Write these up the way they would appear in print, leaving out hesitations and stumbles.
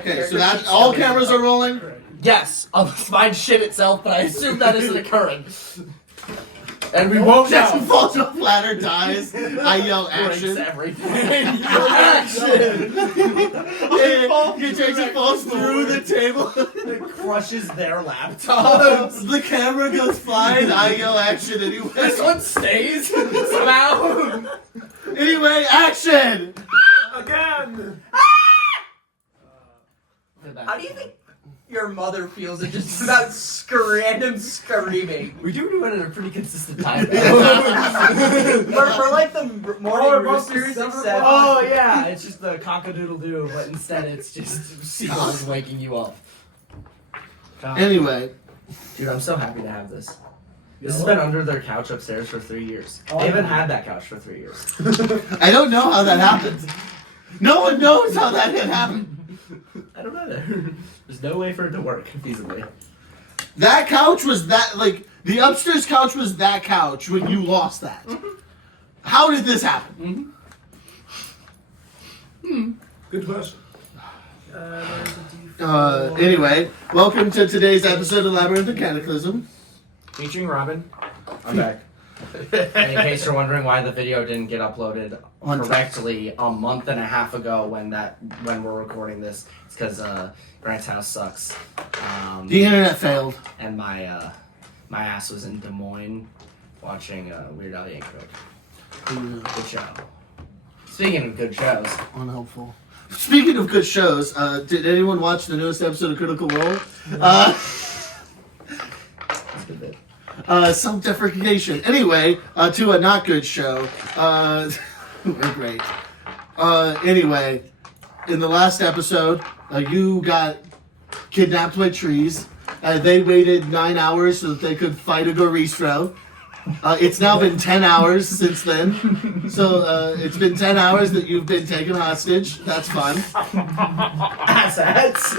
Okay, so that all cameras are rolling? Yes, mine shit itself, but I assume that isn't occurring. And we won't Jackson know. falls off ladder, dies. I yell action. Breaks everything. Action! Jackson falls through the table. It crushes their laptop. The camera goes flying. I yell action anyway. This one stays somehow. Anyway, action! Again! How do you think your mother feels it just about random screaming? We do it at a pretty consistent time. For like the morning roosters, except... Oh yeah, it's just the cock-a-doodle-doo, but instead it's just seagulls waking you up. Anyway. Dude, I'm so happy to have this. This has been under their couch upstairs for 3 years. They haven't had that couch for 3 years. I don't know how that happened. No one knows how that can happen. I don't know. There's no way for it to work feasibly. That couch was that, like, the upstairs couch was that couch when you lost that. How did this happen? Good question. Anyway, welcome to today's episode of Labyrinth and Cataclysm. Featuring Robin. I'm back. And in case you're wondering why the video didn't get uploaded correctly a month and a half ago when we're recording this, it's because Grant's house sucks. The internet failed. And my ass was in Des Moines watching Weird Al Yankovic. Good show. Speaking of good shows, Unhelpful. Speaking of good shows, did anyone watch the newest episode of Critical Role? that's a good bit. Self-deprecation. Anyway, to a not good show. We're great. Anyway, in the last episode, you got kidnapped by trees. They waited 9 hours so that they could fight a Goristro. It's now been 10 hours since then. So it's been 10 hours that you've been taken hostage. That's fun. Assets!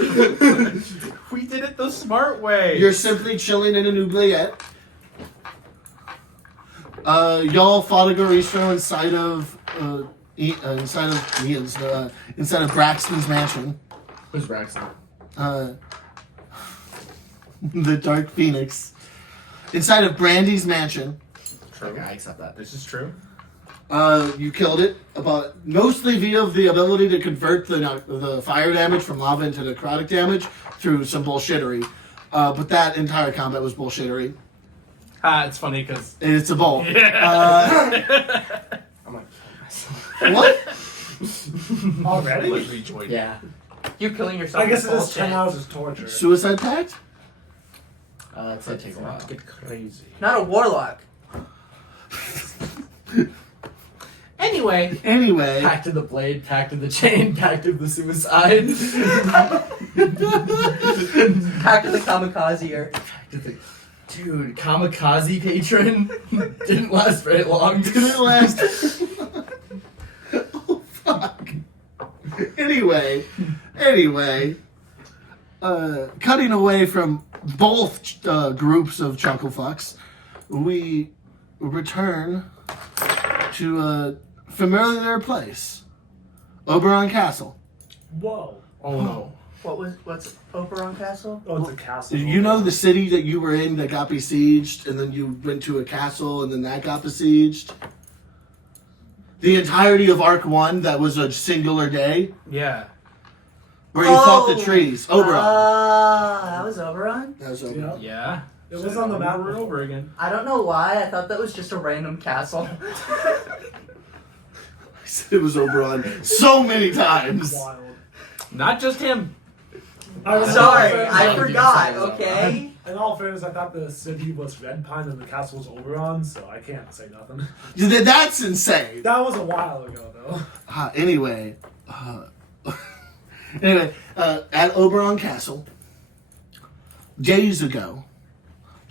We did it the smart way. You're simply chilling in an oubliette. Y'all fought a Goristro inside of Braxton's mansion. Who's Braxton? The Dark Phoenix. Inside of Brandy's mansion. Okay, I accept that. This is true. You killed it, mostly via the ability to convert the fire damage from lava into necrotic damage through some bullshittery. But that entire combat was bullshittery. It's funny because... It's a bull. I'm like, What? Already? yeah. You killing yourself. I guess it is is 10 hours is torture. Suicide pact? It's gonna take a while. Get crazy. Not a warlock. Anyway. Pact of the blade, pact of the chain, pact of the suicide. Pack of the kamikaze. Pact of the... Dude, kamikaze patron didn't last very long. Didn't last. Oh, fuck. Anyway. Cutting away from both groups of chucklefucks, we return to a familiar place, Oberon Castle. Whoa. Oh no. What's Oberon Castle? Oh, it's a castle. You know the city that you were in that got besieged, and then you went to a castle, and then that got besieged? The entirety of Arc 1, that was a singular day, Yeah. where you fought the trees. Oberon. That was Oberon? That was Oberon. Yeah. It was on the map over and over again. I don't know why. I thought that was just a random castle. I said it was Oberon so many times. Wild. Not just him. Sorry, I don't forgot, think so. okay? In all fairness, I thought the city was Red Pine and the castle was Oberon, so I can't say nothing. That's insane. That was a while ago, though. Anyway, at Oberon Castle, days ago,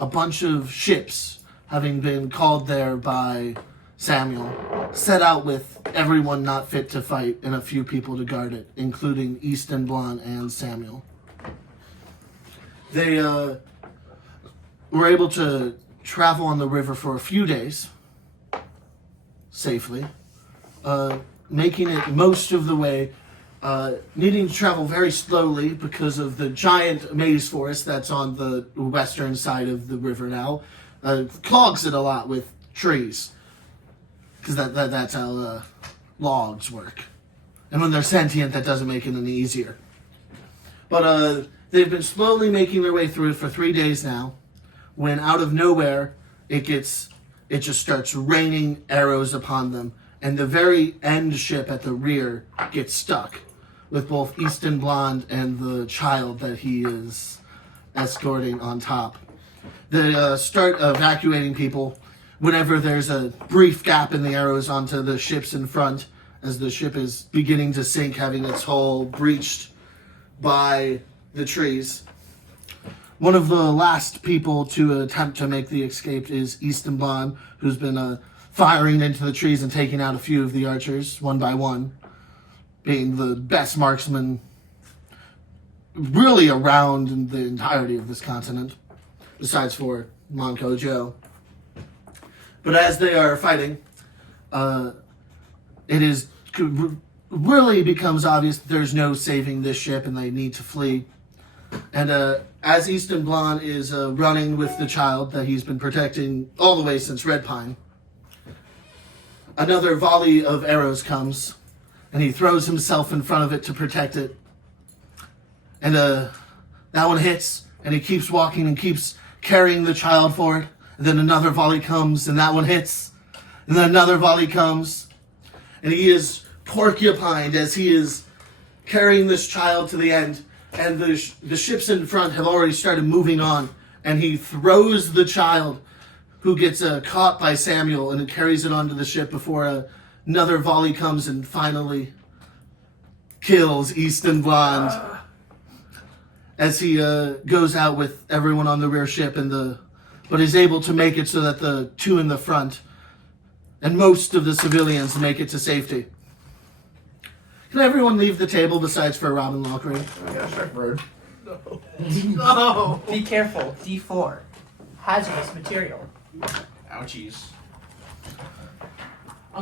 a bunch of ships, having been called there by Samuel, set out with everyone not fit to fight and a few people to guard it, including Easton Blunt and Samuel. They were able to travel on the river for a few days, safely, making it most of the way needing to travel very slowly because of the giant maze forest that's on the western side of the river now. Clogs it a lot with trees. Because that's how logs work. And when they're sentient, that doesn't make it any easier. But they've been slowly making their way through it for 3 days now, when out of nowhere, it just starts raining arrows upon them. And the very end ship at the rear gets stuck with both Easton Blonde and the child that he is escorting on top. They start evacuating people whenever there's a brief gap in the arrows onto the ships in front, as the ship is beginning to sink, having its hull breached by the trees. One of the last people to attempt to make the escape is Easton Blonde, who's been firing into the trees and taking out a few of the archers, one by one, being the best marksman really around the entirety of this continent, besides for Manco Joe. But as they are fighting, really becomes obvious that there's no saving this ship and they need to flee. And as Easton Blonde is running with the child that he's been protecting all the way since Red Pine, another volley of arrows comes, and he throws himself in front of it to protect it. And that one hits, and he keeps walking and keeps carrying the child forward. And then another volley comes, and that one hits. And then another volley comes. And he is porcupined as he is carrying this child to the end. And the ships in front have already started moving on. And he throws the child, who gets caught by Samuel, and carries it onto the ship before another volley comes and finally kills Easton Blonde. As he goes out with everyone on the rear ship, but is able to make it so that the two in the front and most of the civilians make it to safety. Can everyone leave the table besides for Robin Loughrey? Oh my gosh, rude. No. Be careful. D4. Hazardous material. Ouchies.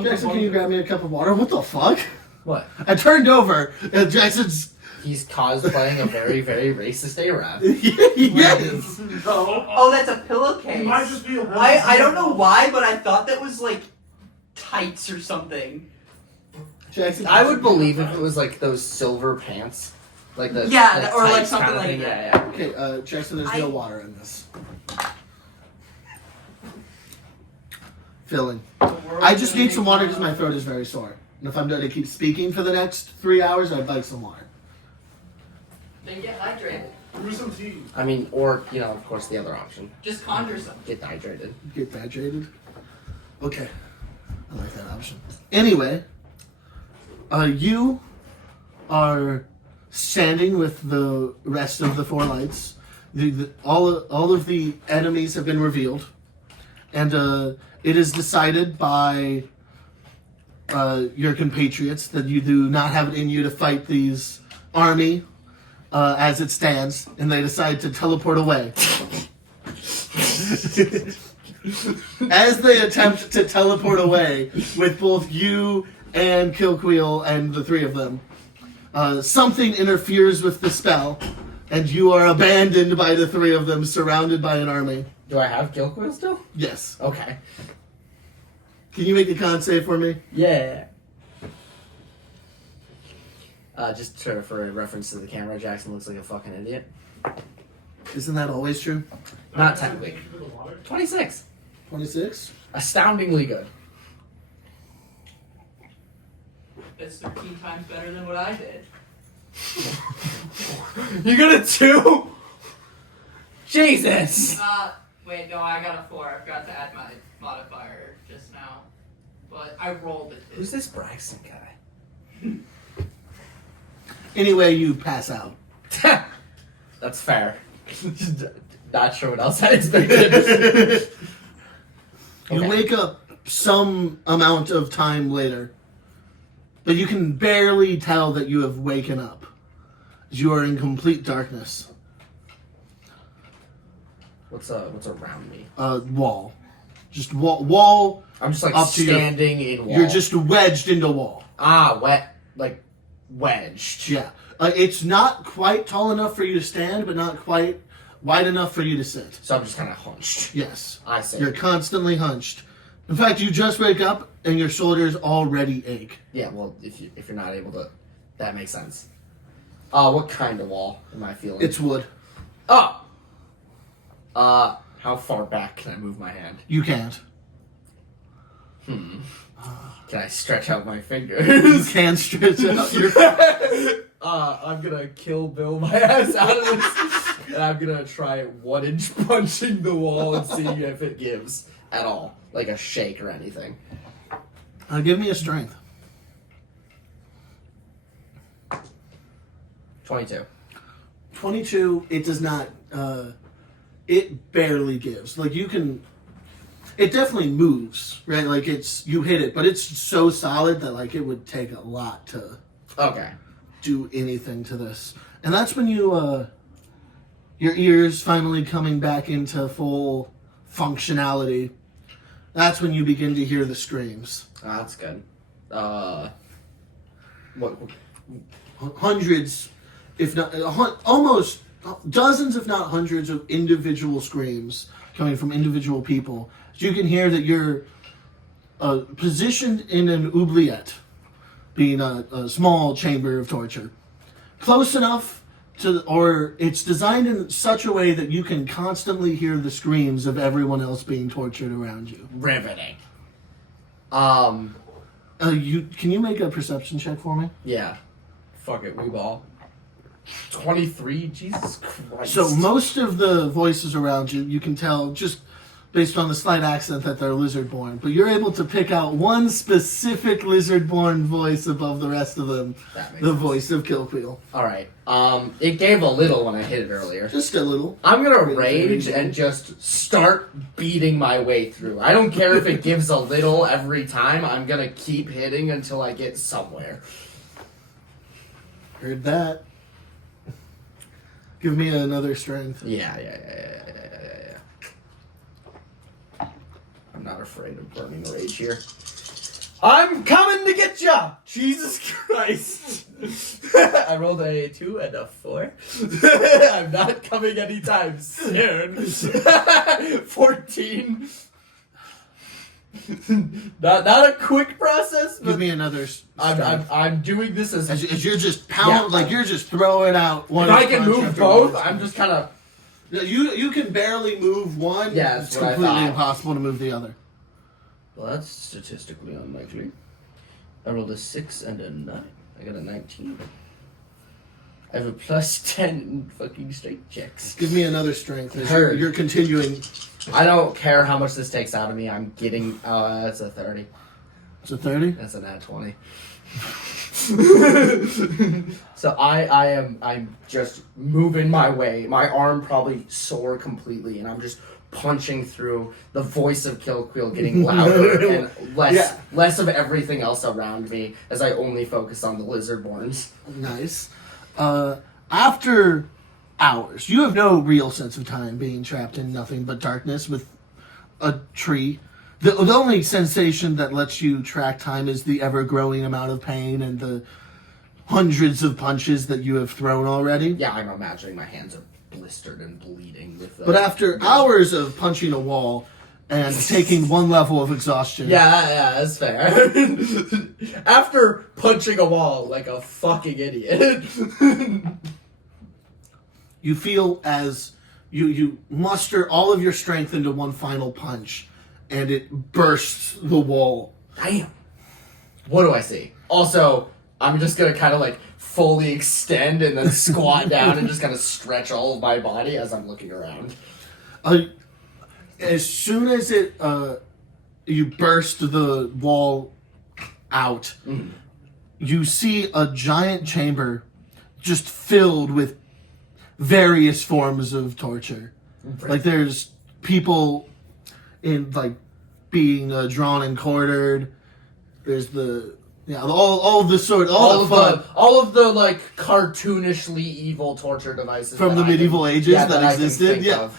Jackson, can you grab me a cup of water? What the fuck? What? I turned over, and Jackson's... He's cosplaying a very, very racist Arab. Yes! No. Oh, that's a pillowcase. It might just be a I don't know why, but I thought that was like tights or something. Jackson, I would believe if it was like those silver pants. Like the Yeah, or like tights something kinda like thing. that. Yeah, yeah. Okay, Jackson, there's no water in this. Filling. I just need some water because my throat is very sore. And if I'm going to keep speaking for the next 3 hours, I'd like some water. Then get hydrated. Brew some tea. I mean, or, you know, of course, the other option. Just conjure some. Get hydrated. Get hydrated? Okay. I like that option. Anyway, you are standing with the rest of the four lights. All of the enemies have been revealed. And it is decided by your compatriots that you do not have it in you to fight these army as it stands, and they decide to teleport away. As they attempt to teleport away with both you and Kilqueel and the three of them, something interferes with the spell, and you are abandoned by the three of them, surrounded by an army. Do I have kill quill still? Yes. Okay. Can you make a con save for me? Yeah. Just for a reference to the camera, Jackson looks like a fucking idiot. Isn't that always true? Not technically. 26. 26? Astoundingly good. That's 13 times better than what I did. You got a 2? Jesus! Wait, no, I got a 4. I forgot to add my modifier just now. But I rolled it. Who's this Braxton guy? Anyway, you pass out. That's fair. Not sure what else I expected. You Okay. wake up some amount of time later, but you can barely tell that you have waken up. You are in complete darkness. What's around me? Wall. Just wall. I'm just like Up to your- standing in wall. You're just wedged into wall. wet. Like wedged. Yeah. It's not quite tall enough for you to stand, but not quite wide enough for you to sit. So I'm just kind of hunched. Yes. I see. You're constantly hunched. In fact, you just wake up and your shoulders already ache. Yeah, well, if you're not able to, that makes sense. What kind of wall am I feeling? It's wood. Oh! How far back can I move my hand? You can't. Can I stretch out my You fingers? can stretch out your... I'm gonna Kill Bill my ass out of this, and I'm gonna try 1-inch punching the wall and see if it gives at all, like a shake or anything. Give me a strength. 22. 22, it does not... it barely gives. Like, you can... It definitely moves, right? Like, you hit it, but it's so solid that, like, it would take a lot to... Okay. do anything to this. And that's when your ears finally coming back into full functionality. That's when you begin to hear the screams. Oh, that's good. What? Hundreds, if not almost dozens, if not hundreds of individual screams coming from individual people. So you can hear that you're positioned in an oubliette, being a small chamber of torture. Close enough to, or it's designed in such a way that you can constantly hear the screams of everyone else being tortured around you. Riveting. Can you make a perception check for me? Yeah. Fuck it, we ball. 23? Jesus Christ. So most of the voices around you, you can tell just based on the slight accent that they're lizard-born, but you're able to pick out one specific lizard-born voice above the rest of them. That makes The sense. voice of Killqueel. Alright. It gave a little when I hit it earlier. Just a little. I'm gonna rage and just start beating my way through. I don't care if it gives a little every time. I'm gonna keep hitting until I get somewhere. Heard that. Give me another strength. Yeah. I'm not afraid of burning rage here. I'm coming to get ya! Jesus Christ! I rolled a 2 and a 4. I'm not coming anytime soon. 14. Not a quick process, but Give me another strength. I'm doing this As you're just pounding, like you're just throwing out one. If I can punch move after both, one. I'm just kind of... You can barely move one. Yeah, that's it's what I completely thought. impossible to move the other. Well, that's statistically unlikely. I rolled a 6 and a 9. I got a 19. I have a plus 10 in fucking strength checks. Give me another strength. As Heard. you're continuing. I don't care how much this takes out of me. I'm getting... that's a 30. It's a 30. That's a nat 20. So I'm just moving my way. My arm probably sore completely, and I'm just punching through. The voice of Killqueel getting louder and less of everything else around me as I only focus on the lizardborns. Nice. After hours, you have no real sense of time being trapped in nothing but darkness with a tree. The only sensation that lets you track time is the ever-growing amount of pain and the hundreds of punches that you have thrown already. Yeah, I'm imagining my hands are blistered and bleeding with. But after hours of punching a wall and taking one level of exhaustion, yeah, that's fair. After punching a wall like a fucking idiot. you feel as you muster all of your strength into one final punch, and it bursts the wall. Damn. What do I see? Also, I'm just gonna kind of like fully extend and then squat down and just kind of stretch all of my body as I'm looking around. As soon as you burst the wall out, you see a giant chamber just filled with various forms of torture. Like there's people in like being drawn and quartered. There's all of the like cartoonishly evil torture devices from the medieval ages that existed. Yeah.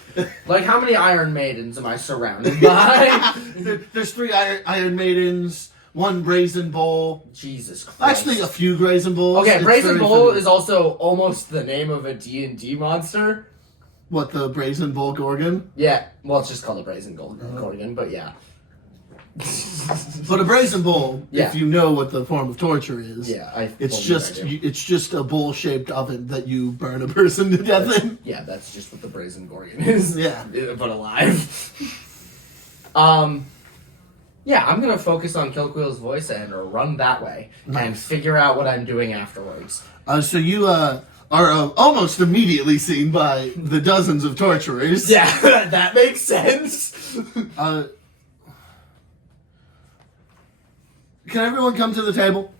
Like how many Iron Maidens am I surrounded by? There's 3 Iron Maidens. one brazen bowl. Jesus Christ. Actually, a few brazen bowls. Okay, It's Brazen very Bowl funny. Jesus Christ. Actually, a few brazen bowls. Okay, It's Brazen very Bowl funny. is also almost the name of a D&D monster. What, the brazen bull gorgon? Yeah, well, it's just called a Brazen Gorgon, but yeah. But a brazen bowl, Yeah. if you know what the form of torture is, it's it's just a bowl-shaped oven that you burn a person to death in. Yeah, that's just what the Brazen Gorgon is. Yeah. But alive. Yeah, I'm gonna focus on Kilquill's voice and run that way and Nice. figure out what I'm doing afterwards. So you are almost immediately seen by the dozens of torturers. Yeah, that makes sense. Can everyone come to the table?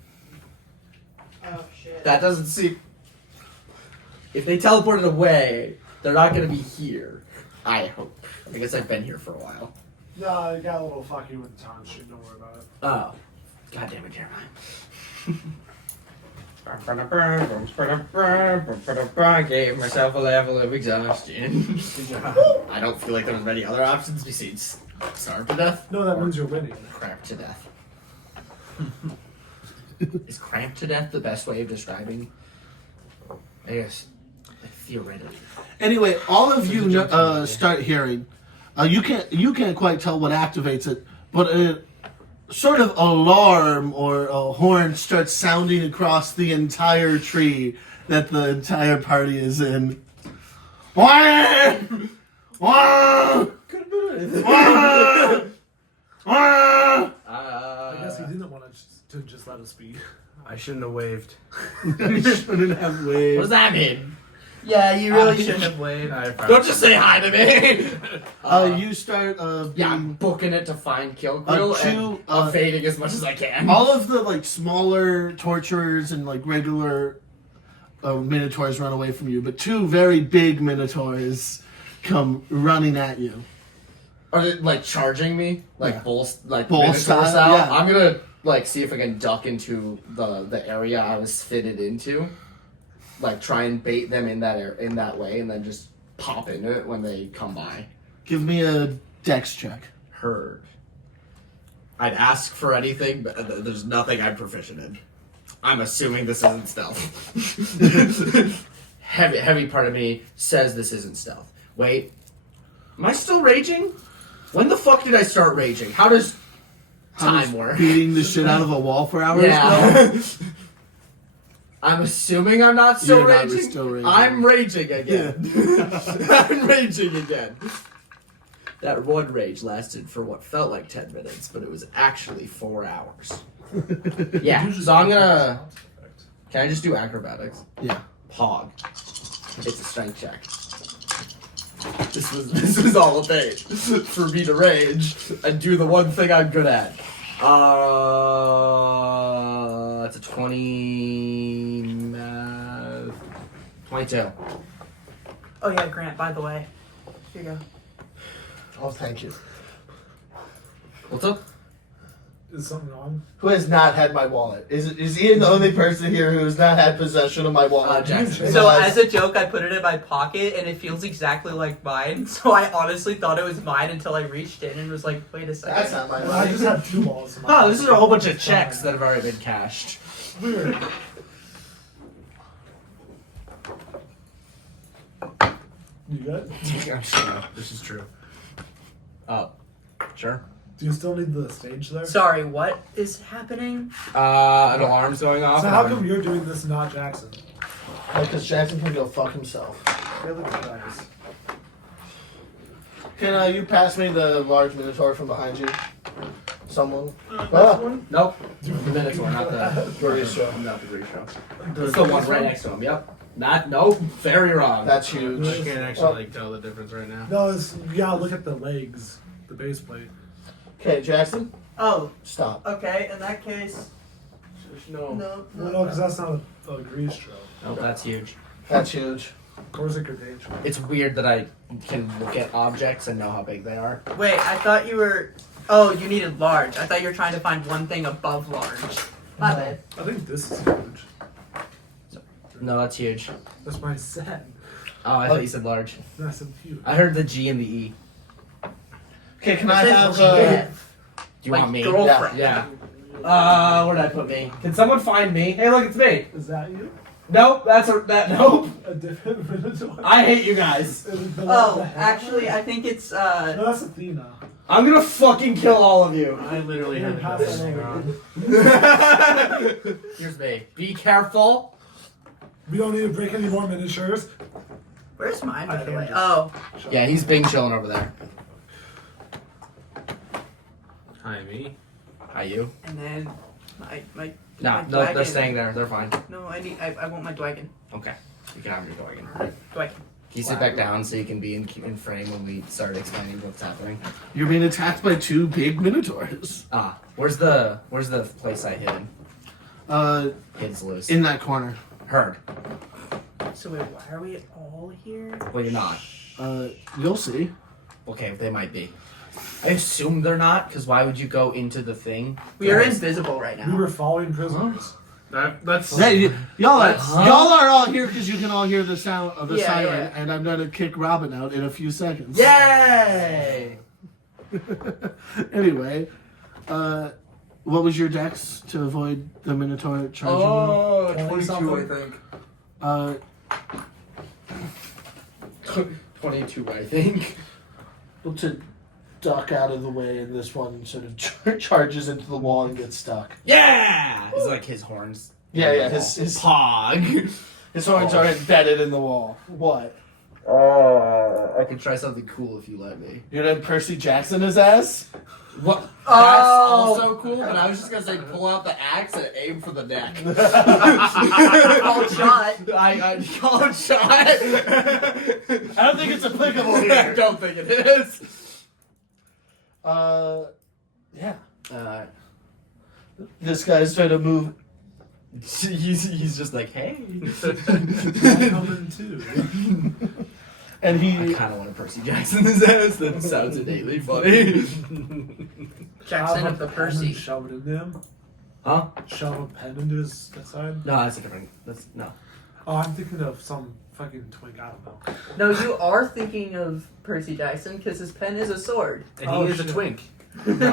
Oh shit. That doesn't seem. If they teleported away, they're not gonna be here. I hope. I guess I've been here for a while. No, it got a little fucky with the time shit. Don't worry about it. Oh. God damn it, Jeremiah. Gave myself a level of exhaustion. I don't feel like there was many other options besides starve to death. No, that or means you're winning. cramp to death. Is cramp to death the best way of describing? I guess theoretically. Anyway, all of you start hearing. You can't quite tell what activates it, but a sort of alarm or a horn starts sounding across the entire tree that the entire party is in. Wah! Wah! Wah! Wah! I guess he didn't want to just let us be. I shouldn't have waved. You shouldn't have waved. What does that mean? Yeah, you really shouldn't have waved. Don't just say hi to me! You start Yeah, I'm being, booking it to find Kilquill and evading as much as I can. all of the like smaller torturers and like regular minotaurs run away from you, but two very big minotaurs come running at you. Are they like charging me? Like Yeah. bull Bull style, yeah. I'm gonna like see if I can duck into the area I was fitted into. Like try and bait them in that way and then just pop into it when they come by. Give me a dex check. Heard. I'd ask for anything, but there's nothing I'm proficient in. I'm assuming this isn't stealth. heavy part of me says this isn't stealth. Wait, am I still raging? When the fuck did I start raging? How does time work? Beating the shit out of a wall for hours? Yeah. I'm assuming I'm not still You're not raging. still raging. I'm raging again. I'm raging again. That one rage lasted for what felt like 10 minutes, but it was actually 4 hours. Yeah, so I'm gonna... Can I just do acrobatics? Yeah. Pog. It's a strength check. This was all it takes for me to rage and do the one thing I'm good at. It's a 22. Oh yeah, Grant. By the way, here you go. Oh, thank you. What's up? Is something wrong? Who has not had my wallet? Is Ian the only person here who has not had possession of my wallet? Jackson. So as a joke, I put it in my pocket, and it feels exactly like mine. So I honestly thought it was mine until I reached in and was like, "Wait a second." That's not my I money. just have 2 balls. In my Oh, this is a whole bunch of pocket. checks that have already been cashed. Weird. You good? This is true. Sure. Do you still need the stage there? Sorry, what is happening? An alarm's going off. So how come you're doing this, and not Jackson? Because Jackson can go fuck himself. Yeah, look at guys. Can you pass me the large minotaur from behind you? Someone? Nope. The Minotaur, not the Garcia. Not the Grisha. It's the one right next to him. Yep. Nope. Very wrong. That's I huge. can't actually tell the difference right now. No, you gotta look at the legs, the base plate. Okay, Jackson, Oh, stop. okay. In that case, No. no. No, because that's not a grease trail. Oh, that's huge. That's huge. Corsica Day trail. It's weird that I can look at objects and know how big they are. Wait, I thought you were. Oh, you needed large. I thought you were trying to find one thing above large. My bad. I think this is huge. No, that's huge. That's my set. Oh, I thought you said large. That's huge. I heard the G and the E. Okay, can It I says have GF. Do you Like want me? girlfriend. Yeah. Where'd I put me? Can someone find me? Hey, look, it's me. Is that you? Nope, nope. A different Minotaur? I hate you guys. Oh, actually, I think it's No, that's Athena. I'm gonna fucking kill all of you. I literally had Pass this that wrong. Here's me. Be careful. We don't need to break any more miniatures. where's mine by I the can't way? just- Oh, Yeah, he's being chilling over there. Hi, me. Hi, you. and then my No, my no, they're Dwagon. staying there. They're fine. No, I want my Dwagon. Okay, you can have your Dwagon. Dwagon. Can you sit back down so you can be in frame when we start explaining what's happening? You're being attacked by 2 big minotaurs. Where's the place I hid? Hid's loose. In that corner. Heard. So wait, why are we all here? Well, you're not. You'll see. Okay, they might be. I assume they're not, because why would you go into the thing? We are invisible right We now. were following prisoners. That's Y'all are all here because you can all hear the sound of the Yeah, siren, yeah. and I'm gonna kick Robin out in a few seconds. Yay! Anyway, what was your dex to avoid the minotaur charging Oh, 22, you? 22, I think. To duck out of the way, and this one sort of charges into the wall and gets stuck. Yeah! It's like his horns. Yeah, his Pog. his horns are embedded in the wall. What? I could try something cool if you let me. You're gonna Percy Jackson his ass? What? That's Oh! also cool, but I was just gonna say pull out the axe and aim for the neck. Called shot. I call it shot. I don't think it's applicable I here. don't think it is. Yeah. This This guy's trying to move. he's just like, hey. I'm coming too. And I he. kind of want to Percy Jackson his ass. That sounds innately funny. Jackson of the Percy. Shove it into him. Huh? Shove a pen into his side. No, that's a different. That's no. Oh, I'm thinking of some fucking twink. I don't know. No, you are thinking of Percy Jackson because his pen is a sword. and Oh, he is a shit. twink. No,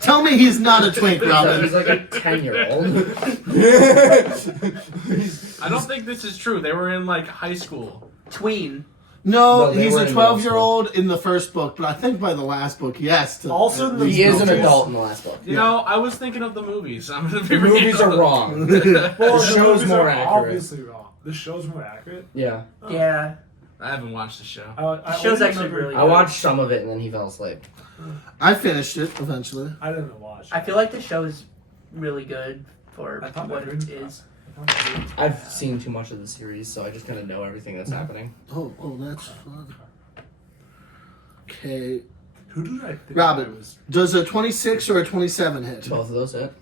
Tell me he's not a twink, Robin. he's like a 10-year-old. I don't think this is true. They were in like high school. Tween. No, No, they he's were a in 12-year-old in the first book, but I think by the last book he has to. Also in the He is an movies- adult in the last book. You know, I was thinking of the movies. I'm gonna be The movies real. are wrong. Well, The show's movies more are accurate. Obviously wrong. The show's more accurate. Yeah. Oh. Yeah. I haven't watched the show. I show's only actually remember- really I watched some of it and then he fell asleep. I finished it eventually. I didn't watch. I feel like the show is really good for I thought what I it heard- is. I've seen too much of the series, so I just kind of know everything that's happening. Oh, that's fun. Okay. Who did I think Robin. I was? Does a 26 or a 27 hit? Both of those hit.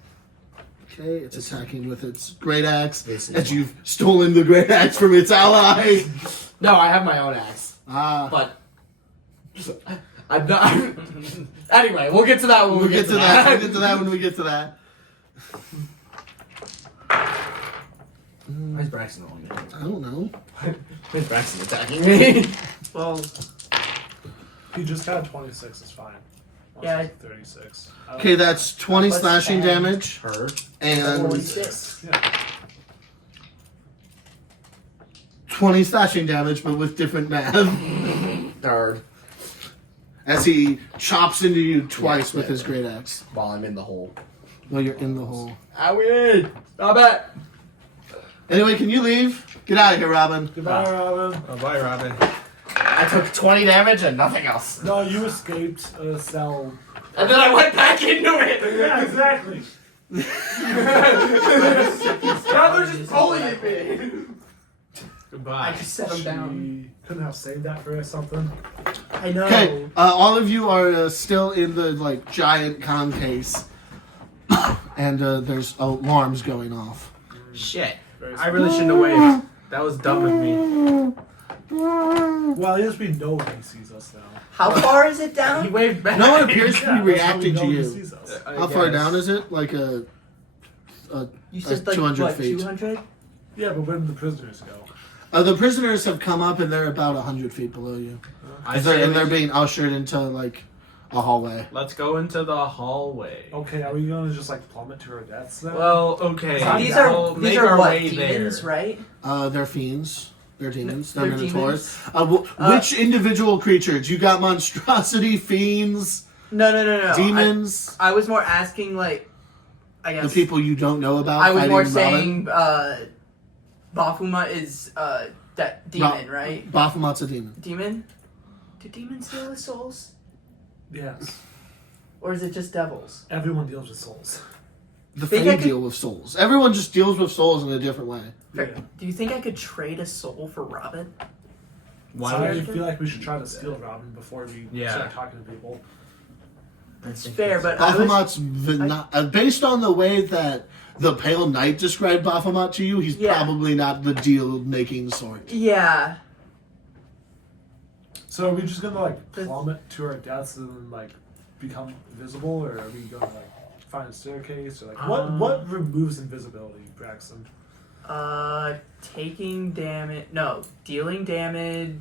Okay, it's attacking with its great axe This is as you've stolen the great axe from its ally. No, I have my own axe, Ah. but I'm not. Anyway, we'll get to that when We'll get to that. We'll that. get to that when we get to that. Why's Braxton rolling? I don't know. Why's Braxton attacking me? Well, He just got a 26. It's fine. Yeah, Mine's 36. Okay, that's 20 Plus slashing 10. damage Her. and 46. Yeah. 20 slashing damage, but with different math. Third. As he chops into you twice Yeah, with yeah, his yeah. great axe. While I'm in the hole. While you're in the hole. Owie! Stop it! Anyway, can you leave? Get out of here, Robin. Goodbye, Robin. Oh, bye, Robin. I took 20 damage and nothing else. No, you escaped a cell. And then I went back into it! Yeah, exactly. Now they're just bullying me! Goodbye. I just set him down. She couldn't have saved that for something. I know. Okay, all of you are still in the like giant con case, and there's alarms going off. Shit. Very I really shouldn't have waved. That was dumb of me. Well, at least we know he sees us now. How far is it He down? waved back. No one appears to Yeah, be that's how we reacting to know he you. sees us. How far down is it? Like a You said like 200 what, feet. 200? Yeah, but where did the prisoners go? the prisoners have come up and they're about 100 feet below you. I And they're say, being ushered into like a hallway. Let's go into the hallway. Okay, are we going to just like plummet to our deaths then? Well, okay. These we'll are make our what, way demons, there. right? They're fiends. They're demons. They're They're minotaurs. Which individual creatures? You got monstrosity, fiends, No. demons, I was more asking, like, I the guess. people you don't know about. I was more fighting Robin. saying, Baphomet is that demon, right? Baphomet's a demon. Demon? Do demons deal with souls? Yes. Or is it just devils? Everyone deals with souls. The Think I Fae could- deal with souls. Everyone just deals with souls in a different way. Yeah. Do you think I could trade a soul for Robin? Why So would I you? feel like we should try to steal Robin before we Yeah. start talking to people. That's fair, but I was, Baphomet's based on the way that the Pale Knight described Baphomet to you, he's Yeah. probably not the deal-making sort. yeah. So are we just gonna like plummet to our deaths and then like become invisible, or are we gonna like find a staircase, or like what removes invisibility, Braxton? Taking damage. No, dealing damage.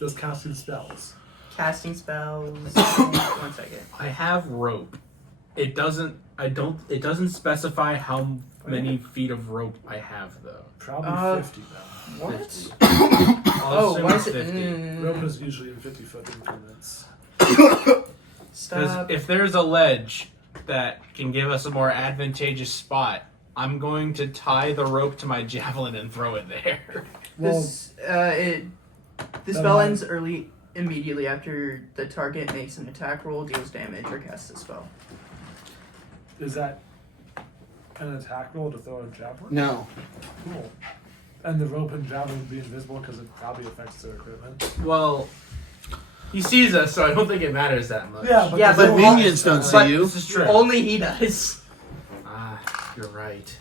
Does casting spells? Casting spells. 1 second. I have rope. It doesn't. It doesn't specify how many feet of rope I have though. Probably 50 though. What? 50. Oh, assume why it's is it? 50. Rope is usually in 50-foot increments. Because Stop. if there's a ledge that can give us a more advantageous spot, I'm going to tie the rope to my javelin and throw it there. Well, The spell ends immediately after the target makes an attack roll, deals damage, or casts a spell. is that an attack roll to throw a javelin? No. Cool. And the rope and javelin would be invisible because it probably affects their equipment. Well, he sees us, so I don't think it matters that much. Yeah, but Yeah, The but minions don't see but- you. This is true. Only he does. Ah, you're right.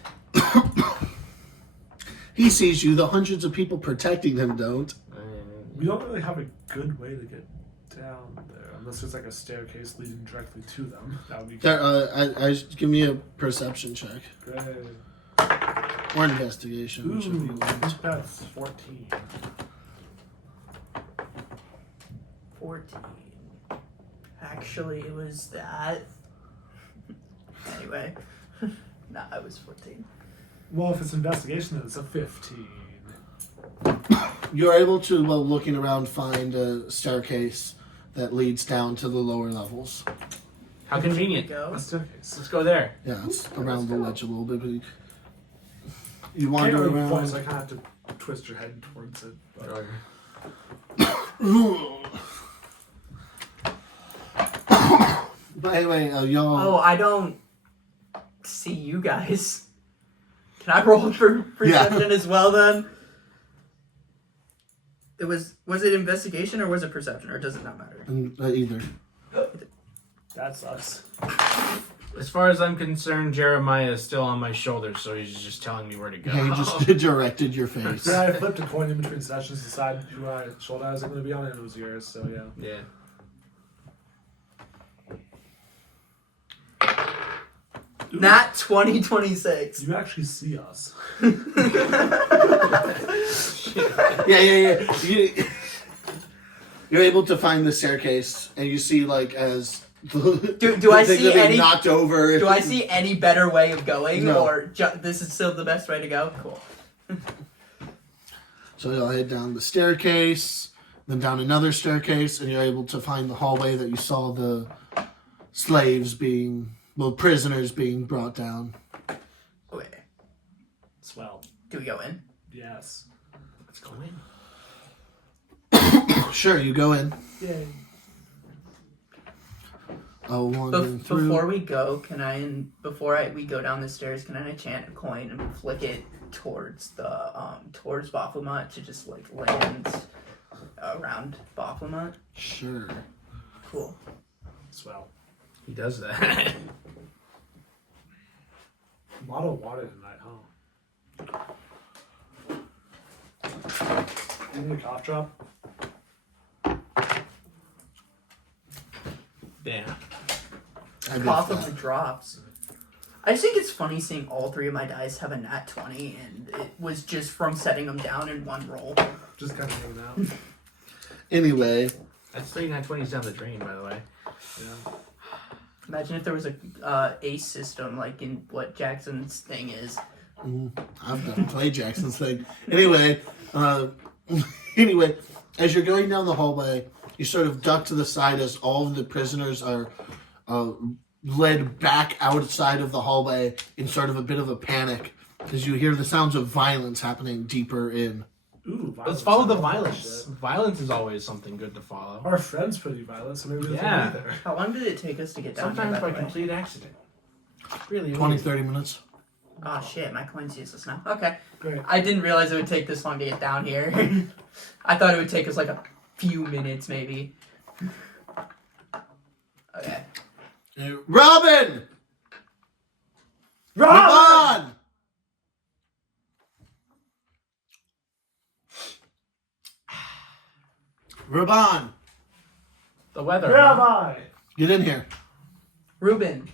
He sees you. The hundreds of people protecting him don't. we don't really have a good way to get down there unless there's like a staircase leading directly to them. That would be There, give me a perception check great. or investigation, whichever you Ooh, want. that's 14. 14. Actually, it was that. Anyway. Nah, I was 14. Well, if it's investigation, then it's a 15. You're able to, while looking around, find a staircase that leads down to the lower levels. How convenient. Go. A staircase. Let's go there. Yeah, it's around the ledge a little bit, but you Can't wander really around. point, so I kind of have to twist your head towards it. But But anyway, y'all. Oh, I don't see you guys. Can I roll for perception as well then? It was it investigation or was it perception, or does it not matter? Either. that sucks. As far as I'm concerned, Jeremiah is still on my shoulders, so he's just telling me where to go. He just directed your face. Yeah, I flipped a coin in between sessions to decide who shoulder I was going to be on, and it was yours, so yeah. Yeah. Nat 2026. You actually see us. Yeah. You're able to find the staircase, and you see, like, as Do I things see are being any? knocked over. Do I see any better way of going, No. or this is still the best way to go? Cool. So you'll head down the staircase, then down another staircase, and you're able to find the hallway that you saw the prisoners being brought down. Okay. Swell. Do we go in? Yes. Let's go in. Sure, you go in. Yay. Wandering through. Before we go, we go down the stairs, can I enchant a coin and flick it towards the towards Baphomet to just like land around Baphomet? Sure. Cool. Swell. He does that. A lot of water tonight, huh? You need a cough drop? Damn. I did Cough that. of the drops. I just think it's funny seeing all three of my dice have a nat 20, and it was just from setting them down in one roll. Just kind of hanging out. Anyway, That's 3920s down the drain, by the way. Yeah. Imagine if there was a ace system like in what Jackson's thing is. I've never played Jackson's thing. Anyway, as you're going down the hallway, you sort of duck to the side as all of the prisoners are led back outside of the hallway in sort of a bit of a panic as you hear the sounds of violence happening deeper in. Ooh, Let's follow the I love that violence. shit. Violence is always something good to follow. Our friend's pretty violent, so maybe that's Yeah. either. How long did it take us to get down Sometimes here? by By the way? complete accident. Really 20, weird. 30 minutes. Oh shit, my coin's useless now. Okay. Great. I didn't realize it would take this long to get down here. I thought it would take us like a few minutes maybe. Okay. Robin! Robin! Raban! Raban, The weather. Rabbi! get in here. Ruben.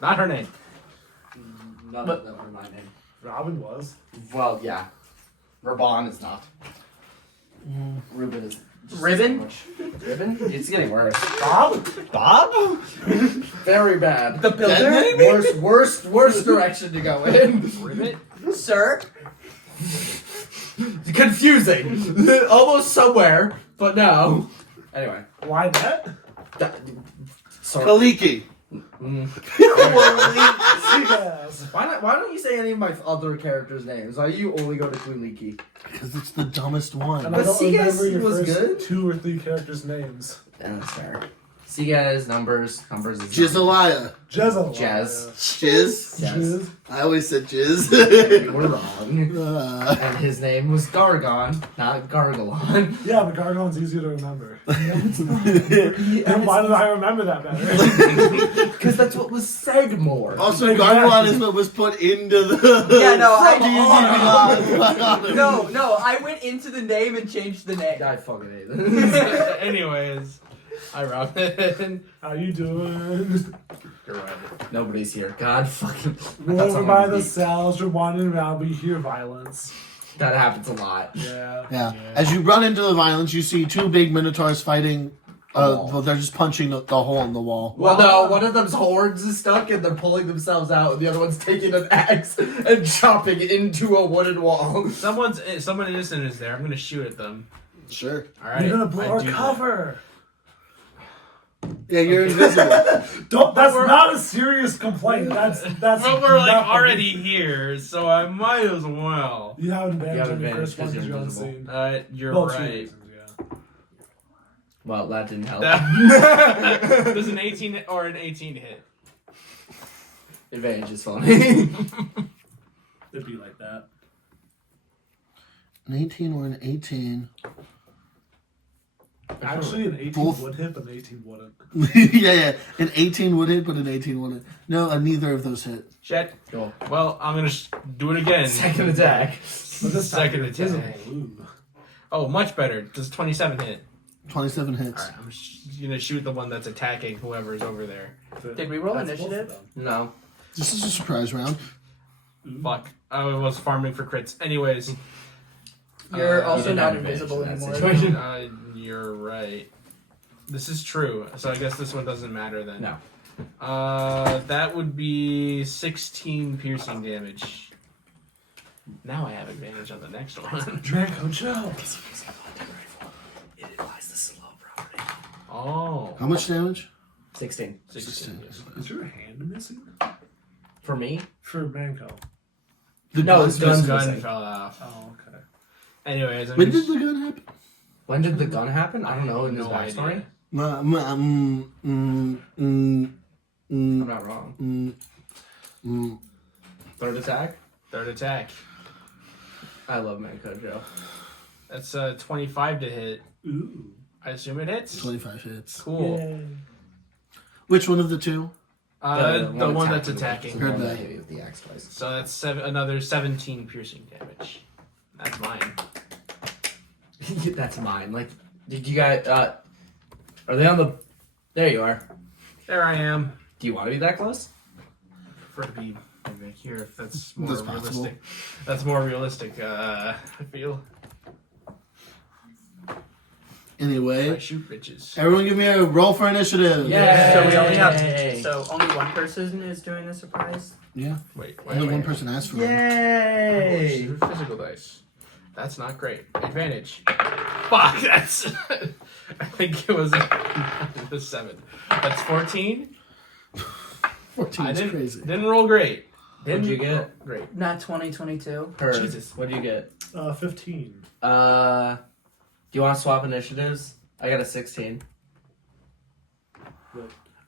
Not her name. None But- of them are my name. Robin was. Well, yeah. Raban is not. Ruben is. just Ribbon? so much- Ribbon? It's getting worse. Bob? Bob? Very bad. The builder? Worst direction to go in. Ribbit? Sir? Confusing. Almost somewhere, but no. Anyway. Why that? Sorry. Kaliki. Yes. Why don't you say any of my other characters' names? Why do you only go to Kuliki? Because it's the dumbest one. And But I don't Seagas remember your was first good. 2 or 3 characters' names. Yeah, that's fair. See guys, numbers is Jizzaliah. Jezzel. Jazz. Jizz. Jazz. I always said Jizz. We're wrong. And his name was Gargon, not Gargalon. Yeah, but Gargon's easier to remember. And And why did I remember that better? Because that's what was said more. Also, Gargalon is what was put into the... Yeah, no, No. I went into the name and changed the name. I fucking hate this. Anyways, hi Robin. How you doing? You're right. Nobody's here. God fucking. We're over by the cells, we're wandering around, we hear violence. That happens a lot. Yeah. Yeah. As you run into the violence, you see 2 big minotaurs fighting. Well, they're just punching the hole in the wall. Well, no, one of them's horns is stuck and they're pulling themselves out, and the other one's taking an axe and chopping into a wooden wall. Someone innocent is there. I'm gonna shoot at them. Sure. All right. You're gonna blow I our do that. cover. Yeah, you're invisible. Don't. That's not a serious complaint. That's. But we're like nothing. already here, so I might as well. You have an advantage You have on your advantage first one 'cause because you're you're invisible. unseen. You're Well, 2 right. reasons, yeah. Well, that didn't help. Does an 18 or an 18 hit? Advantage is funny. It'd be like that. An 18 or an 18. Actually, an 18 Both. would hit, but an 18 wouldn't. Yeah. An 18 would hit, but an 18 wouldn't. No, neither of those hit. Shit. Cool. Well, I'm gonna do it again. Second attack. But this time Second you're invisible. attack. Ooh. Oh, much better. Does 27 hit? 27 hits. Alright, I'm gonna shoot the one that's attacking whoever's over there. Did we roll That's both of initiative? them. No. This is a surprise round. Fuck. I was farming for crits. Anyways. You're You also didn't not have invisible advantage in that anymore. situation. You're right. This is true. So I guess this one doesn't matter then. No. That would be 16 piercing damage. Now I have advantage on the next one. Manco Joe. It applies the slow property. Oh. How much damage? 16. 16. Yes. Is your hand missing? For me? For Manco. The No, gun's it's gun's His gun missing. fell off. Oh, okay. Anyways, I'm When just- did the gun happen? When did the gun happen? I don't know. In his No backstory? idea. I'm not wrong. Third attack? Third attack. I love Manco Joe. That's 25 to hit. Ooh. I assume it hits. 25 hits. Cool. Yay. Which one of the 2? The one that's attacking. Heard The one that. that hit you with the axe twice. So that's another 17 piercing damage. That's mine. That's mine. Like, did you guys? Are they on the? There you are. There I am. Do you want to be that close? For to be back here, if that's more That's possible. realistic. That's more realistic. I feel. Anyway, I shoot bitches. everyone give me a roll for initiative. Yeah. So we only Yay. have. So only one person is doing the surprise. Yeah. Wait. Only one person asked for it. Yay! Physical dice. That's not great. Advantage. Fuck, that's... I think it was the 7. That's 14. 14 I is didn't, crazy. didn't roll great. What'd you get? Great. Not 2022. Her. Jesus. What'd you get? 15. Do you want to swap initiatives? I got a 16.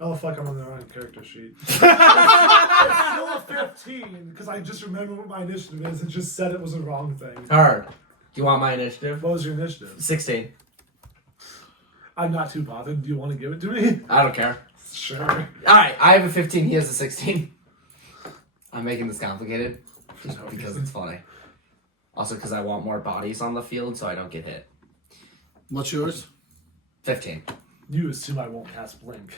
Oh fuck! I'm on the wrong character sheet. It's still a 15 because I just remember what my initiative is and just said it was a wrong thing. Her. Do you want my initiative? What was your initiative? 16. I'm not too bothered. Do you want to give it to me? I don't care. Sure. Alright, I have a 15, he has a 16. I'm making this complicated just because it's funny. Also because I want more bodies on the field so I don't get hit. What's yours? 15. You assume I won't cast Blink.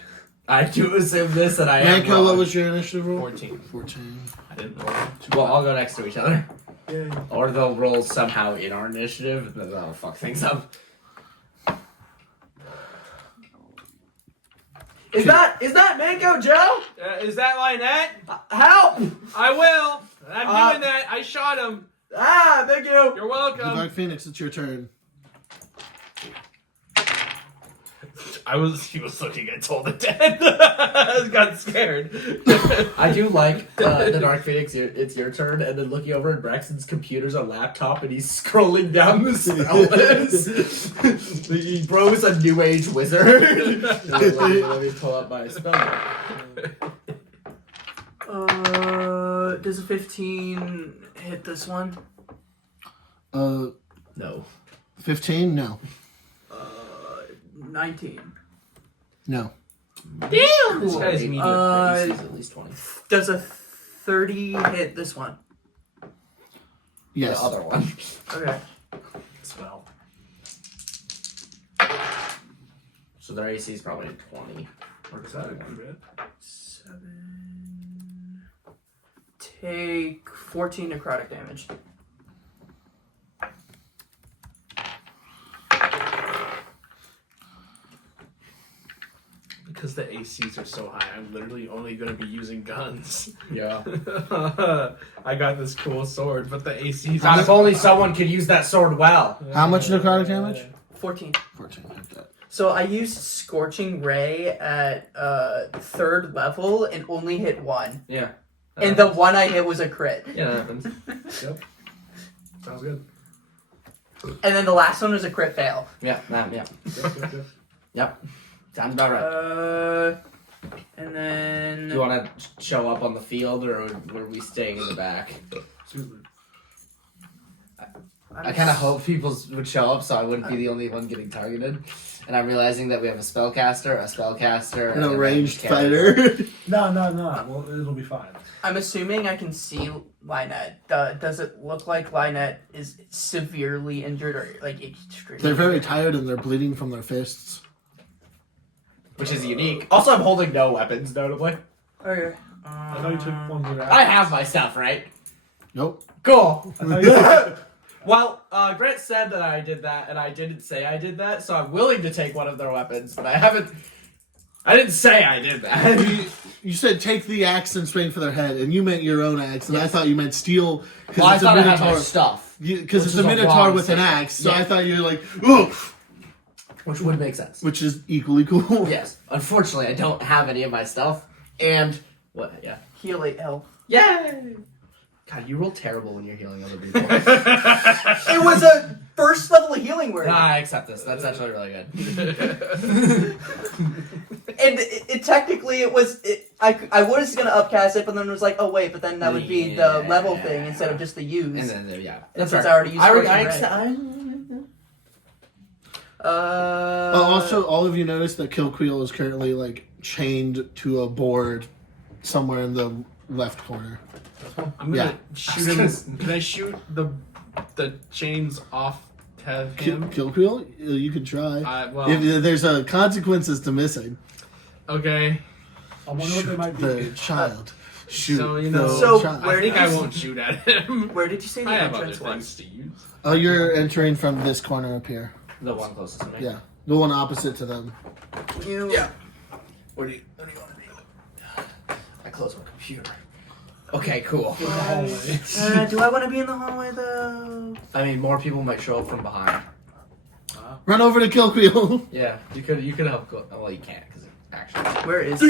I do assume this and I am Manco, wrong. what was your initiative roll? 14. 14. I didn't roll too Well, I'll go next to each other. Yay. Or they'll roll somehow in our initiative and then that'll fuck things up. Is that Manco Joe? Is that Lynette? Help! I will. I'm Uh, doing that. I shot him. Ah, thank you! You're welcome. The Dark Phoenix, it's your turn. He was looking at Toll the Dead. I got scared. I do like the Dark Phoenix, it's your turn, and then looking over at Braxton's computer's a laptop and he's scrolling down the spell list. Bro's a new age wizard. let me pull up my spell book. Does a 15 hit this one? No. 15? No. 19. No. Damn! This guy's medium. AC's at least 20. Does a 30 hit this one? Yes. The other one. Okay. Spell. So their AC is probably 20. Or is that a crit? 7. Take 14 necrotic damage. Because the ACs are so high, I'm literally only going to be using guns. Yeah. I got this cool sword, but the ACs If only someone could use that sword well. How much necrotic damage? 14. 14. Hit that. So I used Scorching Ray at 3rd level and only hit 1. Yeah. And the one I hit was a crit. Yeah, that happens. Yep. Sounds good. And then the last one was a crit fail. Yeah. Yep. Yep. Sounds about right. And then... Do you want to show up on the field, or were we staying in the back? Seriously. I kind of hope people would show up so I wouldn't be the only one getting targeted. And I'm realizing that we have a spellcaster, An and a ranged character. fighter. No. Well, it'll be fine. I'm assuming I can see Lynette. Does it look like Lynette is severely injured or like extremely? They're very tired and they're bleeding from their fists. Which is unique. Also, I'm holding no weapons, notably. Okay. I thought you took one of your I have my stuff, right? Nope. Cool. I thought you Well, Grant said that I did that, and I didn't say I did that, so I'm willing to take one of their weapons, but I didn't say I did that. You said take the axe and swing for their head, and you meant your own axe, and I thought you meant steal. Well, I it's a thought I had my minotaur. stuff. Because it's Which a is a minotaur wrong with an statement. axe, so Yeah. I thought you were like, ugh, Which would make sense. which is equally cool. Yes. Unfortunately, I don't have any of my stuff, and... What? Yeah. Heal 8 health. Yay! God, you roll terrible when you're healing other people. It was a 1st level healing word. I accept this. That's actually really good. And it technically it was I was gonna upcast it, but then it was like, oh wait, but then that would be the level thing instead of just the use. And then, yeah. And since right. I already used Scorching Ray. Also, all of you noticed that Kilqueel is currently like chained to a board somewhere in the left corner. I'm gonna shoot him. Can I shoot the chains off to him? Kilqueel? You can try. Well, If there's consequences to missing. Okay. I wonder what they might be. The child. Shoot. So, you know, the So, child. where I think I won't shoot at him. Where did you say the I have other entrance was? things to use. Oh, you're entering from this corner up here. The one closest to me. Yeah. The one opposite to them. Yeah. What do you want to do? I closed my computer. Okay, cool. In the hallway. Do I want to be in the hallway though? I mean, more people might show up from behind. Run over to Killquill. Yeah, you could help. Well, you can't because actually. Where is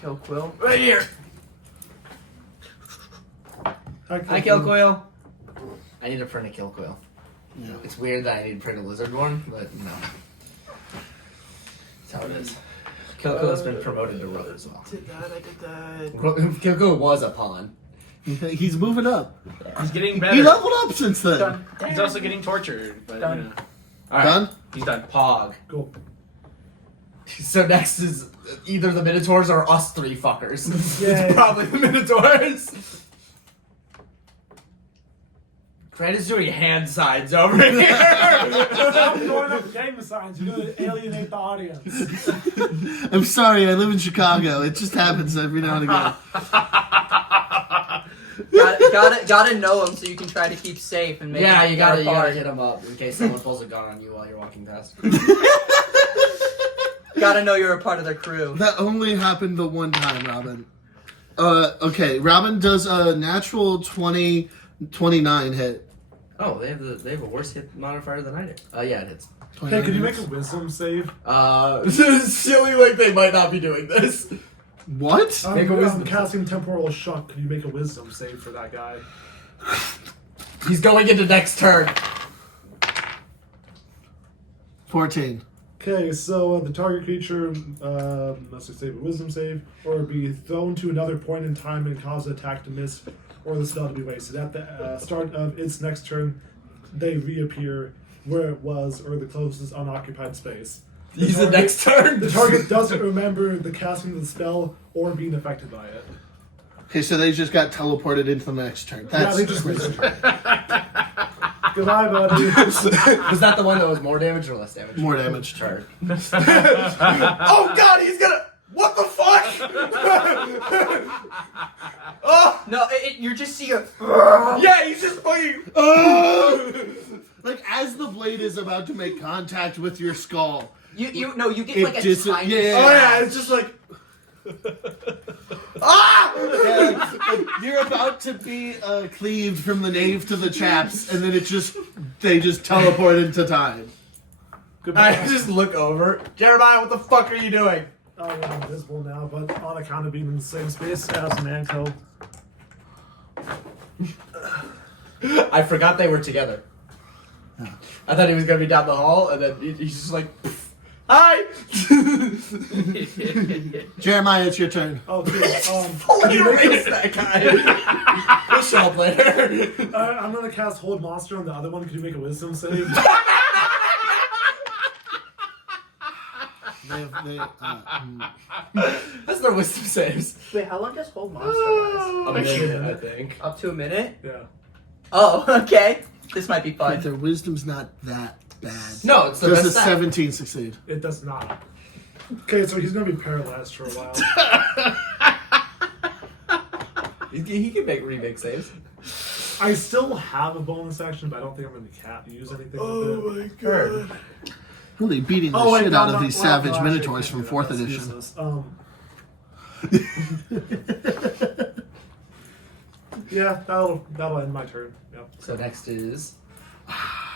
Kill Quill? Right here. Hi, Kill Quill. I need to print a Kill Quill. Yeah. It's weird that I need to print a lizard one, but no. That's how it is. Kill Quill's been promoted to Rogue as well. I did that. Kill Quill was a pawn. He's moving up. He's getting better. He leveled up since then. Done. He's also getting tortured, but Done. you know. Alright, Done? He's done. Pog. Cool. So next is either the Minotaurs or us three fuckers. Yay. It's probably the Minotaurs. Fred is doing hand signs over here. I'm going up game signs. You're going to alienate the audience. I'm sorry, I live in Chicago. It just happens every now and again. Gotta know him so you can try to keep safe and make Yeah, it you gotta apart. hit him up in case someone pulls a gun on you while you're walking past. Gotta know you're a part of their crew. That only happened the one time, Robin. Okay, Robin does a natural 29 hit. Oh, they have a worse hit modifier than I do. Yeah, it hits. Hey, could you make a wisdom save? This is silly. Like they might not be doing this. What? Make a wisdom I'm casting temporal shock. Could you make a wisdom save for that guy? He's going into next turn. 14. Okay, so the target creature must succeed a wisdom save, or be thrown to another point in time and cause the attack to miss, or the spell to be wasted. At the start of its next turn, they reappear where it was, or the closest unoccupied space. He's the next turn. The target doesn't remember the casting of the spell or being affected by it. Okay, so they just got teleported into the next turn. That's they just crazy. Goodbye, buddy. Was that the one that was more damage or less damage? More damage. Sure. Oh god, he's gonna. What the fuck? Oh No, you just see a. yeah, he's just fucking. Like, as the blade is about to make contact with your skull, You get It like a dis- tiny. yeah. Oh yeah, it's just like. like, you're about to be cleaved from the knave to the chaps, and then they just teleport into time. Goodbye. I just look over. Jeremiah, what the fuck are you doing? I'm invisible now, but on account of being in the same space as Manco. I forgot they were together. I thought he was gonna be down the hall, and then he's just like, "Hi." Jeremiah, it's your turn. Okay, Fully erase that guy. We'll show up later. I'm gonna cast Hold Monster on the other one. Could you make a wisdom save? That's their wisdom saves. Wait, how long does Hold Monster last? A minute, I think. Up to a minute? Yeah. Oh, okay. This might be But fun. their wisdom's not that bad. No, it's the Does best a stat. 17 succeed? It does not. Okay, so he's gonna be paralyzed for a while. He can make remake saves. I still have a bonus action, but I don't think I'm gonna use anything with it. my god. Really beating the wait, shit no, out of no, these well, savage no, actually, minotaurs I from can't do 4th that. That's edition. useless. Yeah, that'll end my turn. Yep. So next is.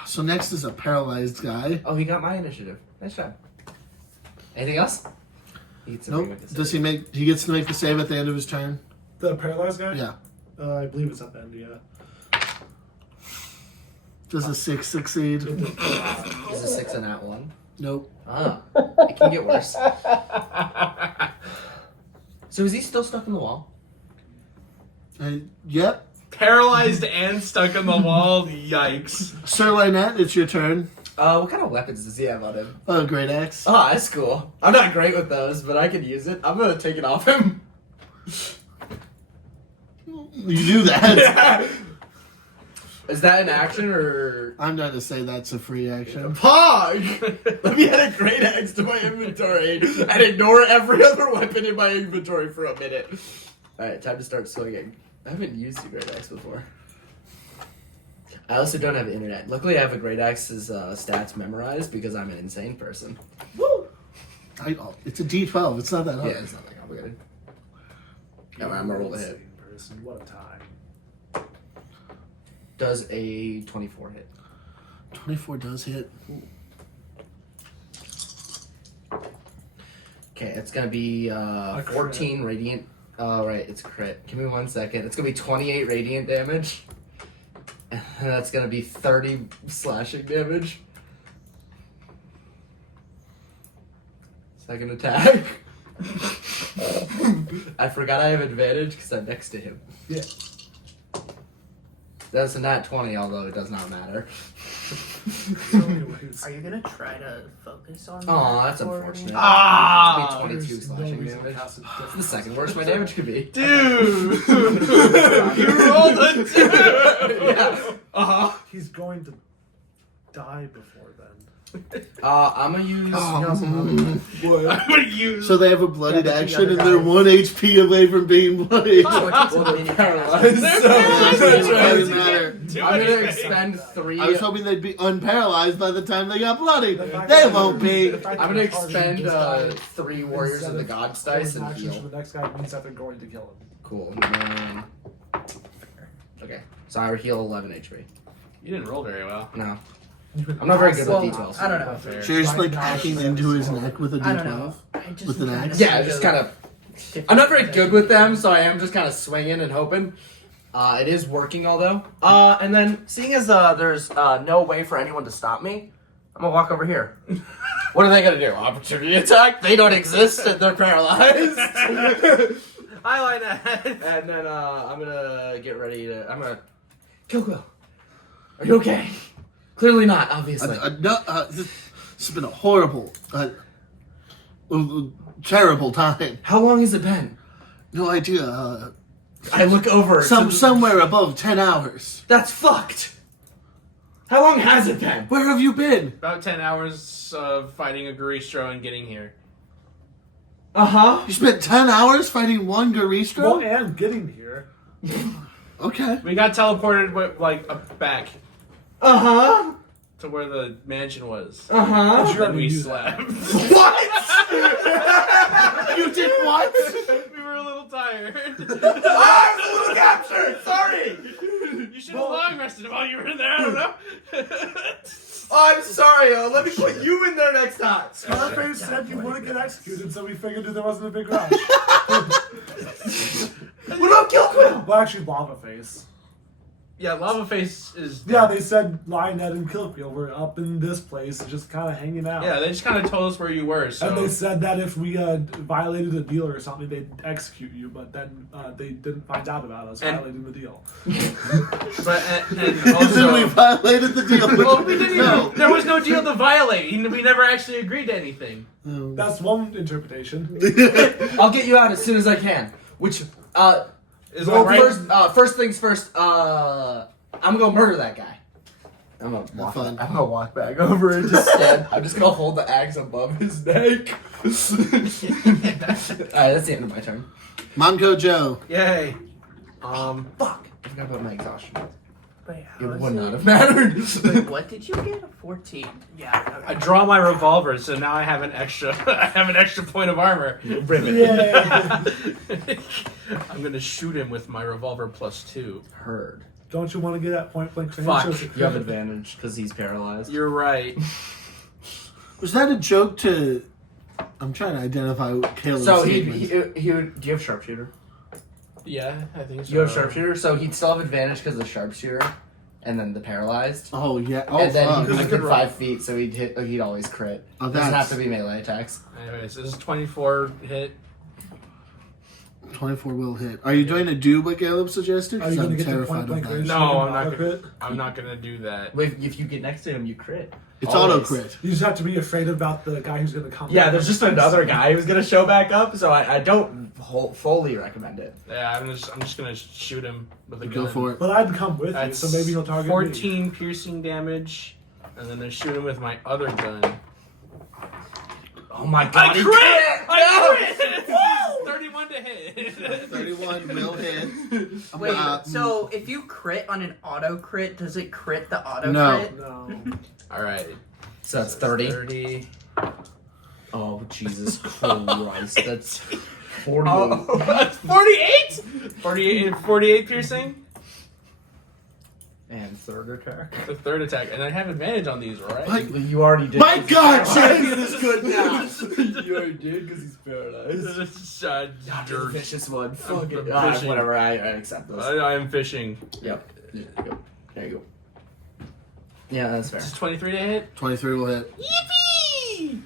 So next is a paralyzed guy. Oh, he got my initiative. Nice job. Anything else? He gets to Nope. remake the Does save. he gets to make the save at the end of his turn? The paralyzed guy? Yeah. I believe it's at the end, yeah. Does a 6 succeed? Is a 6 and that one? Nope. Ah, it can get worse. So is he still stuck in the wall? Yep. Paralyzed and stuck on the wall. Yikes. Sir Lynette, it's your turn. What kind of weapons does he have on him? Oh, great axe. Oh, that's cool. I'm not great with those, but I can use it. I'm gonna take it off him. You do that. Is that an action or? I'm going to say that's a free action. Pog! Let me add a great axe to my inventory and ignore every other weapon in my inventory for a minute. Alright, time to start swinging. I haven't used the great axe before. I also don't have internet. Luckily, I have a Great Axe's stats memorized because I'm an insane person. Woo! It's a D12. It's not that hard. Yeah, it's not that complicated. Yeah, I'm gonna roll the hit. Insane person. What a time. Does a 24 hit? 24 does hit. Okay, it's gonna be 14 radiant. Oh, right, it's crit. Give me 1 second. It's gonna be 28 radiant damage. And that's gonna be 30 slashing damage. Second attack. I forgot I have advantage because I'm next to him. Yeah. That's a nat 20, although it does not matter. Are you gonna try to focus on? Aw, that that's or- unfortunate. Ah! It's gonna be 22 There's no slashing reason to damage. cast it It's the second worst my damage could be. Dude! You rolled a 2! Yeah. Uh-huh. He's going to die before then. I'm gonna use... I'm gonna use. So they have a blooded Yeah, but you action and gotta they're die. 1 HP away from being bloodied. Oh, it takes a minute to paralyzed. cast. So- It doesn't matter. Do I'm gonna anything. expend 3... I was hoping they'd be unparalyzed by the time they got bloody. The fact They that won't be. the fact I'm that gonna the target expend just died 3 Warriors of the instead Gods going dice and action to heal. the next guy means that they're going to kill him. Cool. And then... Okay. So I heal 11 HP. You didn't roll very well. No. I'm not very good Well, with D12s. I don't know. Fair. So you're just like hacking into his neck with a I don't know. D12? I just With an am trying axe? to Yeah, think just of kind of... different I'm not very things. good with them, so I am just kind of swinging and hoping. It is working, although. And then, seeing as there's no way for anyone to stop me, I'm gonna walk over here. What are they gonna do? Opportunity attack? They don't exist and they're paralyzed. I like that. And then I'm gonna get ready to... I'm gonna... Quill. Are you okay? Clearly not, obviously. This has been a horrible, terrible time. How long has it been? No idea. I look over. Somewhere above 10 hours. That's fucked. How long has it been? Where have you been? About 10 hours of fighting a Garistro and getting here. Uh-huh. You spent 10 hours fighting one Garistro? Well, and getting here. Okay. We got teleported back Uh-huh. to where the mansion was. Uh-huh. Sure, And we we do slept. What? You did what? We were a little tired. I was a little captured. Sorry. You should have long rested while you were in there. I don't know. I'm sorry. Let me put you in there next time. Scarface said you wouldn't get executed, so we figured there wasn't a big rush. What about Quill? Well, actually, Lava Face. Yeah, Lava Face is. Yeah, they said Lynette and Killfield were up in this place, just kind of hanging out. Yeah, they just kind of told us where you were. So. And they said that if we violated a deal or something, they'd execute you, but then they didn't find out about us And- violating the deal. But and Then we also. violated the deal. Well, we didn't No. even, there was no deal to violate. We never actually agreed to anything. Oh. That's one interpretation. I'll get you out as soon as I can. Which, Is well, that right? first things first, I'm gonna murder that guy. I'm gonna walk back over and just stand. I'm just gonna hold the axe above his neck. Alright, that's the end of my turn. Manco Joe. Yay. Fuck! I forgot about my exhaustion. Wait, It how is would it? not have mattered. Wait, what did you get? A 14. Yeah. I draw my revolver, so now I have an extra. I have an extra point of armor. Ribbon. Yeah. I'm gonna shoot him with my revolver +2. Heard. Don't you want to get that point blank range? Fuck. Or is it You have crit? advantage because he's paralyzed. You're right. Was that a joke to... I'm trying to identify what Caleb's So statement. he would. Do you have sharpshooter? Yeah, I think so. You have sharpshooter, so he'd still have advantage because of the sharpshooter, and then the paralyzed. Oh, yeah. Oh, And then fuck. he's I within could 5 feet, so he'd always crit. Oh, Doesn't that's- have to be melee attacks. Anyways, this is 24 hit. 24 will hit. Are you going to do what Caleb suggested? Are you 'Cause going I'm to get the terrified point of blank that. range? No, so you I'm can not auto gonna. crit? I'm not gonna do that. If you get next to him, you crit. It's Always. auto crit. You just have to be afraid about the guy who's going to come. Yeah, there's just another guy who's gonna show back up, so I don't fully recommend it. Yeah, I'm just gonna shoot him with a gun. Go for it. But I'd come with That's you, so maybe he'll target 14 piercing damage, and then I shoot him with my other gun. Oh my god! I he crit! crit! I crit! 31 to hit. 31 will hit. Wait, so if you crit on an auto crit, does it crit the auto No. crit? No. All right. So that's 30. 30. Oh, Jesus Christ. That's 40. Oh, that's 48? 48 piercing? And third attack. The third attack. And I have advantage on these, right? Like, You already did. my God, champion is good now. You already did because he's paralyzed. Not the Dirt. vicious one. Fuck it. Whatever, I accept those. I am fishing. Yep. There you go. Yeah, that's fair. Is 23 to hit? 23 will hit. Yippee!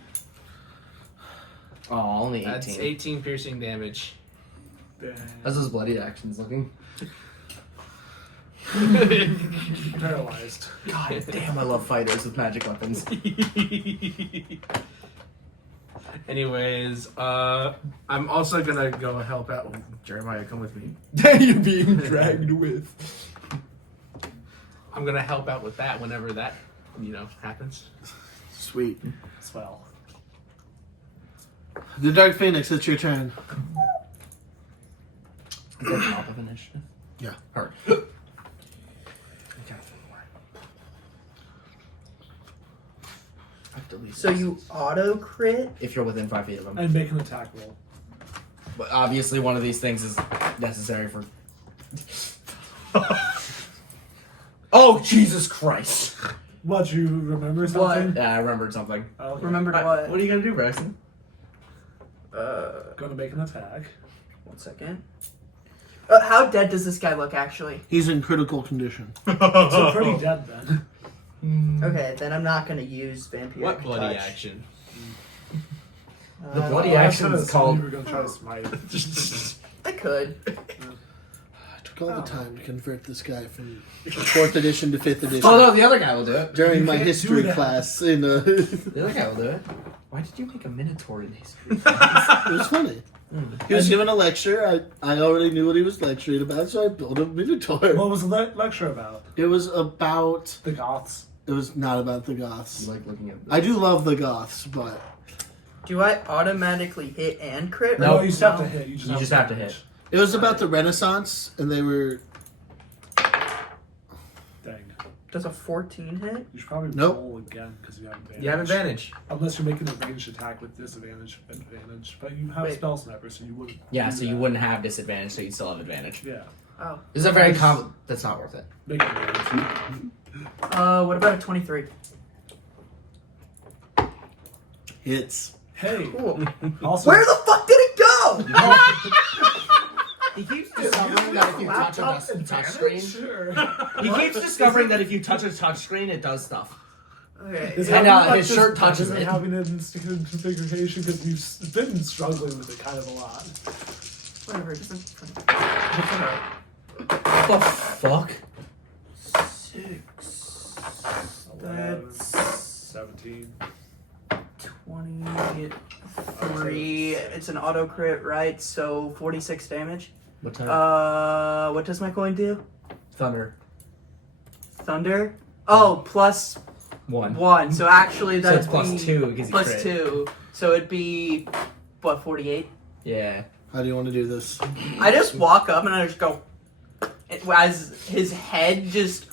Oh, only 18. That's 18 piercing damage. How's those bloody actions looking? Paralyzed. God damn, I love fighters with magic weapons. Anyways, I'm also gonna go help out. Jeremiah, come with me. You're being dragged with. I'm gonna help out with that whenever that, happens. Sweet. Swell. The Dark Phoenix, it's your turn. Is that top of initiative? Yeah. Hard. So you auto crit? If you're within 5 feet of them. And make an attack roll. But obviously one of these things is necessary for... Oh, Jesus Christ. What, you remember something? Yeah, I remembered something. Okay. Remembered What what? are you going to do, Braxton? Gonna make an attack. 1 second. How dead does this guy look, actually? He's in critical condition. So pretty dead then. Okay, then I'm not gonna use Vampire. What bloody Touch. action? The bloody I action kinda is assumed called... You were gonna try to smite. I could. I took all the time to convert this guy from 4th edition to 5th edition. Oh no, the other guy will do it. During You my can't history do that. class in The other guy will do it. Why did you make a minotaur in history? it was funny. He was giving a lecture. I already knew what he was lecturing about, so I built a Minotaur. What was the lecture about? It was about... The Goths. It was not about the Goths. You like looking at I do love the Goths, but... Do I automatically hit and crit? No, No, you just have to hit. You just have to hit. It was about the Renaissance, and they were... Dang. Does a 14 hit? You should probably Nope. roll again because you have advantage. You have advantage. Unless you're making a ranged attack with disadvantage. But you have Wait. spell sniper, so you wouldn't. Yeah, do so you that. wouldn't have disadvantage, so you'd still have advantage. Yeah. Oh. This is a very common... That's not worth it. Make it ranged. What about a 23? Hits. Hey. Cool. Also, Where the fuck did it go? He keeps discovering that if you touch a touch screen... Sure. He keeps discovering that if you touch a touch screen, it does stuff. Okay. Is And, it having, his shirt touches isn't it. having an instant configuration because we've been struggling with it kind of a lot. Whatever. It doesn't. What the fuck? 6. 11, That's 17. 23. It's an auto crit, right? So 46 damage. What time? What does my coin do? Thunder. Thunder? Oh, plus 1. 1. So actually So that'd it's plus be 2 because you plus crit. 2. So it'd be, what, 48? Yeah. How do you want to do this? I just walk up and I just go, as his head just.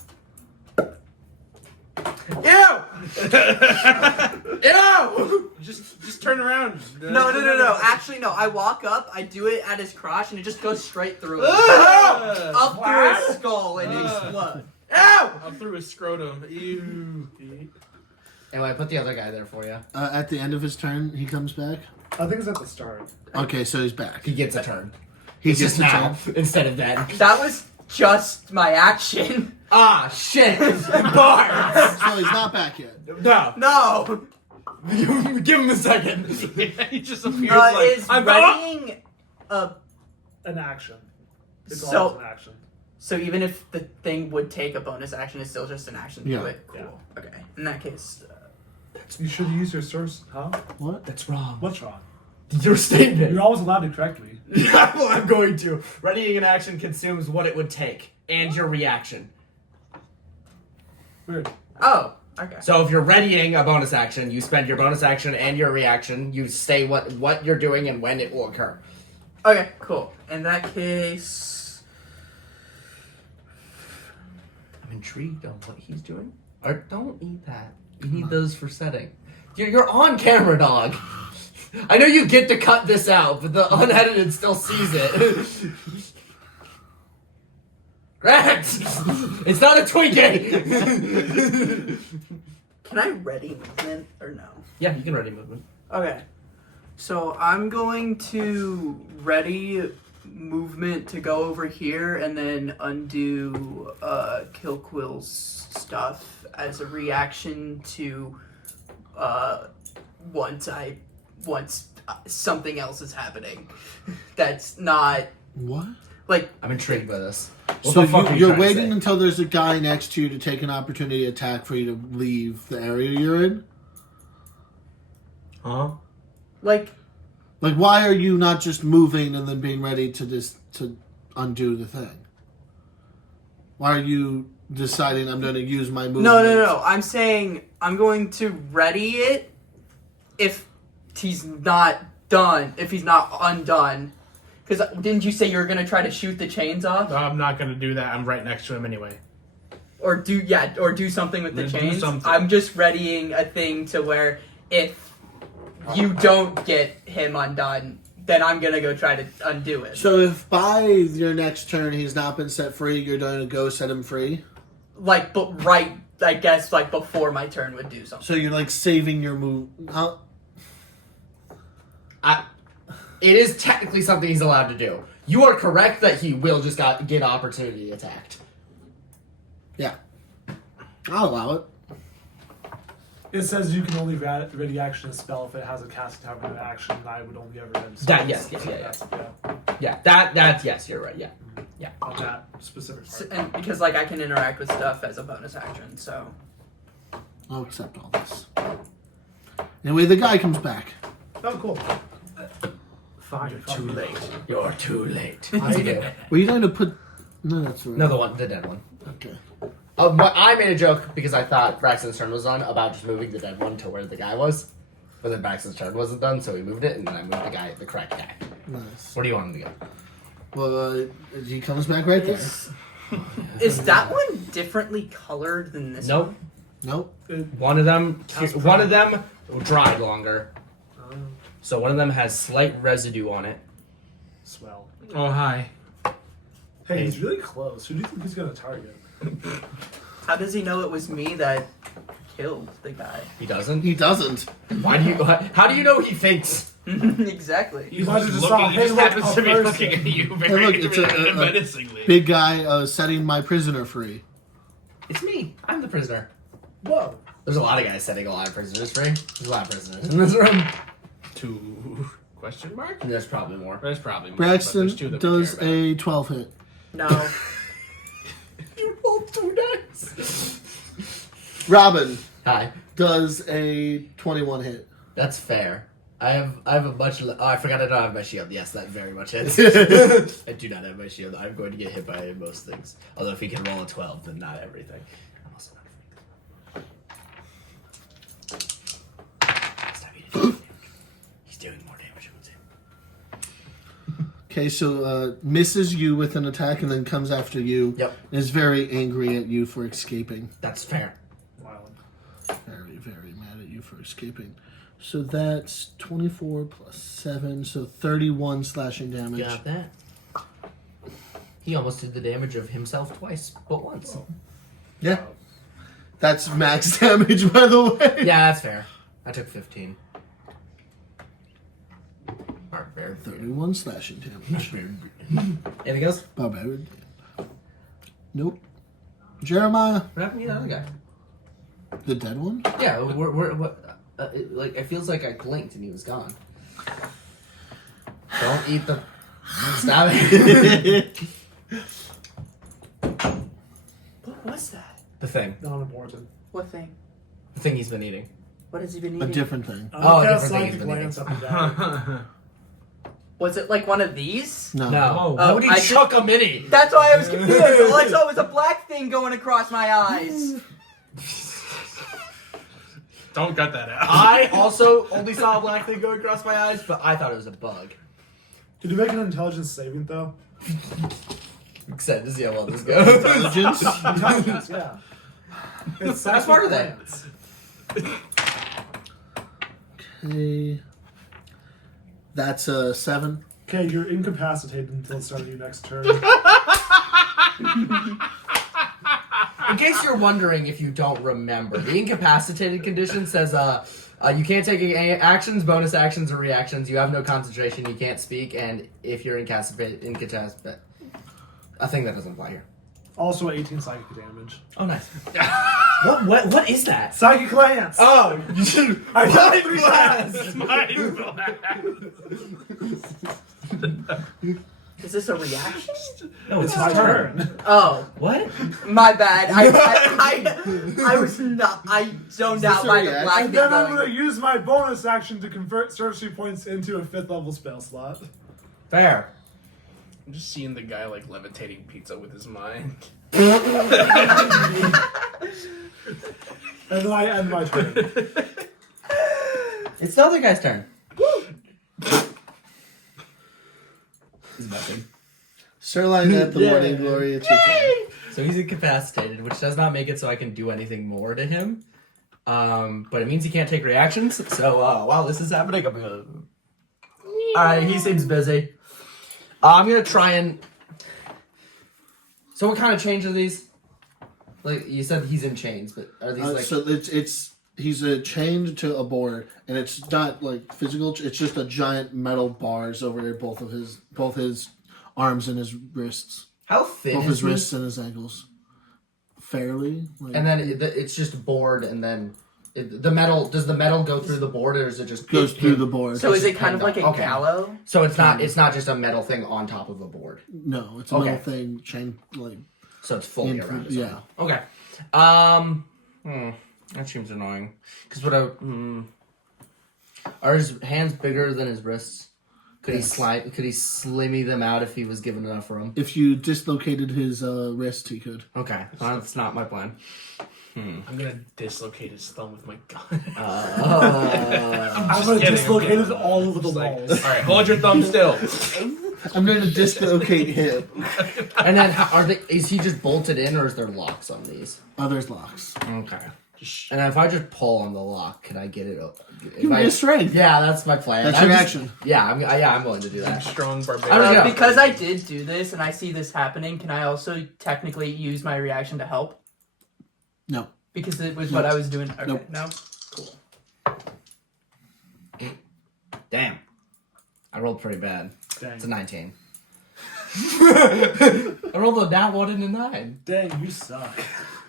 Ew! Ew! Just turn around. No. Actually, no. I walk up, I do it at his crotch, and it just goes straight through him. Up through his skull and explodes. Ew! Up through his scrotum. Ew. Anyway, I put the other guy there for you. At the end of his turn, he comes back? I think it's at the start. Okay, so he's back. He gets a turn. He It's gets just a now turn. instead of then. That was just my action. Ah, shit! Bars! So he's not back yet. No. No! Give him a second. He just appears like, Is I'm readying An action. It's So- always an action. So even if the thing would take a bonus action, it's still just an action to Yeah. do it? Cool. Okay. In that case, You should use your source. Huh? What? That's wrong. What's wrong? Your statement. You're always allowed to correct me. Well, I'm going to. Readying an action consumes what it would take and your reaction. Weird. oh, okay. So if you're readying a bonus action, you spend your bonus action and your reaction. You say what you're doing and when it will occur. Okay, cool. In that case, I'm intrigued on what he's doing. Or don't eat that. You need those for setting. You're on camera, dog. I know you get to cut this out, but the unedited still sees it. Rex! It's not a Twinkie! can I ready movement or no? Yeah, you can ready movement. Okay. So I'm going to ready movement to go over here and then undo Kilquill's stuff as a reaction to once something else is happening. That's not What? like I'm intrigued by this. What So the fuck are you you're trying to waiting say? until there's a guy next to you to take an opportunity attack for you to leave the area you're in? Huh? like Like, why are you not just moving and then being ready to undo the thing? Why are you deciding I'm going to use my movement? no. I'm saying I'm going to ready it if he's not done, if he's not undone. Because didn't you say you were going to try to shoot the chains off? I'm not gonna do that. I'm right next to him anyway. Or do something with the Do chains. something. I'm just readying a thing to where if you don't get him undone, then I'm gonna go try to undo it. So if by your next turn he's not been set free, you're going to go set him free? But right, I guess, before my turn would do something. So you're like saving your move. It is technically something he's allowed to do. You are correct that he will just get opportunity attacked. Yeah. I'll allow it. It says you can only ready action a spell if it has a cast type of action. I would only ever ready That- yes, spells. yeah. Yeah. Yeah, that's yes, you're right. Yeah. On that specific part. And because I can interact with stuff as a bonus action, so I'll accept all this. Anyway, the guy comes back. Oh, cool. You're too late. You're too late. Were you going to put... No, that's right. No, the dead one. Okay. But I made a joke because I thought Braxton's turn was done about just moving the dead one to where the guy was. But then Braxton's turn wasn't done, so we moved it, and then I moved the correct guy. Nice. Where do you want him to go? Well, he comes back right there. is that one differently colored than this? Nope. Nope. One of them That's dried longer. So one of them has slight residue on it. Swell. Oh hi. Hey, he's really close. Who do you think he's gonna target? How does he know it was me that killed the guy? He doesn't. He doesn't. Why do you? How do you know he thinks? Exactly. He might have just looking. saw, He hey, just look, happens a to be person. looking at you Hey, very, look, it's very a menacingly. big guy setting my prisoner free. It's me. I'm the prisoner. Whoa. There's a lot of guys setting a lot of prisoners free. There's a lot of prisoners in this room. Two question mark? There's probably more. There's probably more. Braxton but there's two that we does care about. a 12 hit. No. You rolled 2 dice. Robin Hi. does a 21 hit. That's fair. I have a much. I forgot I don't have my shield. Yes, that very much hits. I do not have my shield. I'm going to get hit by most things. Although if he can roll a 12, then not everything. I'm also not Stop eating. He's doing more damage. Okay, so misses you with an attack and then comes after you. Yep. And is very angry at you for escaping. That's fair. Wild. Very, very mad at you for escaping. So that's 24 plus 7, so 31 slashing damage. Got that. He almost did the damage of himself twice, but once. Yeah. That's max damage, by the way. Yeah, that's fair. I took 15. Alright, very 31 slashing damage. Anything else? Barbarian. Nope. Jeremiah, What happened to the other guy? the dead one? Yeah, what? It feels like I blinked and he was gone. Don't eat the. Stop it. What was that? The thing. Not important. What thing? The thing he's been eating. What has he been A eating? different thing. Oh, I different cast thing he's psychic been glance up and down. Was it like one of these? No. No. Why Oh, would he I chuck a mini? That's why I was confused. All I saw was a black thing going across my eyes. Don't cut that out. I also only saw a black thing going across my eyes, but I thought it was a bug. Can you make an intelligence saving throw? Excited to see how well this goes. Intelligence? Intelligence, yeah. It's How smart are they? Okay. That's a 7. Okay, you're incapacitated until the start of your next turn. In case you're wondering if you don't remember, the incapacitated condition says you can't take any actions, bonus actions, or reactions. You have no concentration. You can't speak, and if you're incapacitated, a thing that doesn't apply here. Also 18 psychic damage. Oh, nice. What is that? Psychic Lance! Oh, I got 3 Is this a reaction? No, It's my turn. Oh, What? my bad. I was not. I zoned Is this out a by the reaction? black And then I'm going. going to use my bonus action to convert sorcery points into a 5th level spell slot. Fair. I'm just seeing the guy like levitating pizza with his mind. And then I end my turn. It's the other guy's turn. He's nothing. Sir Lynette, the Morning Glory, it's your turn. So he's incapacitated, which does not make it so I can do anything more to him. But it means he can't take reactions. So while this is happening, I'm gonna. Alright, he seems busy. I'm gonna try and. So what kind of chains are these? Like you said, he's in chains, but are these like? So he's chained to a board, and it's not like physical. It's just a giant metal bars over there, both his arms and his wrists, How thin both is his he? wrists and his ankles. Fairly, like, And then it's just a board, and then the metal. Does the metal go through the board, or is it just goes through the board. So is it kind of like a Okay. gallows? So it's not just a metal thing on top of a board. No, it's a Okay. metal thing chained like. So it's fully In- around. yeah. Okay. That seems annoying. Because are his hands bigger than his wrists? Could Yes. he slimmy them out if he was given enough room? If you dislocated his wrist, he could. Okay, that's not my plan. I'm gonna dislocate his thumb with my gun. I'm going to dislocate it all over the walls. All right, hold your thumb still. I'm going to dislocate him. And then is he just bolted in, or is there locks on these? Others locks. Okay. And if I just pull on the lock, can I get it? You can be a strength. Yeah, that's my plan. That's your action. Yeah, I'm willing to do that. Strong I barbarian. don't know. Because I did do this and I see this happening, can I also technically use my reaction to help? No. Because it was what I was doing. Okay, Nope. no? Damn. I rolled pretty bad. Dang. It's a 19. I rolled a down 1 and a 9. Dang, you suck.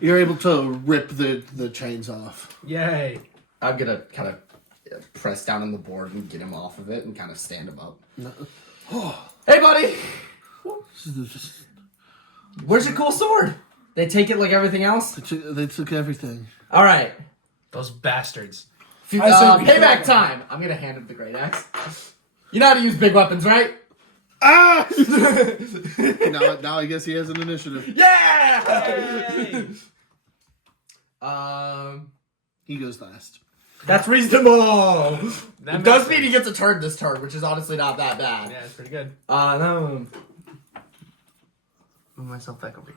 You're able to rip the chains off. Yay. I'm gonna kind of press down on the board and get him off of it and kind of stand him up. No. Hey, buddy! Where's your cool sword? They take it like everything else? They took everything. Alright. Those bastards. I say we Payback kill time! I'm gonna hand him the great axe. You know how to use big weapons, right? Ah! now I guess he has an initiative. Yeah! He goes last. That's reasonable! That It does makes mean he sense. gets a turn this turn, which is honestly not that bad. Yeah, it's pretty good. No. Move myself back over here.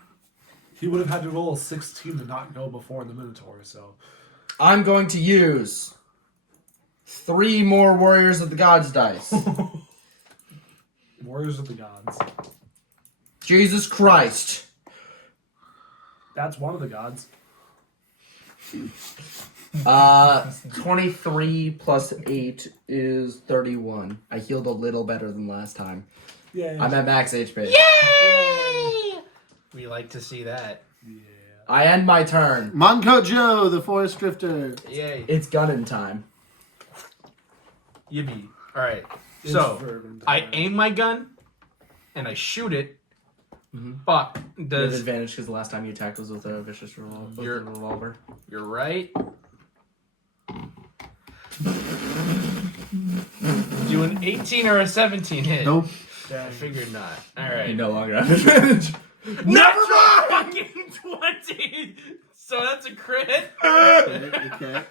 He would have had to roll a 16 to not go before the Minotaur, so. I'm going to use 3 more Warriors of the Gods dice. Warriors of the Gods. Jesus Christ. That's one of the gods. 23 plus 8 is 31. I healed a little better than last time. Yeah. I'm at max HP. Yay! We like to see that. Yeah. I end my turn. Manco Joe, the Forest Drifter. Yay. It's gunning time. Yippee. Alright. It's So, fervent. I aim my gun, and I shoot it, but You have does... advantage because the last time you attacked was with a vicious revolver. You're right. Do an 18 or a 17 hit? Nope. I figured not. Alright. You no longer have advantage. Never mind! Fucking 20! So that's a crit? Okay.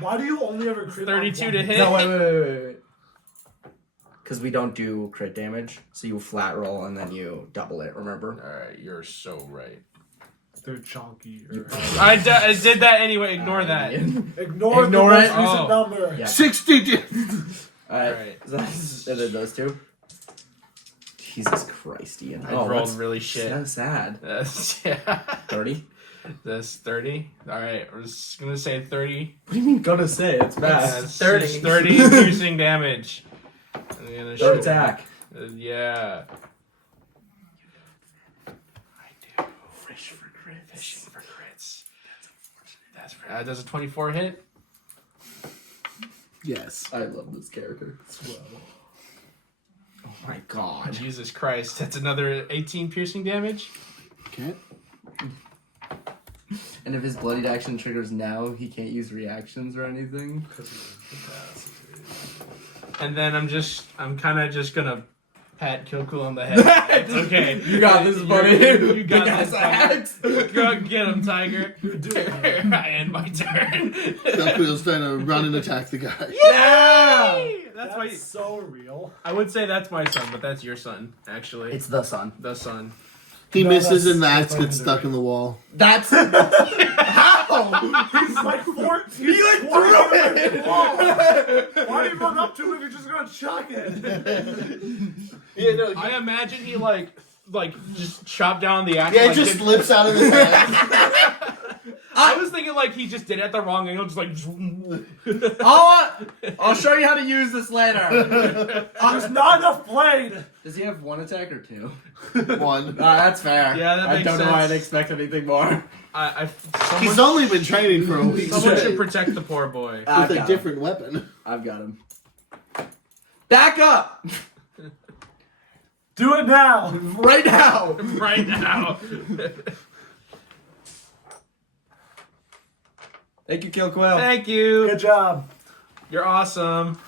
Why do you only ever crit on 32 one? to hit? No, wait. because we don't do crit damage. So you flat roll and then you double it. Remember? All right, you're so right. They're chunky. I did that anyway. Ignore that. Ignore the Ignore most it. recent Oh. number. Yeah. 60. All right. Alright. And then those two. Jesus Christ, Ian. I rolled that's really shit. So sad. Yeah. 30. That's 30. All right, I was gonna say 30. What do you mean gonna say? It's bad. That's 30. 30 piercing damage. I'm gonna Third shoot. attack. Yeah. I do. Fish for crits. Fishing for crits. That's unfortunate. Does a 24 hit? Yes. I love this character. Oh my god. Jesus Christ, that's another 18 piercing damage. Okay. And if his bloodied action triggers now, he can't use reactions or anything. And then I'm kind of just gonna pat Kilkul on the head. It's okay. You got this, buddy. You got Big this, ass buddy. axe. Go get him, Tiger. You do it. I end my turn. Duckweel's trying to run and attack the guy. Yeah! That's That's my. so real. I would say that's my son, but that's your son, actually. It's the sun. the son. He No, misses that's- and the axe that's gets fine. stuck in the wall. That's how. He's like 14. He like threw it. Why do you run up to him? You're just gonna chuck it. Yeah, no. I imagine he like just chopped down the axe. Yeah, it like, just did- slips out of his hand. I was thinking like he just did it at the wrong angle, just like. I'll show you how to use this later. There's not enough blade. Does he have one attack or two? One. That's fair. Yeah, that I makes don't know why I'd sense. expect anything more. He's Someone, only been training for a week someone straight should protect the poor boy. I've with a got him. different weapon. I've got him. Back up! Do it now. Right now! Right now. Thank you, Kill Quill. Thank you. Good job. You're awesome.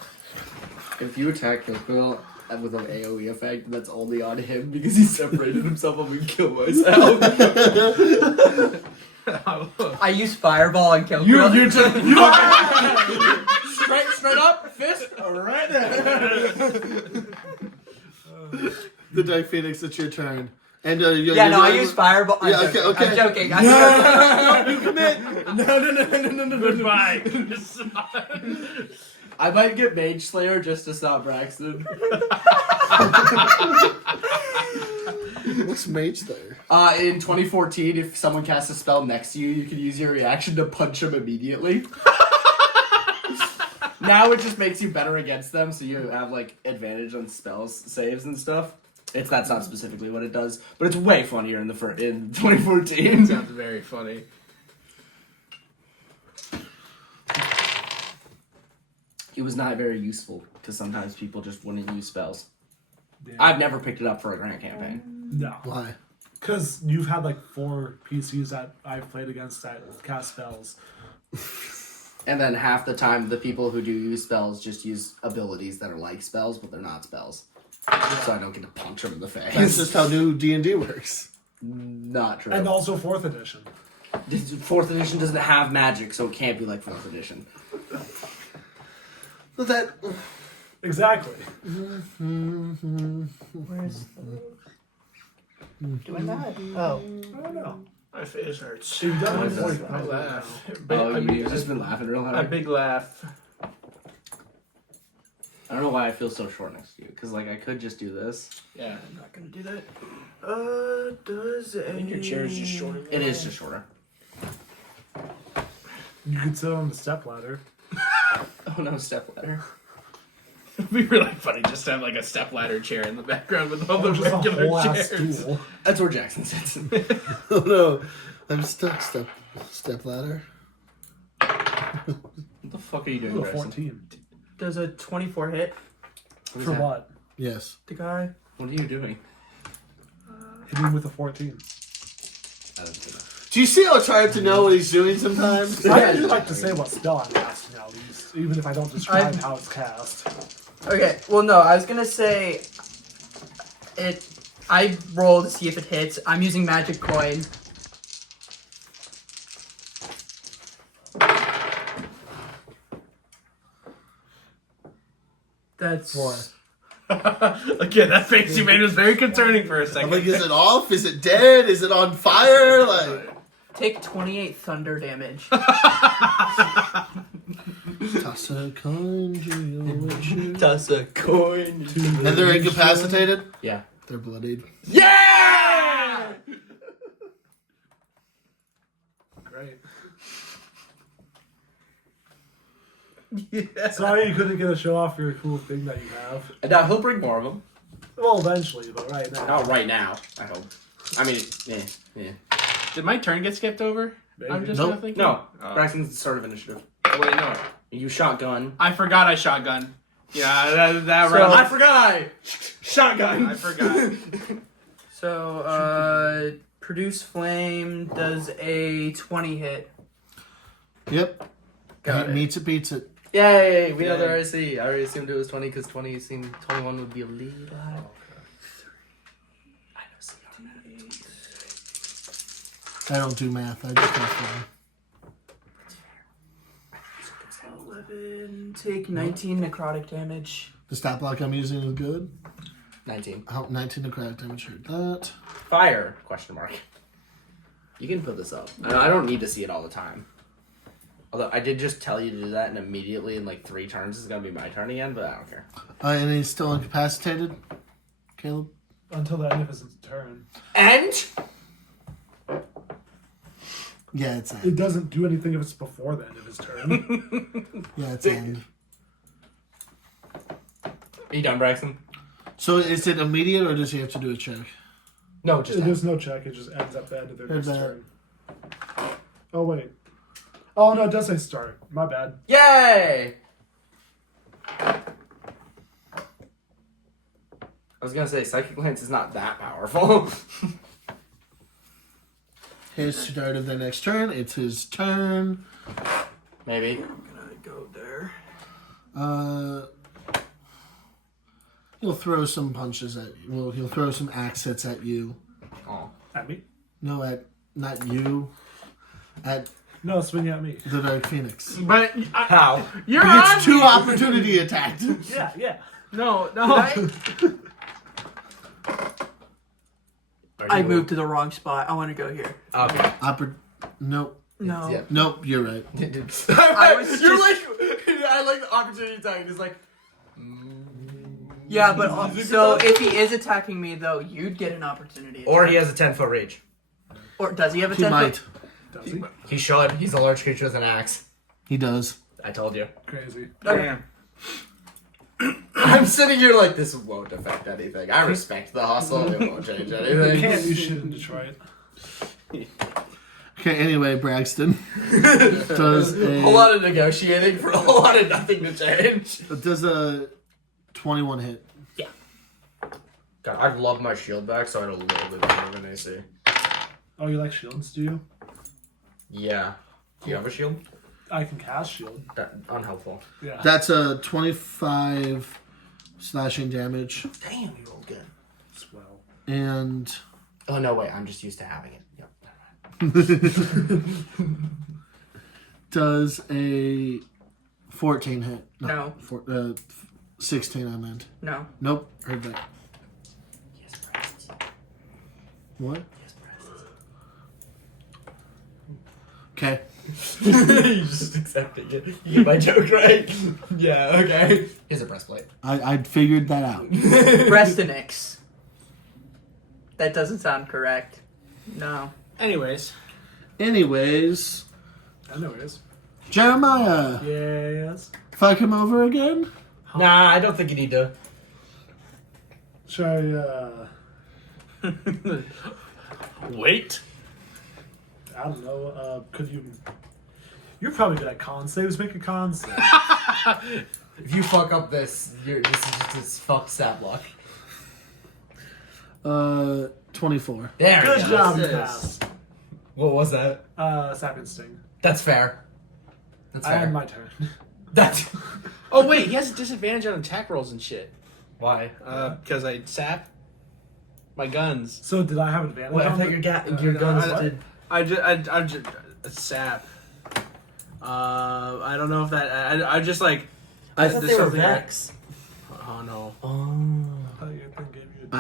If you attack Kill Quill with an AoE effect, that's only on him because he separated himself and we kill myself. I use Fireball and kill. you just straight up fist right there. The Dark Phoenix, it's your turn. And Yeah, no, I use Fireball. I'm Yeah, joking. okay. I'm joking. I'm joking. You commit. No. Goodbye. I might get Mage Slayer just to stop Braxton. What's Mage there? In 2014, if someone casts a spell next to you, you can use your reaction to punch them immediately. Now it just makes you better against them, so you have like advantage on spells, saves, and stuff. That's not specifically what it does, but it's way funnier in 2014. Sounds very funny. It was not very useful because sometimes people just wouldn't use spells. Yeah. I've never picked it up for a grand campaign. No. Why? Because you've had like 4 PCs that I've played against that cast spells. And then half the time, the people who do use spells just use abilities that are like spells, but they're not spells. So I don't get to punch them in the face. That's just how new D&D works. Not true. And also 4th edition. 4th edition doesn't have magic, so it can't be like 4th edition. Well, that... Exactly. Where's do I not? Oh. I don't know. My face hurts. You've done like I 45 now. laugh. Oh, you've just been laughing real A hard. big laugh. I don't know why I feel so short next to you, because like I could just do this. Yeah, I'm not gonna do that. Does I think your chair is just shorter. It is just shorter. You could sit on the step ladder. Oh no, step ladder. It'd be really funny just to have like a step ladder chair in the background with all the Or just a regular whole ass chairs. stool. That's where Jackson sits. Oh no. I'm stuck. Step ladder. What the fuck are you doing, Ooh, Jackson? 14. does a 24 hit What is For that? what? Yes. the guy? What are you doing? Hitting with a 14. Do you see how it's hard to know what he's doing sometimes? I do like to say what spell I'm casting at least, even if I don't describe how it's cast. Okay. Well, no, I was gonna say it. I roll to see if it hits. I'm using magic coin. That's 4. Again, that face you made was very concerning for a I'm second. like, is it off? Is it dead? Is it on fire? Like, Take 28 thunder damage. toss a coin, Julio. Toss a coin. And they're incapacitated? Yeah. They're bloodied. Yeah! Great. Yeah. Sorry you couldn't get a show off your cool thing that you have. Now he'll bring more of them. Well, eventually, but right now. Not right now, I hope. I mean, yeah. Did my turn get skipped over? Maybe. I'm just Nope. not thinking. No. Oh. Braxton's start of initiative. Wait, no. You shotgun. I forgot I shotgun. Yeah, that So- round. I forgot I shotgun. I forgot. So, produce flame does a 20 hit. Yep. Got it. Meets it, beats it. Yay! We know Yay. the RC. I already assumed it was 20 because 20 seemed 21 would be a lead. I know some. I don't do math. I just have fun. 11, take 19 necrotic damage. The stat block I'm using is good. 19. 19 necrotic damage. Heard that. Fire? Question mark. You can put this up. I don't need to see it all the time. Although I did just tell you to do that, and immediately in like 3 turns it's gonna be my turn again. But I don't care. And he's still incapacitated. Caleb. Until the end of his turn. And Yeah, it's It end. doesn't do anything if it's before the end of his turn. Yeah, it's end. are you done, Braxton? So is it immediate or does he have to do a check? No, just There's no check. It just ends at the end of their Heard next that. turn. Oh, wait. Oh, no, it does say start. My bad. Yay! I was gonna say Psychic Lance is not that powerful. His start of the next turn. It's his turn. Maybe. I'm gonna go there. He'll throw some punches at you. Well, he'll throw some axe hits at you. Oh. At me? No, at not you. At No, swing at me. the Dark Phoenix. But How? you're He on gets 2 me. opportunity attacks. Yeah. No. I moved to the wrong spot. I want to go here. Okay. Nope. No. Yeah. Nope, you're right. I was You're just- like, I like the opportunity attack. It's like, Yeah, but so if he is attacking me, though, you'd get an opportunity. or he has a 10-foot reach. Or does he have a He 10 might. foot? Does he? He should. He's a large creature with an axe. He does. I told you. Crazy. Damn. I'm sitting here like this won't affect anything. I respect the hustle. It won't change You anything. can't do shit in Detroit. Okay, anyway, Braxton does A lot of negotiating for a whole lot of nothing to change. does a 21 hit. God, I'd love my shield back, so I had a little bit more of an AC. Oh, you like shields, do you? Yeah. Do you have a shield? I can cast shield. Unhelpful. Yeah. That's a 25 slashing damage. Damn, you rolled good. Swell. And Oh, no, wait. I'm just used to having it. Yep. Never mind. does a 14 hit. No. 16 I meant. No. Nope, heard that. Yes, breasts. What? Yes, breasts. Okay. You just accepted it. You get my joke, right? Yeah, okay. Here's a breastplate. I figured that out. Breastinix. That doesn't sound correct. No. Anyways, Anyways, I know it is. Jeremiah, Yes. fuck him over again? Nah, I don't think you need to. Should I, wait. I don't know, could you... You're probably good at con saves. Make a con save. If you fuck up this, this is just this fucked stat block. 24. There Good we go. job, you Yes. passed. What was that? Sapient Sting. That's fair. That's I fair. had my turn. That's... Oh wait, he has a disadvantage on attack rolls and shit. Why? Because I sap my guns. So did I have advantage Wait, I on thought your guns I- did... I just sap. I don't know if that. I just like. I thought there's they were something- Vex. Oh no. Oh.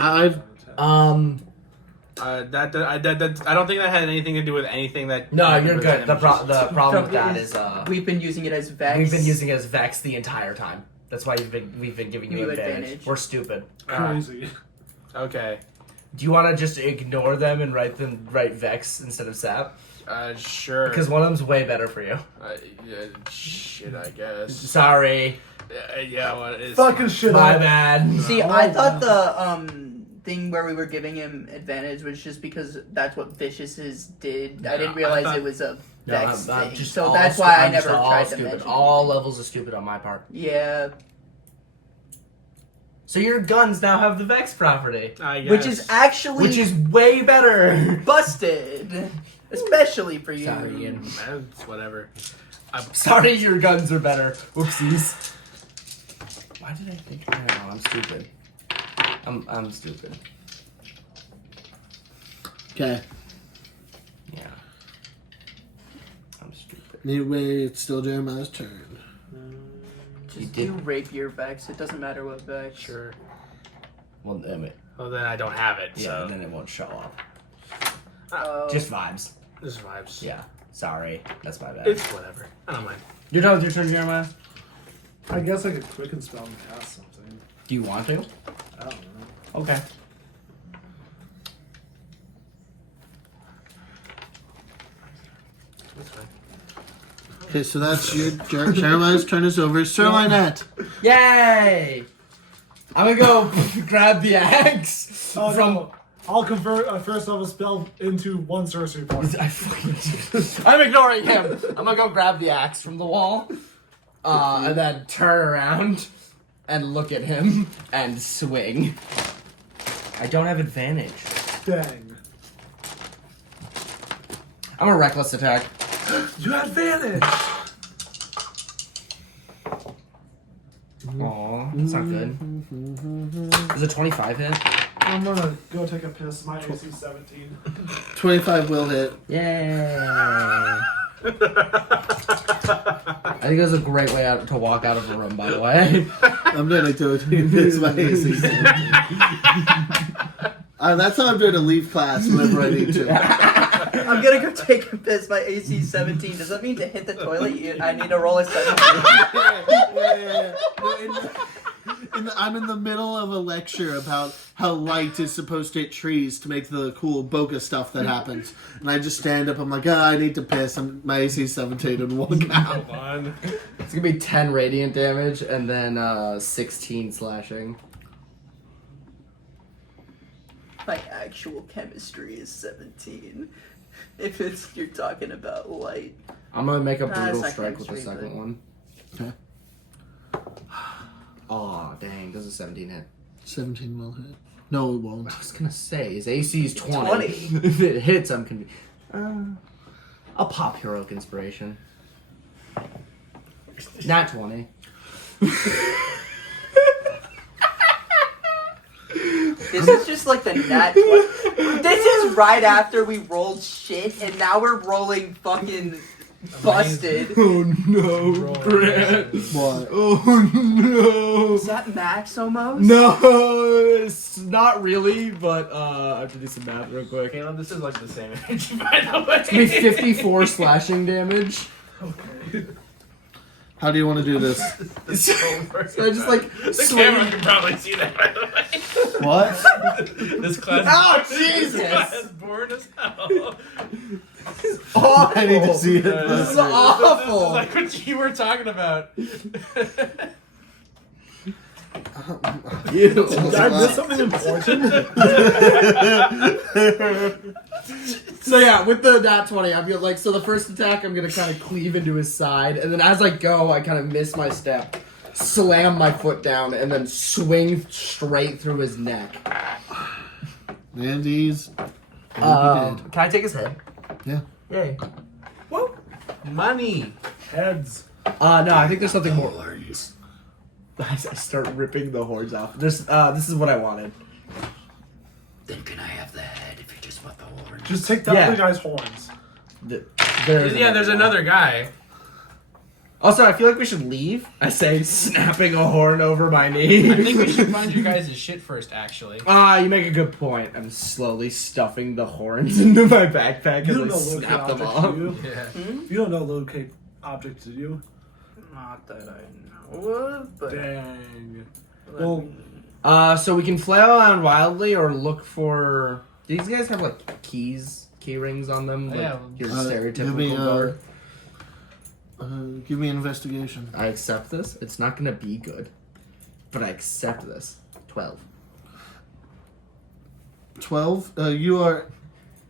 5. I don't think that had anything to do with anything that. No, you're good. The problem with that is we've been using it as Vex. we've been using it as Vex the entire time. That's why we've been giving you You advantage. advantage. We're stupid. Crazy. Okay. Do you want to just ignore them and write Vex instead of Sap? Sure. Because one of them's way better for you. Shit, I guess. Sorry. Yeah, well, it's Fucking shit My up. bad. See, I thought the thing where we were giving him advantage was just because that's what Vicious's did. I didn't realize it was a Vex thing. So that's why I never tried to mention it. All levels of stupid on my part. Yeah. So your guns now have the Vex property. I guess. Which is actually Which is way better. busted. Especially for you. Sorry, Ian. It's whatever. Sorry, your guns are better. Whoopsies. Why did I think? I don't know. I'm stupid. I'm stupid. Okay. Yeah. I'm stupid. Anyway, it's still Jeremiah's turn. Just do rapier Vex. It doesn't matter what Vex. Sure. Well, damn it. Well, then I don't have it. Yeah, So and then it won't show up. Just Just vibes. this vibes. Yeah. Sorry. That's my bad. It's whatever. I don't mind. You're done with your turn, Jeremiah? I guess I could quicken spell and cast something. Do you want to? I don't know. Okay. That's fine. Okay, so that's your Jeremiah's turn is over. Sir Lynette. Yay! I'm gonna go grab the axe Oh, from. no. I'll convert a first level spell into 1 sorcery point. I'm ignoring him. I'm gonna go grab the axe from the wall, and then turn around and look at him and swing. I don't have advantage. Dang. I'm a reckless attack. You had advantage! Aw, that's not good. Is a 25 hit? I'm gonna go take a piss. My AC is 17. 25 will hit. Yay! I think it was a great way out to walk out of a room, by the way. I'm doing to it's my AC 17. That's how I'm doing a leave class whenever I need to. I'm gonna go take a piss. My AC 17. Does that mean to hit the toilet, I need to roll a 17? I'm in the middle of a lecture about how light is supposed to hit trees to make the cool bokeh stuff that happens. And I just stand up, I'm like, I need to piss. My AC 17 and walk out. Come on. It's gonna be 10 radiant damage and then 16 slashing. My actual chemistry is 17. If you're talking about light. I'm gonna make a Nah, brutal it's not strike with the chemistry, second but- one. Okay. Aw, dang, does a 17 hit? 17 will hit. No, it won't. I was gonna say, his AC is 20. 20. If it hits, I'm confused. I'll pop Heroic Inspiration. Not 20. This is just like the nat 20. This is right after we rolled shit, and now we're rolling fucking busted. Oh no, Brad. What? Oh no. Is that max almost? No, it's not really, but I have to do some math real quick. Caleb, this is like the same energy, by the way. It's gonna be 54 slashing damage. Okay. How do you want to do this? So I just like The swing. camera can probably see that, by the way. What? This class. Oh, This Jesus. class is bored as hell. Awful. I need to see it. This is This awful. is like what you were talking about. Ew. Did I miss something important? So yeah, with the nat 20, I'm gonna like, so the first attack, I'm gonna kind of cleave into his side, and then as I go, I kind of miss my step, slam my foot down, and then swing straight through his neck. Mandy's. Can I take his head? Yeah. Yay. Whoa. Money. Heads. No, I think there's something more. I start ripping the horns off. This is what I wanted. Then can I have the head if you just want the horn? Just take that Yeah. other guy's horns. There's One. another guy. Also, I feel like we should leave. I say, snapping a horn over my knee. I think we should find your guys' shit first, actually. You make a good point. I'm slowly stuffing the horns into my backpack You as don't I know locate snap them objects, off. do you? Yeah. You don't know locate objects, do you? Not that I know of, but Dang. let Well, me- So we can flail around wildly or look for... Do these guys have, like, key rings on them? Like Yeah. your Give stereotypical me, guard? give me an investigation. I accept this. It's not gonna be good. But I accept this. 12. 12. You are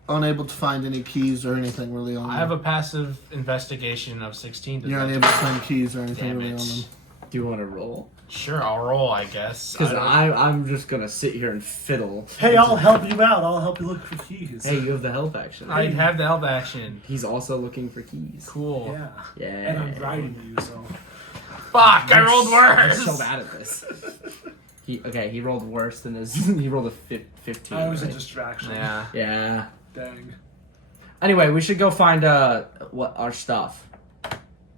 unable to find any keys or anything really on them. I have a passive investigation of 16. Does You're that unable do- to find keys or anything Damn really it. on them. Do you want to roll? Sure, I'll roll, I guess. Because I don't- I'm just gonna sit here and fiddle. hey, I'll help you out. I'll help you look for keys. Hey, you have the help action. I have the help action. He's also looking for keys. Cool. Yeah. Yeah. And I'm riding you, so. Fuck, I rolled I'm worse! so bad at this. He rolled worse than his. He rolled a 15. I was a right? distraction. Yeah. Yeah. Dang. Anyway, we should go find what our stuff.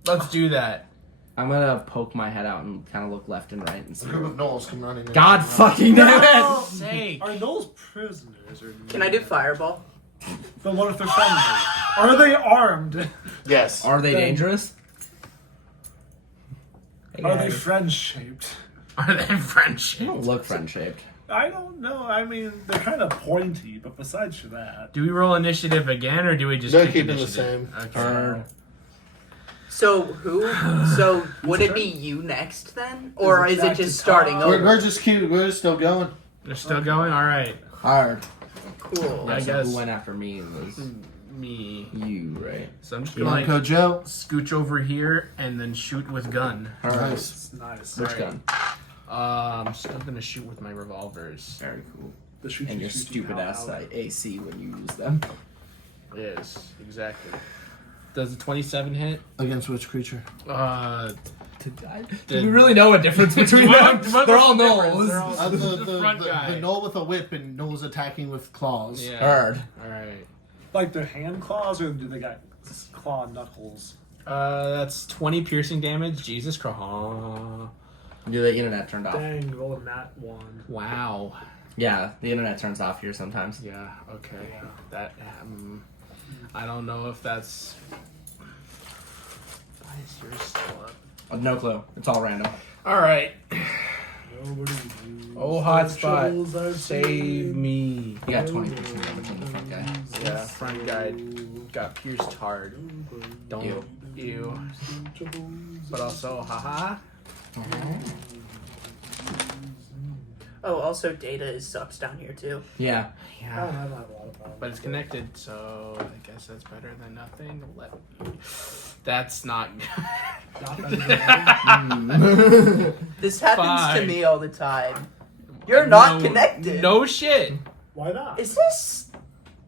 Let's do that. I'm gonna poke my head out and kind of look left and right and see. Knowles come running in. God fucking damn No! it! Sake. Are those prisoners? Or Can I do fireball? Then what if they're friendly? Are they armed? Yes. Are they Then- dangerous? Hey, Are they guys. friend-shaped? Are they They friendship? don't look friend-shaped. I don't know. I mean, they're kind of pointy, but besides that. Do we roll initiative again, or do we just They're keep keeping the initiative? same. Okay. So who? So would it be you next then, or is it just starting We're We're over? just cute. We're still going. They're still going? Alright. Hard. Cool. I So guess- who went after me was Me. you, right? So I'm just gonna like Manco Joe. scooch over here and then shoot with gun. Alright. Nice. It's nice. Which Alright. gun? I'm still gonna shoot with my revolvers. Very cool. The shooty, And your shooty, stupid ow, ass ow. AC when you use them. Yes, exactly. Does the 27 hit? Against which creature? Do we really know a difference between them? They're all different. nulls. They're all- the front guy. the Knoll with a whip and Knoll's attacking with claws. Yeah. Hard. Alright. Like their hand claws, or do they got claw knuckles? That's 20 piercing damage. Jesus Christ. Do the internet turned off? Dang, rolling that one. Wow. Yeah, the internet turns off here sometimes. Yeah, okay. That, I don't know if that's... Why is yours still up? No clue. It's all random. Alright. Nobody knew. Oh, hotspot. Troubles I've Save seen. me. You got 20% damage on the front guy. Yeah, front guy got pierced hard. Don't. Ew. Ew. But also, haha. Oh, also data is sucks down here too. Yeah. I don't Yeah. have a lot of problems. But it's connected, so I guess that's better than nothing. That's not Not better than This happens to Fine. me all the time. You're not No- connected. No shit. Why not? Is this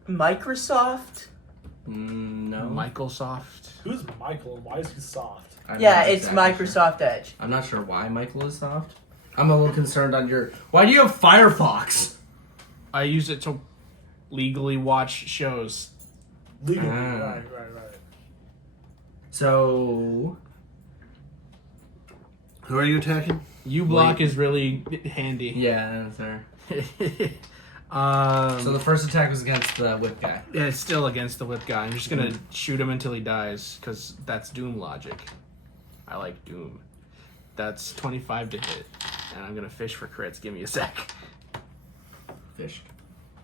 Microsoft? No. Microsoft. Who's Michael and why is he soft? I'm Yeah, not it's exactly sure. Microsoft Edge. I'm not sure why Michael is soft. I'm a little concerned on your... Why do you have Firefox? I use it to legally watch shows. Legally, Ah. right. So... Who are you attacking? uBlock is really handy. Yeah, sir. So So the first attack was against the whip guy. yeah, it's still against the whip guy. I'm just gonna shoot him until he dies, because that's Doom logic. I like Doom. That's 25 to hit, and I'm gonna fish for crits. Give me a sec. Fish.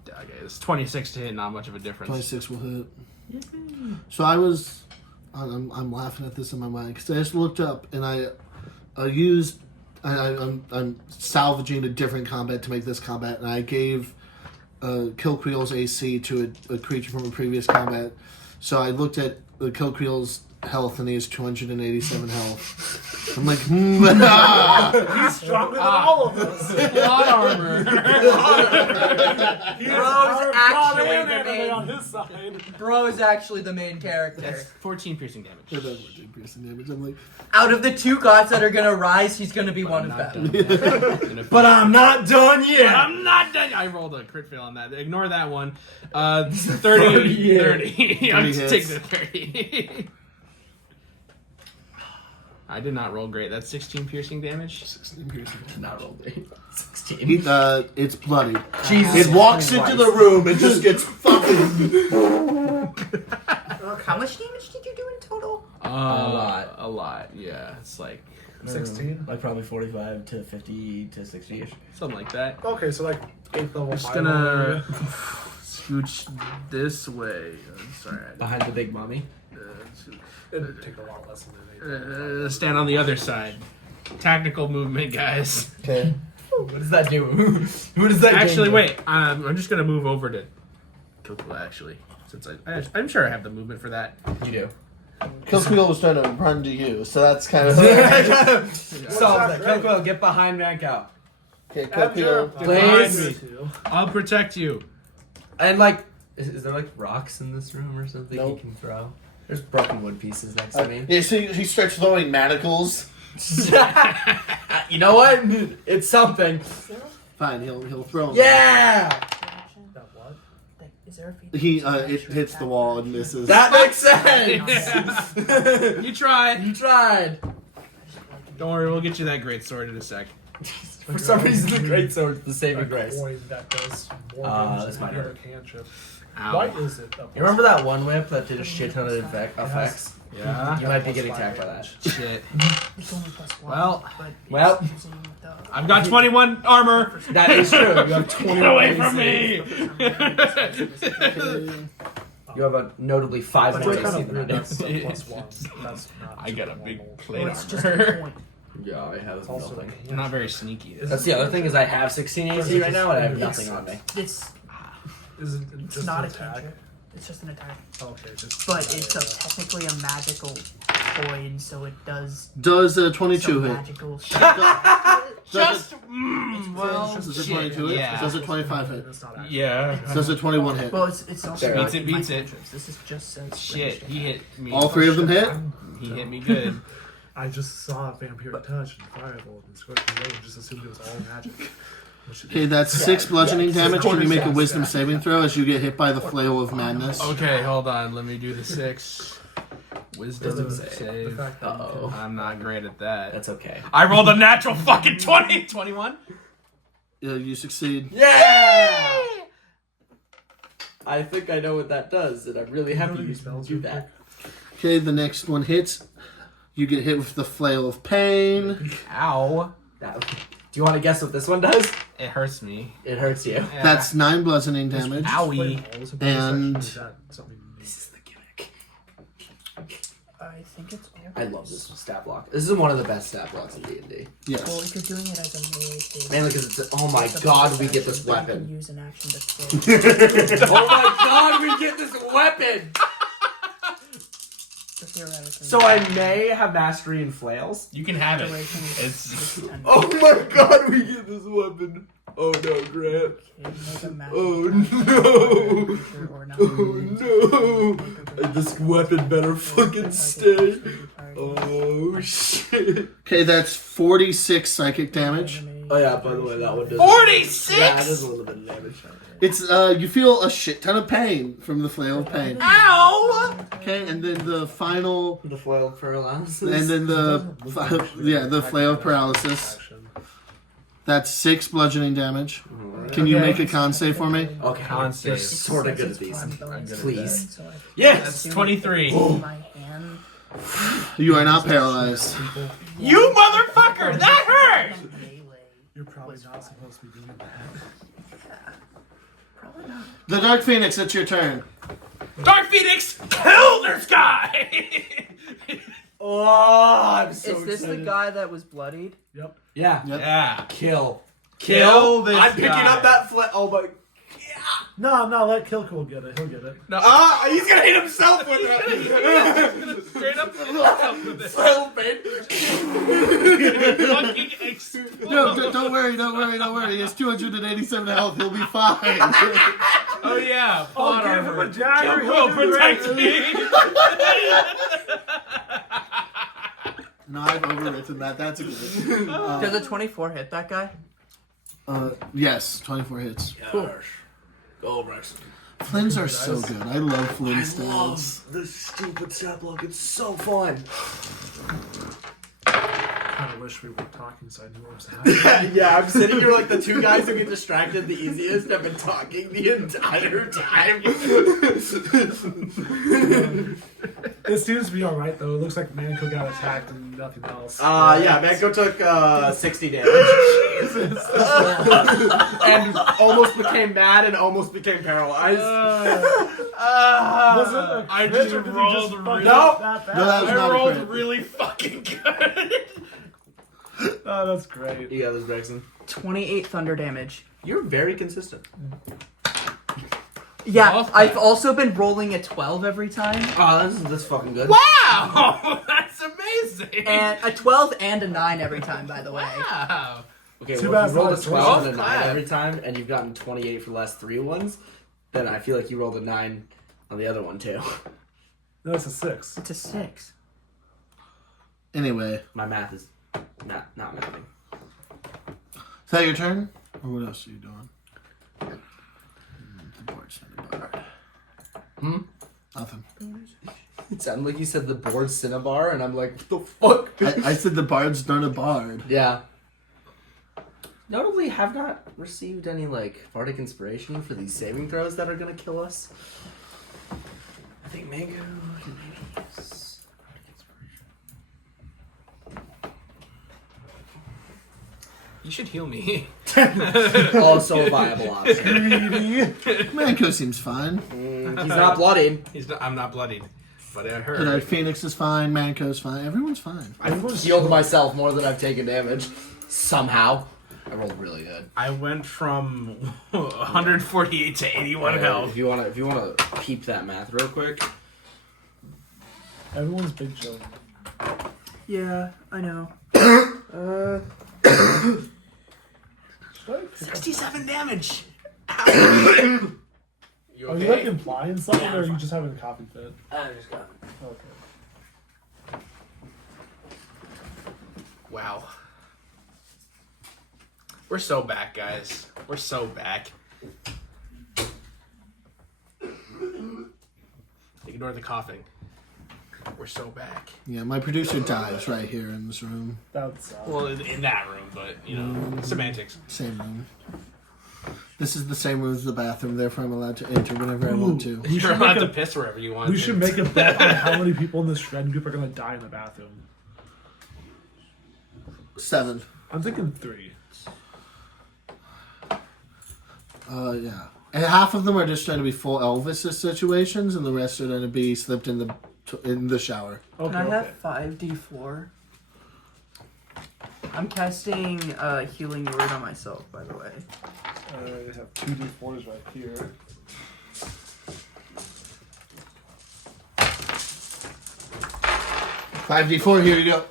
Okay, it's 26 to hit, not much of a difference. 26 will hit. So I'm laughing at this in my mind because I just looked up and I used. I'm salvaging a different combat to make this combat, and I gave Kilcreel's AC to a creature from a previous combat. So I looked at the Kilcreel's health, and he has 287 health. I'm like, He's stronger than all of us. Plot armor. He Bro's actually the anime main- on his side. Bro is actually the main character. That's 14 piercing damage. It does 14 piercing damage. I'm like, Out of the two gods that are gonna rise, he's gonna be one of Not them. done. But I'm not done yet! I'm not done. I rolled a crit fail on that. Ignore that one. 30. 30. I'll just take hits. the 30. I did not roll great. That's 16 piercing damage. 16 piercing. Not roll great. 16. It's bloody. Jesus It walks Christ. into the room and just gets fucking. How much damage did you do in total? A lot. A lot. Yeah, it's like 16. Like probably 45 to 50 to 60ish. something like that. Okay, so like 8th level. I'm just 5 gonna level. scooch this way. Sorry. Behind the big mommy. It'd take a lot less than Stand on the other side. Tactical movement, guys. Okay. What does that do? What does that Actually, do? wait. I'm just gonna move over to Coco. Actually, since I'm sure I have the movement for that. You do. Killsqueal was trying to run to you, so that's kind of. Solve that. Coco, get behind Manco. Okay, Killsqueal. Please. I'll protect you. And like, is there like rocks in this room or something Nope. you can throw? There's broken wood pieces next to me. Yeah, so he starts throwing manacles. You know what? It's something. Fine, he'll throw them. Yeah! That what? Is there a feat? It hits the wall and misses. That makes sense! You tried. You tried. Don't worry, we'll get you that great sword in a sec. For some reason, the great sword's the saving grace. Coin that does more this damage might than the hurt. other cantrip. Ow. Why is it? You remember that one whip that did a shit ton of effects? Yeah. You might be getting attacked by that. Shit. It's only +1. Well. but it's Well. using the- I've got 21 armor. That is true. You have 20 Get away from me. You have a notably 5 But more it's kind AC of than I weird. do. That's a +1. That's not. I got a big normal. plate Well, it's just a armor. point. Yeah, I have Also, nothing. I'm not very sneaky. That's the other thing is I have 16 AC right now and I have nothing on me. It's Isn't it it's just not an a attack? cantrip. It's just an attack. Okay, just. But it's technically a magical coin, so it does Does a 22 some hit? magical shit. Just well, Does a shit, 22 hit? yeah. Does a 25 hit? It's not actually. Yeah. Does a 21 hit? Well, it's also There. not Beats it, my beats it. cantrips. This is just says Shit, he hit me. All three of them hit? He hit me good. I just saw Vampiric Touch and Firebolt and Scorching Ray and just assumed it was all magic. Which it Okay, is. that's 6 bludgeoning yeah. damage. Can you make a Yeah. wisdom saving throw as you get hit by the flail of madness? Okay, hold on. Let me do the 6. Wisdom The save. fact that you Uh-oh. I'm not great at that. That's okay. I rolled a natural fucking 20. 21? Yeah, you succeed. Yeah! I think I know what that does, and I'm really happy What are you these spells do real that. Okay, the next one hits. You get hit with the flail of pain. Ow. Do you want to guess what this one does? It hurts me. It hurts you. Yeah. That's 9 bludgeoning damage. Owie. And- Is that something This is the gimmick. I think it's. I love this stat block. This is one of the best stat blocks in D&D. Well, Yes. if you're doing it as a melee thing, Mainly because it's, oh my god, we get this you can weapon. use an action to throw. Oh my god, we get this weapon! So theoretically, So I may have mastery in flails. You can have it. duration is It's 10. Oh my god, we get this weapon. Oh no, Grant. Make a magic Oh attack no. creature or not. Oh no. This weapon better fucking stay. Oh shit. Okay, that's 46 psychic damage. Oh yeah, by the way, that one does. 46? Yeah, it does a little bit of damage. It's you feel a shit ton of pain from the flail of pain. Ow! Okay, and then the final, The flail paralysis. and then the flail of paralysis. action? That's 6 bludgeoning damage. Can you make a con save for me? Okay, Con you're save. sort of good at these. I'm good at Please. So I Yes! That's 23. in my hand. You are not paralyzed. You motherfucker! That hurt! Melee. You're probably not supposed to be doing that. Probably not. The Dark Phoenix, it's your turn. Dark Phoenix, kill this guy! Oh, I'm so Is this the excited. guy that was bloodied? Yep. Yeah. Yep. Yeah. Kill. Kill this I'm picking guy. up that Oh my. No, let Kilcool get it. He'll get it. No, Ah, he's gonna hit himself with it. straight up the himself with this. Flail pain. Fucking explode. No, don't worry. He has 287 health. He'll be fine. Oh yeah, plot give him armor. a dagger, Kill he'll will do protect it. me. No, I've overwritten that. That's a good. Does a 24 hit that guy? Yes, 24 hits. Go, Braxton. Flynn's are so good. I love Flynn stats. this stupid stat block. It's so fun. I wish we were talking so I knew what was happening. Yeah, I'm sitting here like the two guys who get distracted the easiest have been talking the entire time. It seems to be alright though. It looks like Manco got attacked and nothing else. Yeah, Manco took 60 damage. And almost became mad and almost became paralyzed. Was it a I crit, just or did he rolled fucking really- Nope. that bad? No, that was I not a rolled crit. really fucking good. Oh, that's great. You got this, Braxton. 28 thunder damage. You're very consistent. Yeah, Love I've that. also been rolling a 12 every time. Oh, that's fucking good. Wow, that's amazing. And a 12 and a 9 every time, by the way. Wow. Okay, Too well, bad if you rolled a it's not 12 and a 9 clap. every time, and you've gotten 28 for the last 3 ones, then I feel like you rolled a 9 on the other one, too. No, it's a 6. It's a 6. Anyway, My math is not mathing. is that your turn? Or what else are you doing? The board's not a bar. Nothing. It sounded like you said the board cinnabar, and I'm like, what the fuck? I said the bard's not a bard. Yeah. Notably, have not received any, like, bardic inspiration for these saving throws that are gonna kill us. I think Mango can maybe use bardic inspiration. You should heal me. Also a viable option. Manco seems fine. He's not bloodied. I'm not bloodied, but I heard. Tonight, Phoenix is fine. Manco's fine. Everyone's fine. I've healed myself more than I've taken damage. Somehow. I rolled really good. I went from 148 to 81 health. If you wanna peep that math real quick. Everyone's big chilling. Yeah, I know. 67 damage. You Are you like okay? implying something, Yeah, or are I'm you fine. just having a coffee fit? I just got Okay. Wow. We're so back, guys. We're so back. Ignore the coughing. We're so back. Yeah, my producer dies right here in this room. That's Well, in that room, but, you know, semantics. Same room. This is the same room as the bathroom, therefore I'm allowed to enter whenever I want to. We You're should allowed make to a, piss wherever you want. we to. should make a bet on how many people in this shred group are gonna die in the bathroom. 7. I'm thinking 3. Yeah. And half of them are just trying to be full Elvis situations, and the rest are going to be slipped in the shower. Okay. Can I have Okay. 5d4? I'm casting Healing Word on myself, by the way. I have 2 d4s right here. Five D4, here you go.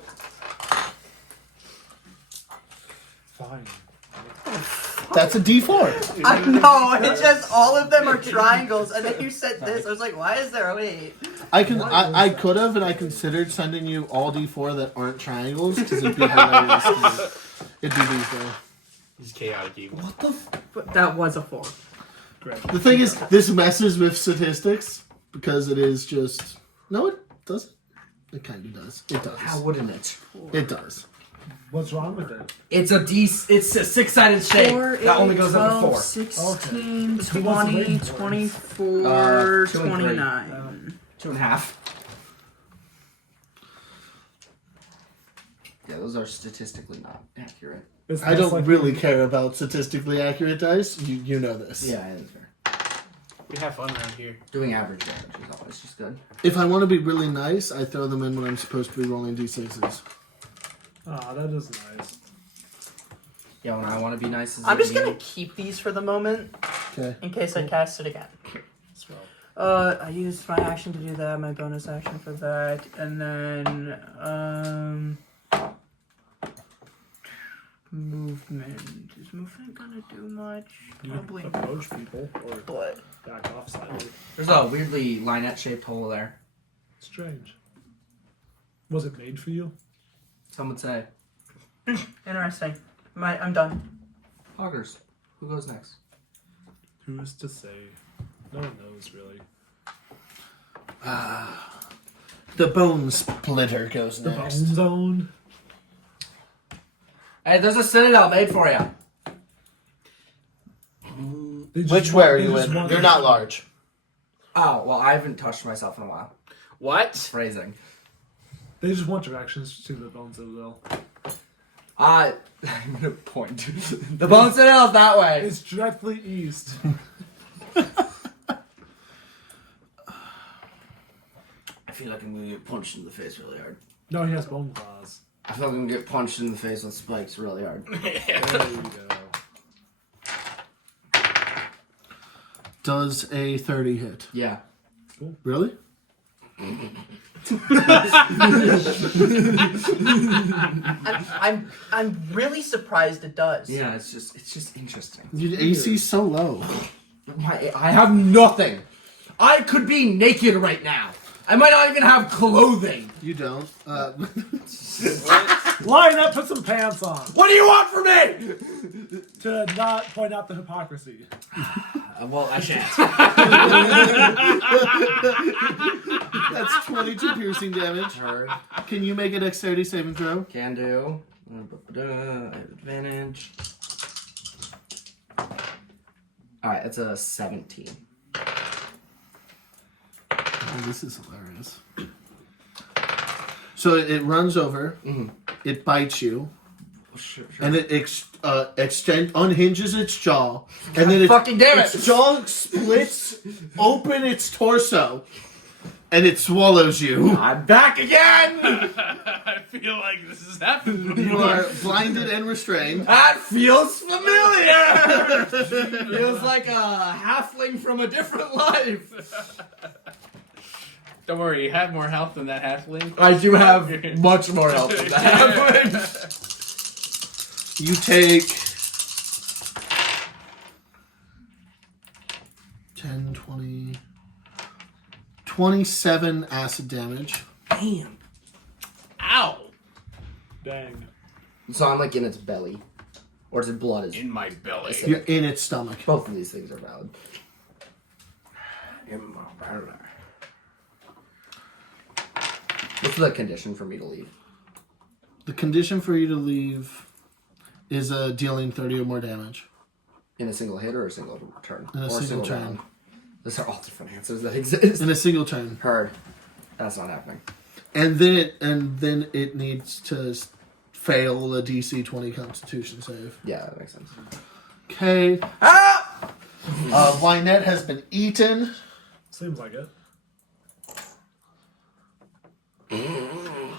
Fine. That's a D4. I know, it's just all of them are triangles, and then you said this. I was like, why is there a 8? I could have, and I considered sending you all D4 that aren't triangles, because it'd be hilarious. It'd be these though. He's chaotic evil. What the? But that was a 4. Great. The thing is, this messes with statistics because it is just no, it doesn't. It kind of does. It does. How wouldn't it? It does. What's wrong with it? It's a 6-sided shape. 4, That only goes up to 12, 4. 16, Okay. Who wants to 20, wait for it? 24, 2 and 3. 29. 2.5. Yeah, those are statistically not accurate. It's I less don't like- really care about statistically accurate dice. You know this. Yeah, that's fair. We have fun around here. Doing average damage is always just good. If I want to be really nice, I throw them in when I'm supposed to be rolling D6s. Ah, that is nice. Yeah, when I want to be nice as I'm just me. gonna keep these for the moment, Okay. in case I cast it again. Swell. I used my action to do that, my bonus action for that, and then, movement. Is movement gonna do much? You Probably not. approach people or But back off slightly. There's a weirdly Lynette-shaped hole there. Strange. Was it made for you? Some would say. interesting. I'm done. Hoggers. Who goes next? Who's to say? No one knows really. The bone splitter goes The next. Bone Zone. Hey, there's a citadel made for you. Which way are you in? You're not large. Oh, well, I haven't touched myself in a while. What? Phrasing. They just want directions to the Bone Citadel. I'm gonna point. The Bone Citadel's that way. It's directly east. I feel like I'm gonna get punched in the face really hard. No, he has bone claws. I feel like I'm gonna get punched in the face with spikes really hard. There you go. Does a 30 hit? Yeah. Really? I'm really surprised it does. Yeah, it's just interesting. Your AC's so low. I have nothing. I could be naked right now. I might not even have clothing. You don't. Line up, put some pants on. What do you want from me? To not point out the hypocrisy. Well, I shan't. That's 22 piercing damage. Heard. Can you make a dexterity saving throw? Can do. I have advantage. Alright, that's a 17. Oh, this is hilarious. So it runs over, it bites you, Sure. and it unhinges its jaw, and then Fucking damn it! its jaw splits open its torso, and it swallows you. I'm back again! I feel like this is happening. You are blinded and restrained. That feels familiar! Feels like a halfling from a different life. Don't worry, you have more health than that halfling. I do have much more health than that halfling. You take 10, 20, 27 acid damage. Damn. Ow! Dang. So I'm like in its belly. Or is it blood? Is In my belly. You're in its stomach. Both of these things are valid. In my belly. What's the condition for me to leave? The condition for you to leave is dealing 30 or more damage. In a single hit or a single turn? In a or single turn. round? Those are all different answers that exist. In a single turn. Heard. That's not happening. And then it needs to fail a DC 20 Constitution save. Yeah, that makes sense. Okay. Ah! Lynette has been eaten. Seems like it.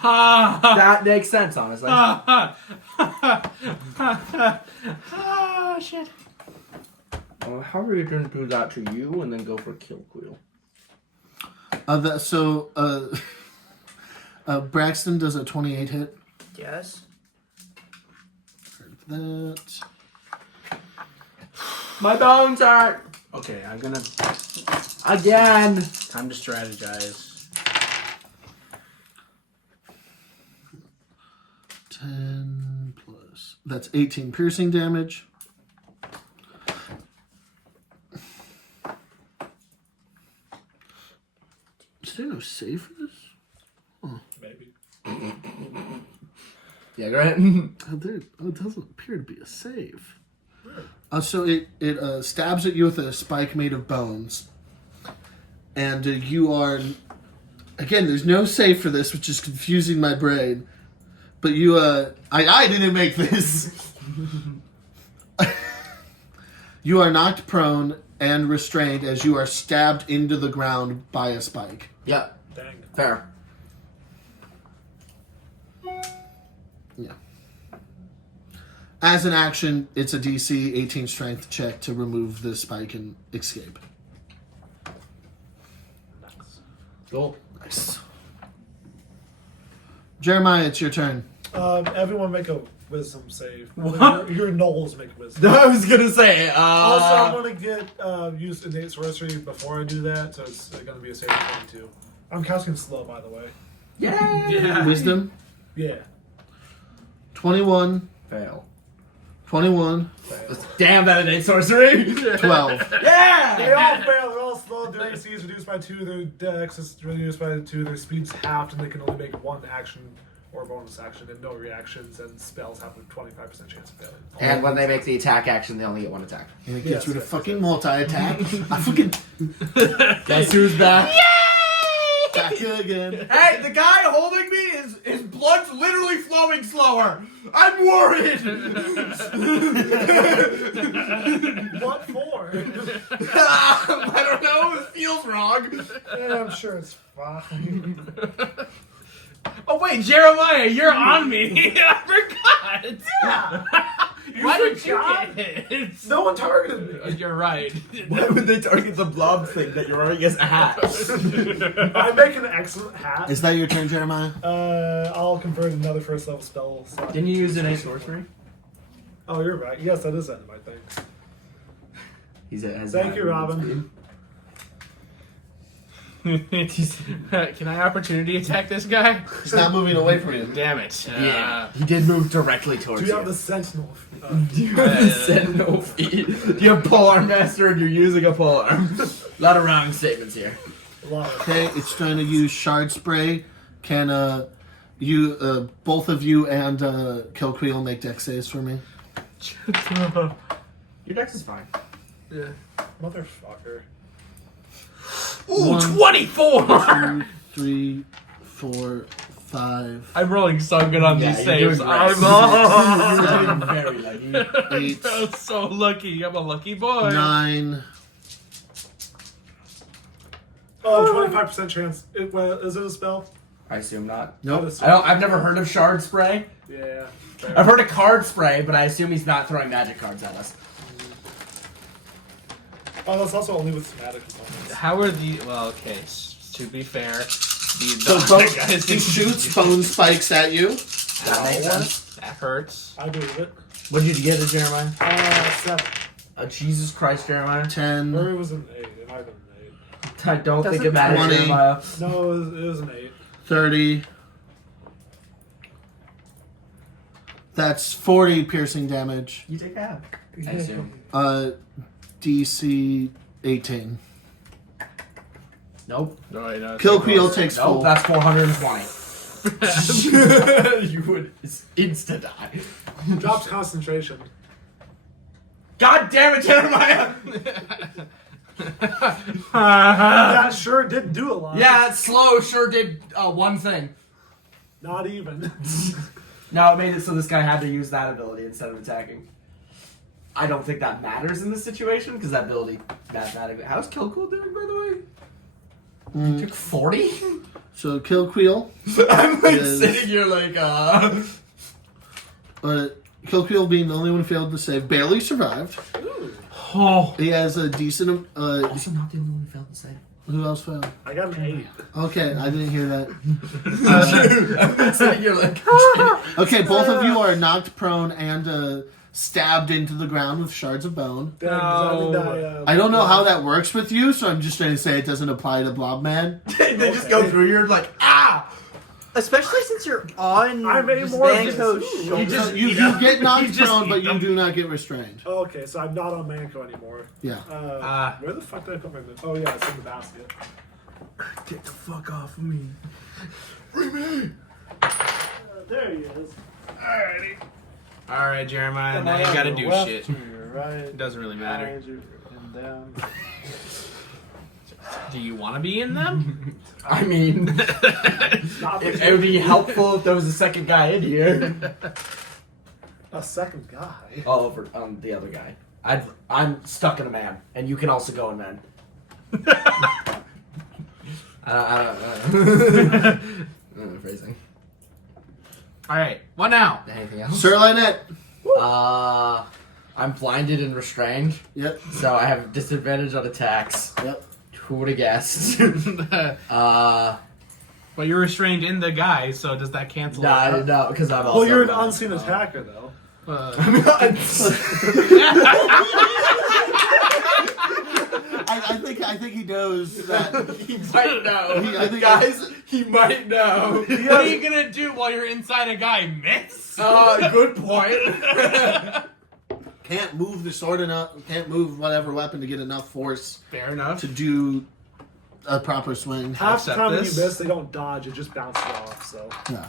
That makes sense, honestly. Oh, shit. How are you going to do that to you and then go for kill quill? Braxton does a 28 hit. Yes. That. My bones are Okay, I'm gonna... again. Time to strategize. 10 plus. That's 18 piercing damage. Is there no save for this? Maybe. Yeah, go ahead. It doesn't appear to be a save. So it stabs at you with a spike made of bones. And you are... Again, there's no save for this, which is confusing my brain. But you, I didn't make this. You are knocked prone and restrained as you are stabbed into the ground by a spike. Yeah, Dang. fair. Yeah. As an action, it's a DC 18 strength check to remove the spike and escape. Cool. Nice. Jeremiah, it's your turn. Everyone make a wisdom save. What? Your gnolls make wisdom. I was gonna say, Also, I'm going to get use innate sorcery before I do that, so it's going to be a save of 22. I'm casting slow, by the way. yeah. Wisdom, Yeah. 21, Fail. 21, Damn that innate sorcery. 12. Yeah. They all fail. They're all slow. Their AC is reduced by 2. Their dex is reduced by 2. Their speed's halved, and they can only make one action or bonus action, and no reactions, and spells have a 25% chance of failing. And when they make the attack action, they only get 1 attack. And it gets rid of fucking multi-attack. I fucking Guess who's back? back again. Hey, the guy holding me, his blood's literally flowing slower. I'm worried. What for? I don't know. It feels wrong. Yeah, I'm sure it's fine. Oh wait, Jeremiah, you're on me. I forgot. Yeah. Why did you forgot? get hit? No one targeted me. You're right. Why would they target the blob thing that you're wearing as a hat? I make an excellent hat. Is that your turn, Jeremiah? I'll convert another first level spell. Slot. Didn't you use an ace sorcery? Oh, you're right. Yes, that is end of my thing. Thank you, Robin. Can I opportunity attack this guy? He's not moving away from you. Damn it. He did move directly towards Do you. you have the sentinel? Do you have the sentinel feet? Do you have polearm master and you're using a polearm? A lot of wrong statements here. Okay, it's trying to use shard spray. Can you both of you and Kilqueel make dex saves for me? Your dex is fine. Yeah. Motherfucker. Ooh, 1, 24! 2, 3, 4, 5, I'm rolling so good on these you're saves. doing I'm You're very lucky. 8, I'm so lucky. I'm a lucky boy. 9. Oh, 25% chance. Is it a spell? I assume not. Nope. I've never heard of shard spray. Yeah. I've heard of card spray, but I assume he's not throwing magic cards at us. Oh, that's also only with somatic components. How are the... Well, okay, to be fair, So the bone, guys he shoots bone spikes at you. That makes sense. That hurts. I believe it. What did you get, Jeremiah? 7. Jesus Christ, Jeremiah. 10. Or it was an 8. It might have been an 8. I don't think Doesn't it matters, 20. Jeremiah. No, it was an 8. 30. That's 40 piercing damage. You take half. I assume. DC 18. Nope. No, wait, no, Kilqueel takes Nope, full. that's 420. You would insta die. Drops concentration. God damn it, Jeremiah! That sure did do a lot. Yeah, that slow sure did one thing. Not even. No, it made it so this guy had to use that ability instead of attacking. I don't think that matters in this situation, because that ability mathematically... How's Kilqueel doing, by the way? He took 40? So Kilqueel. I'm like Is- sitting here like, Kilqueel being the only one who failed to save, barely survived. Oh. He has a decent. Also not the only one who failed to save. Who else failed? I got an 8. Okay, I didn't hear that. I'm sitting here like... Okay, both of you are knocked prone and stabbed into the ground with shards of bone. Dang, does that mean I don't know how that works with you, so I'm just trying to say it doesn't apply to Blobman. They just go through here like, ah! Especially since you're on I made more of Manco's this. shoulder. You get knocked You just prone, but eat you them. do not get restrained. Okay, so I'm not on Manco anymore. Yeah. Where the fuck did I put my... Oh, yeah, it's in the basket. Get the fuck off of me. There he is. Alrighty. Alright, Jeremiah, now you gotta do shit. To your right. It doesn't really matter. And down. Do you want to be in them? I mean, it would be helpful if there was a second guy in here. A second guy. Oh, over the other guy. I'm stuck in a man, and you can also go in men. I don't know. Phrasing. Alright, what now? Anything else? Sir Lynette. I'm blinded and restrained, Yep. so I have disadvantage on attacks. Yep. Who would have guessed? Well, you're restrained in the guy, so does that cancel I it didn't know, because I'm also... Well, you're an unseen attacker, though. I think he knows that. He might know. I think- Guys, he might know. What are you gonna do while you're inside a guy? Miss? Good point. Can't move the sword enough. Can't move whatever weapon to get enough force Fair enough. to do a proper swing. Half the accept time when you this. miss, they don't dodge. It just bounces off, so... Yeah.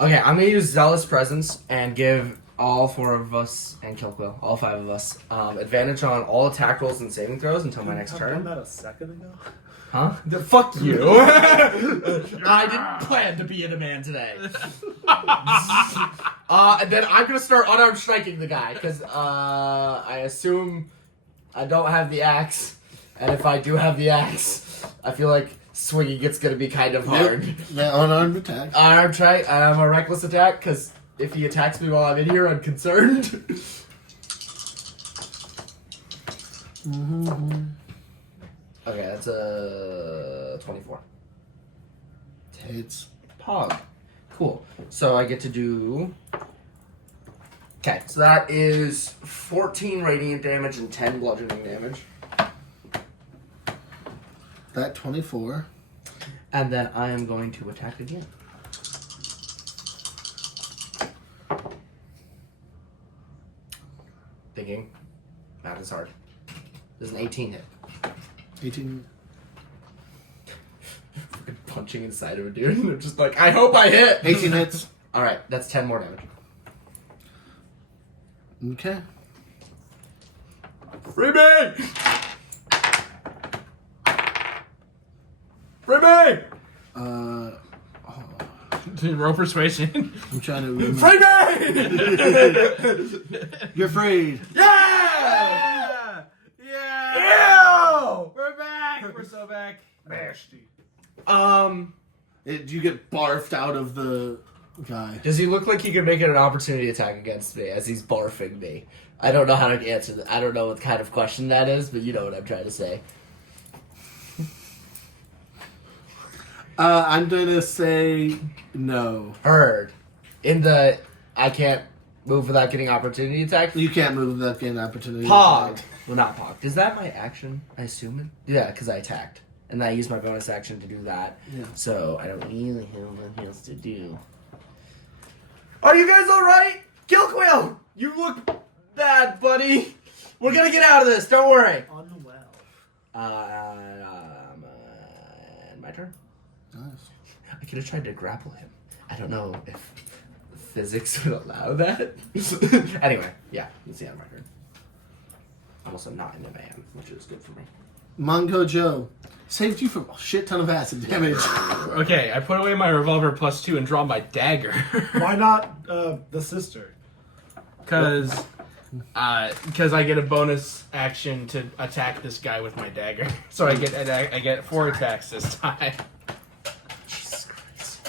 Okay, I'm gonna use Zealous Presence and give all 4 of us and Kilquill, all 5 of us, advantage on all attack rolls and saving throws until my next I've turn. done that a second ago. Huh? Fuck you. I didn't plan to be in a man today. And then I'm gonna start unarmed striking the guy because I assume I don't have the axe, and if I do have the axe, I feel like swinging it's gonna be kind of hard. That unarmed attack. Unarmed strike. I have a reckless attack because if he attacks me while I'm in here, I'm concerned. Mm-hmm. Okay, that's a 24. Hits. Pog. Cool. So I get to do... Okay, so that is 14 radiant damage and 10 bludgeoning damage. That 24. And then I am going to attack again. Thinking. Math is hard. There's an 18 hit. 18. Fucking punching inside of a dude, and I'm just like, I hope I hit! 18 hits. Alright, that's 10 more damage. Okay. Free me! Free me! Roll persuasion. I'm trying to remember. Free me! You're freed. Yeah! Yeah! We're back! We're so back. Nasty. You get barfed out of the guy. Does he look like he could make it an opportunity attack against me as he's barfing me? I don't know how to answer that. I don't know what kind of question that is, but you know what I'm trying to say. I'm gonna say no. Heard. In the I can't move without getting opportunity attack. You can't move without getting an opportunity. Pog. Well, not Pog. Is that my action? I assume it. Yeah, because I attacked. And I used my bonus action to do that. Yeah. So I don't really have nothing else to do. Are you guys alright? Kilquill! You look bad, buddy. We're gonna get out of this, don't worry. Unwell. My turn? Nice. I could have tried to grapple him. I don't know if physics would allow that. Anyway, yeah, let's see on my turn. I'm also not in a man, which is good for me. Manco Joe saved you from a shit ton of acid damage. Okay, I put away my revolver +2 and draw my dagger. Why not the sister? Because I get a bonus action to attack this guy with my dagger. So I get 4 attacks this time. Jesus Christ.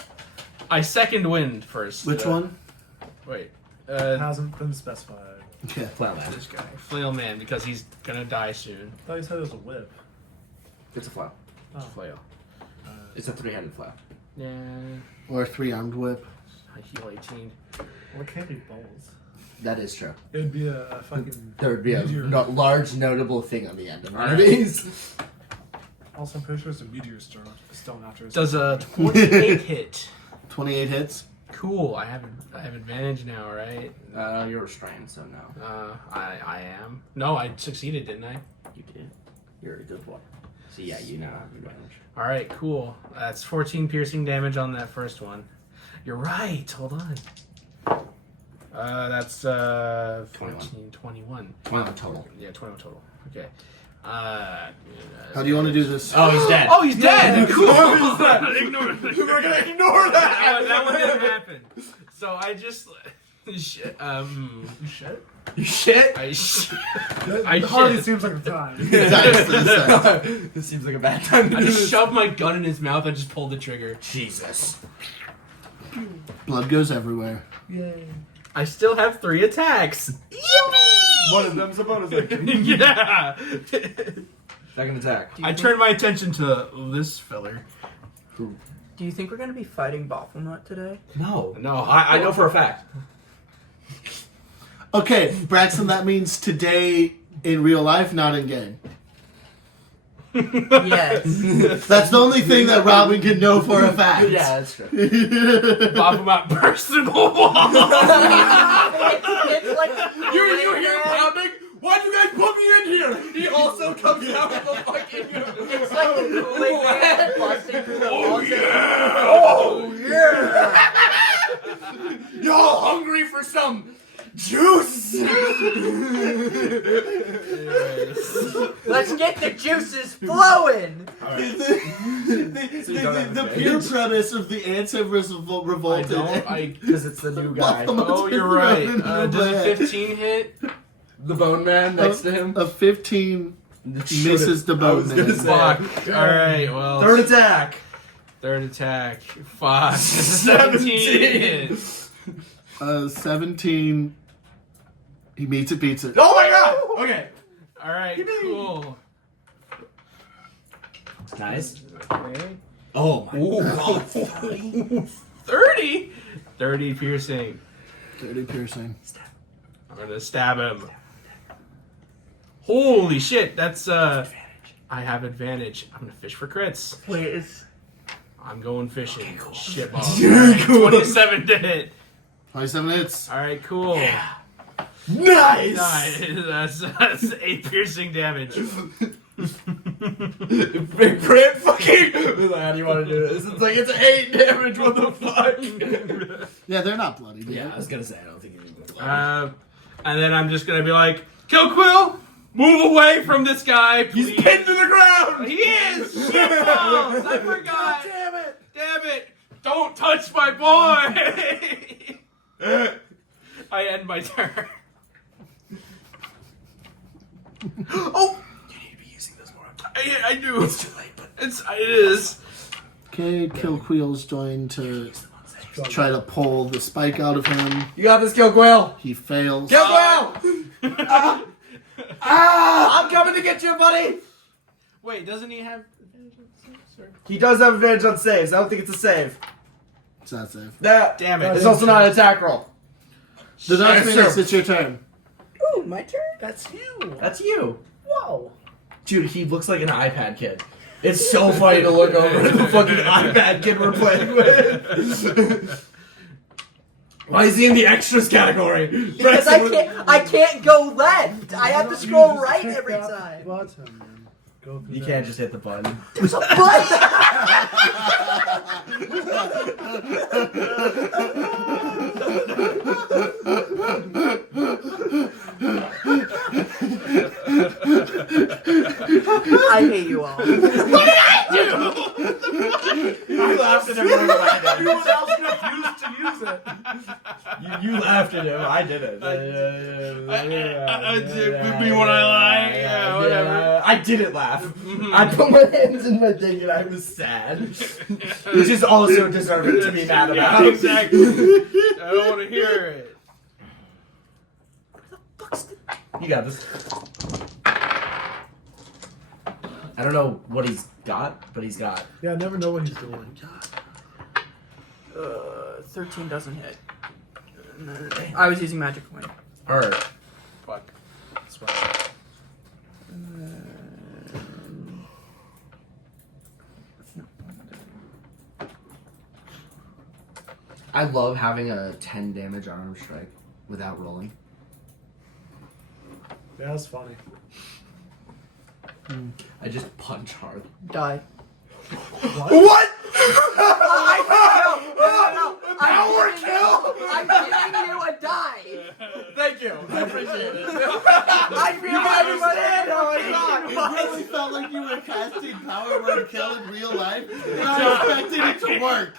I second wind first. Which one? Wait. Hasn't been specified. Okay. Flail man. This guy. Flail man, because he's gonna die soon. I thought you said it was a whip. It's a flail. Oh. Flail. It's a 3-handed flail. Yeah. Or a 3-armed whip. I heal 18. Well, it can't be bowls. That is true. It would be a fucking. There would be a meteor. large notable thing on the end of one of Alright. these. Also, I'm pretty sure it's a meteor stone after. Does a 28 hit? 28 hits. Cool. I have advantage now, right? You're restrained, so no. I am. No, I succeeded, didn't I? You did. You're a good boy. So yeah, you now have advantage. All right, cool. That's 14 piercing damage on that first one. You're right. Hold on. That's 14, 21. 21 total. Yeah, 21 total. Okay. How do you want to do this? Oh, he's dead. Oh, he's dead. Cool. Ignore We're gonna ignore that. That one didn't happen. So I just. You shit? You shit? I It hardly shit. seems like the time. This seems like a bad time to I do just this. shoved my gun in his mouth. I just pulled the trigger. Jesus. Blood goes everywhere. Yay. I still have 3 attacks. One of them's a bonus action. Yeah. Second attack. I turned my attention to this filler. Who? Do you think we're gonna be fighting Baphomet today? No. No, I know for a fact. Okay, Braxton, that means today in real life, not in game. Yes. That's the only thing that Robin can know for a fact. Yeah, that's true. Baphomet burst through the wall. It's like You hear pounding? Why do you guys put me in here? He also comes out of the fucking... It's like the Kool-Aid man busting through the walls. Oh yeah! Y'all hungry for some juice? Let's get the juices flowing. The pure premise of the ants have revolted. Because it's the new guy. Oh, you're right. Does a 15 hit? The bone man next to him. A 15 misses the bone man. Fuck. Alright, well. Third attack. Fuck. 17. 17. He meets it, beats it. Oh my god! Okay. Alright, cool. Nice. Oh my god. 30? 30 piercing. 30 piercing. I'm gonna stab him. Holy shit, that's I have advantage. I'm gonna fish for crits. Please. I'm going fishing. Okay, cool. Shit balls. Very cool. 27 to hit. 27 hits. Alright, cool. Yeah. Nice! That's 8 piercing damage. Big Brit fucking. How do you want to do this? It's like it's 8 damage. What the fuck? Yeah, they're not bloody, dude. Yeah, I was gonna say I don't think anything's And then I'm just gonna be like, Kill Quill, move away from this guy, please. He's pinned to the ground. He is! Shit balls! I forgot! Damn it! Damn it! Don't touch my boy! I end my turn. Oh! You need to be using those more. I do. It's too late, but It is. Okay, Killqueel's going to try to pull the spike out of him. you got this, Kill Quill. He fails. Kill Quill! I'm coming to get you, buddy. Wait, doesn't he have advantage on saves, or- He does have advantage on saves. I don't think it's a save. It's not safe. That Damn it. It's also not an attack roll. The Dark Yes, Phoenix, sir. it's your turn. Ooh, my turn? That's you. That's you. Whoa. Dude, he looks like an iPad kid. It's so funny to look over at the fucking iPad kid we're playing with. Why is he in the extras category? Because I can't go left. I have to scroll right every time. Button and go through You that. can't just hit the button. There's a button. I hate you all. I laughed at him when I did. Everyone else refused to use it. You laughed at him. I didn't. I did. Me when I lie. Yeah, whatever. I didn't laugh. I put my hands in my thing and I was sad. Which is also deserving to be mad Yeah, about. exactly. I don't want to hear it. You got this. I don't know what he's got, but he's got. Yeah, I never know what he's doing. 13 doesn't hit. I was using magic coin. Alright. Fuck. That's right. I love having a 10 damage arm strike without rolling. Yeah, that's funny. I just punch hard. Die. What? No. Power kill? I'm giving you a die. Thank you. I appreciate it. I feel understand how I It really felt like you were casting Power Word Kill in real life, and I expected it to work.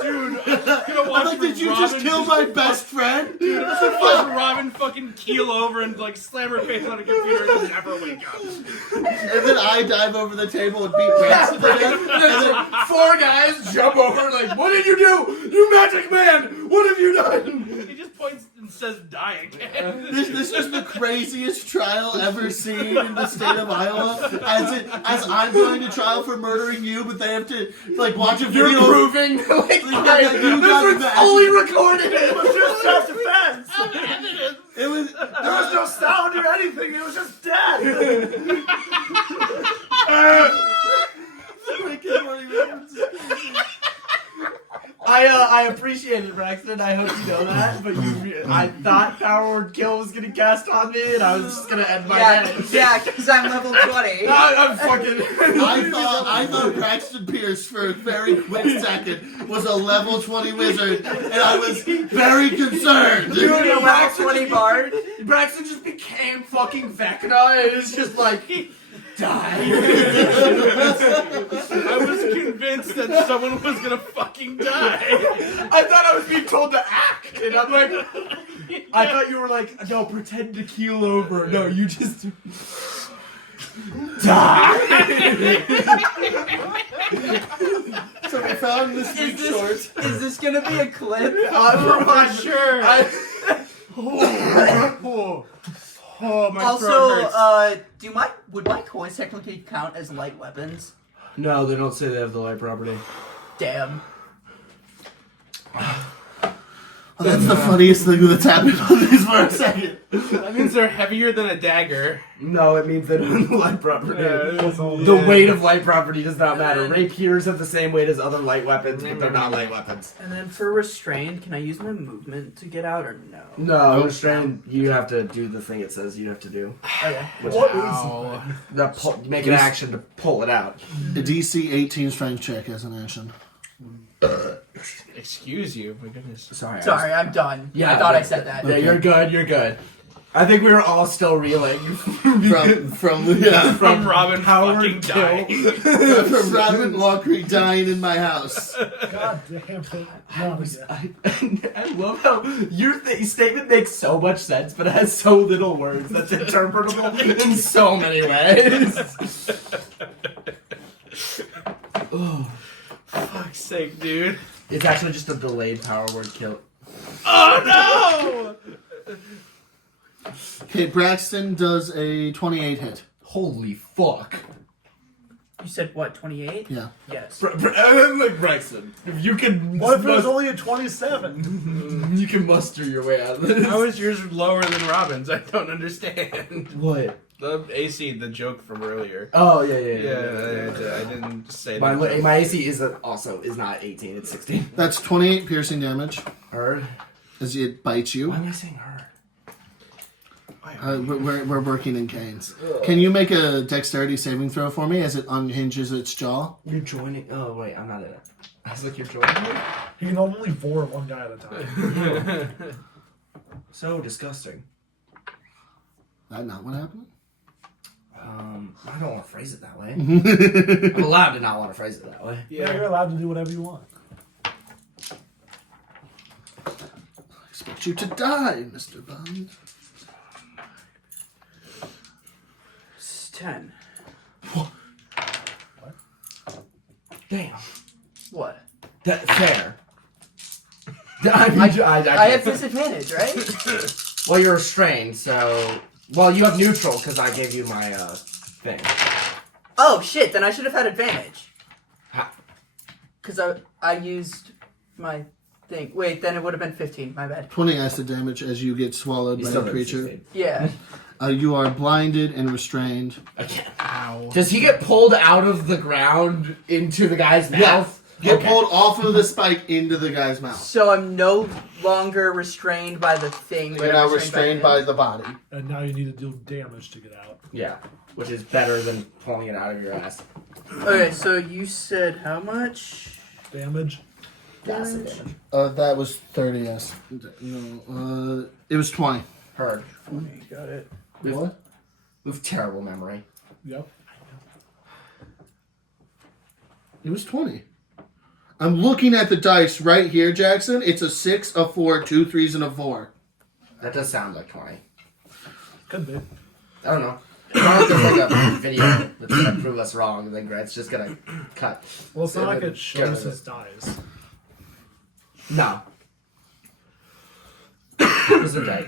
Dude, I'm like, did you just kill my best friend? Dude, watch Robin fucking keel over and like slam her face on a computer and never wake up. And then I dive over the table and beat Braxton to death. And then 4 guys jump over like, what did you do? You magic man! What have you done? He just points and says, "Die again." this is the craziest trial ever seen in the state of Iowa. As I'm going to trial for murdering you, but they have to like watch a video. You're proving like you got this was the- fully recorded. It was Just self-defense. It was There was no sound or anything. It was just dead. I appreciate it, Braxton. I hope you know that. But I thought Power Word Kill was gonna cast on me, and I was just gonna end my head. Yeah, because I'm level 20. I'm fucking. I thought Braxton Pierce for a very quick second was a level 20 wizard, and I was very concerned. Dude, a level 20 bard. Braxton just became fucking Vecna, and it's just like. Die. I was convinced that someone was gonna fucking die. I thought I was being told to act, and I'm like, I thought you were like, no, pretend to keel over. No, you just die. So we found this week's short. Is this gonna be a clip? I'm not sure. Oh, my throat Also, hurts. would my coins technically count as light weapons? No, they don't say they have the light property. Damn. That's the funniest thing that's happened on these for a second. That means they're heavier than a dagger. No, it means they don't have the light property. Yeah. The weight of light property does not matter. Rapiers have the same weight as other light weapons, but they're not light weapons. And then for restrained, can I use my movement to get out or no? No, restrained, you have to do the thing it says you have to do. Okay. Ow. Make an action to pull it out. A DC 18 strength check as an action. Excuse you, my goodness. Sorry. Sorry, I'm done. Yeah, I thought I but- said that. Yeah, you're good. You're good. I think we were all still reeling From Robin Howard fucking Kill. dying. from Robin Loughrey dying in my house. God damn it. Not again. I love how your statement makes so much sense, but it has so little words that's interpretable in so many ways. Oh, Fuck's sake, dude. it's actually just a delayed power word kill. Oh no! Okay, Braxton does a 28 hit. Holy fuck. You said what, 28? Yeah. Yes. I'm like Braxton. If you can, What if it was only a 27? you can muster your way out of this. How is yours lower than Robin's? I don't understand. What? The AC, the joke from earlier. Oh yeah. I didn't say My that. my AC is not 18. It's 16. That's 28 piercing damage Heard. as it bites you. Why am I saying heard? We're working in canes. Can you make a dexterity saving throw for me as it unhinges its jaw? You're joining. Oh wait, I'm not in it. I was like, you're joining me. You can only bore one guy at a time. So disgusting. That not what happened? I don't want to phrase it that way. I'm allowed to not want to phrase it that way. Yeah, you're allowed to do whatever you want. I expect you to die, Mr. Bond. It's 10. Damn. What? That fair. I have disadvantage, right? Well, you're restrained, so. Well, you have neutral because I gave you my thing. Oh shit! Then I should have had advantage. Ha. Because I used my thing. Wait, then it would have been 15. My bad. 20 acid damage as you get swallowed You by still a did creature. 16. Yeah. You are blinded and restrained. Again. Ow. Does he get pulled out of the ground into the guy's mouth? Get Okay. pulled off of the spike into the guy's mouth. So I'm no longer restrained by the thing. but You're I'm now restrained by him. the body. And now you need to do damage to get out. Yeah, which is better than pulling it out of your ass. Okay, so you said how much? Damage. Acid damage. That was 30, yes. No, it was 20. Heard. 20, got it. What? We have terrible memory. Yep. It was 20. I'm looking at the dice right here, Jackson. It's a 6, a 4, 2 3s, and a 4. That does sound like 20. Could be. I don't know. It's not like there's like a video that's gonna prove us wrong, and then Grant's just gonna cut. Well, it's not Yeah, like but it shows get his dice. No. It was a day.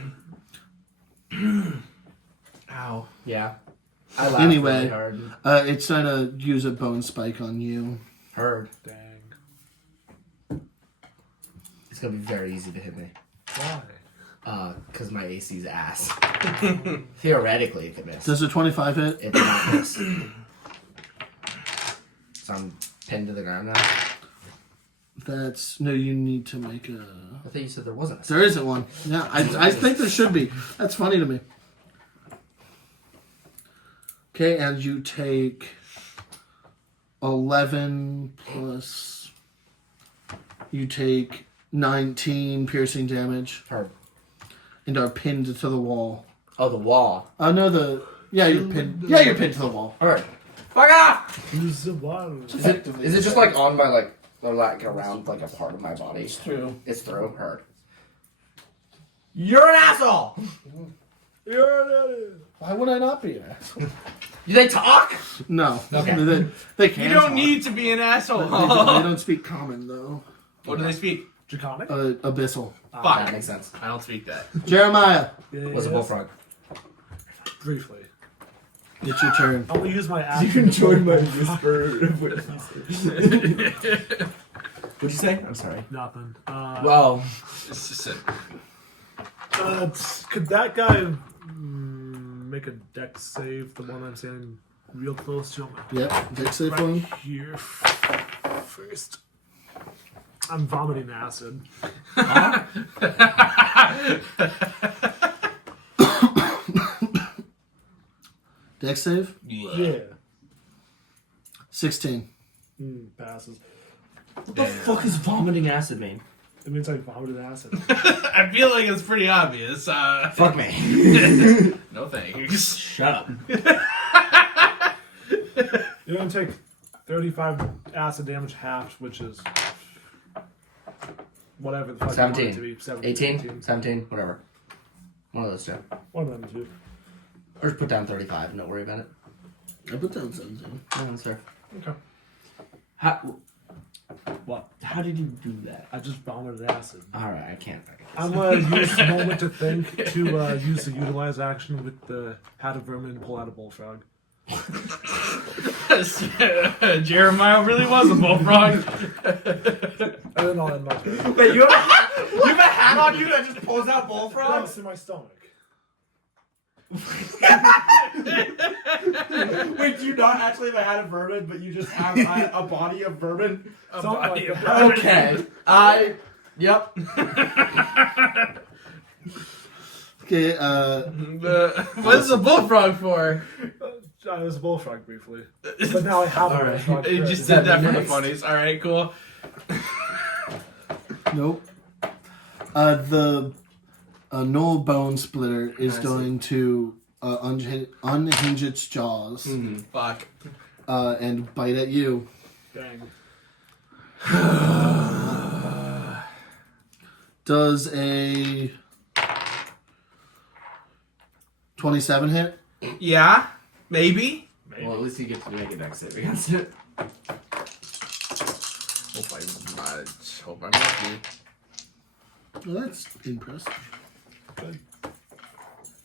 Ow. Yeah. I laughed Anyway. really hard. It's trying to use a bone spike on you. Heard. Dang. It's gonna be very easy to hit me. Why? Because my AC's ass. Theoretically, it could miss. Does a 25 hit? It did not miss. So I'm pinned to the ground now. No, you need to make a... I think you said there wasn't. There isn't one. Yeah, I think there should be. That's funny to me. Okay, and you take 11 plus... You take 19 piercing damage. Her. And are pinned to the wall. Oh, the wall. Oh, no, Yeah, you're pinned. Yeah, you're pinned to the wall. Alright. Fuck off! Use the wall. Is it just like on my, like, or like around, like, a part of my body? It's through. It's through. Heard. You're an asshole! You're an idiot. Why would I not be an asshole? Do they talk? No. Okay. They can You don't talk. need to be an asshole. They don't speak common, though. What do they speak? Draconic? Abyssal. Fuck. That makes sense. I don't speak that. Jeremiah, What's a bullfrog? Briefly. it's your turn. I will use my action. whisper. What'd you say? I'm sorry. Nothing. Well, It's just a... Could that guy make a dex save? The one I'm standing real close to him. Yep, dex save for him. Right here. First. I'm vomiting acid. Dex save? Yeah. 16. Passes. what the fuck is vomiting acid mean? It means I vomited acid. I feel like it's pretty obvious. Fuck me. No thanks. Shut up. You're gonna take 35 acid damage halved, which is whatever the fuck you want it to be. 18? 17? Whatever. One of those two. One of them two. Or just put down 35. Don't worry about it. I put down 17. No, that's fair. Okay. What? How did you do that? I just vomited acid. Alright, I can't. I'm gonna use a moment to think to use the utilize action with the hat of vermin and pull out a bullfrog. Jeremiah really was a bullfrog. And then I'll end my turn. Wait, you have a hat on you that just pulls out No, bullfrogs? it's in my stomach. Wait, do you not actually have a hat of vermin, but you just have a body of vermin? A Something body like of that. Okay. Yep. Okay, What is a bullfrog for? I was a bullfrog briefly. But now I have a Alright. bullfrog. You just Is did that that for the next? funnies. Alright, cool. nope. The Null Bone Splitter is I see. going to unhinge its jaws Fuck. and bite at you. Dang. Does a 27 hit? Yeah? Maybe? Well, at least you get to make a dex save against it. Hope I'm lucky. Well, that's impressive.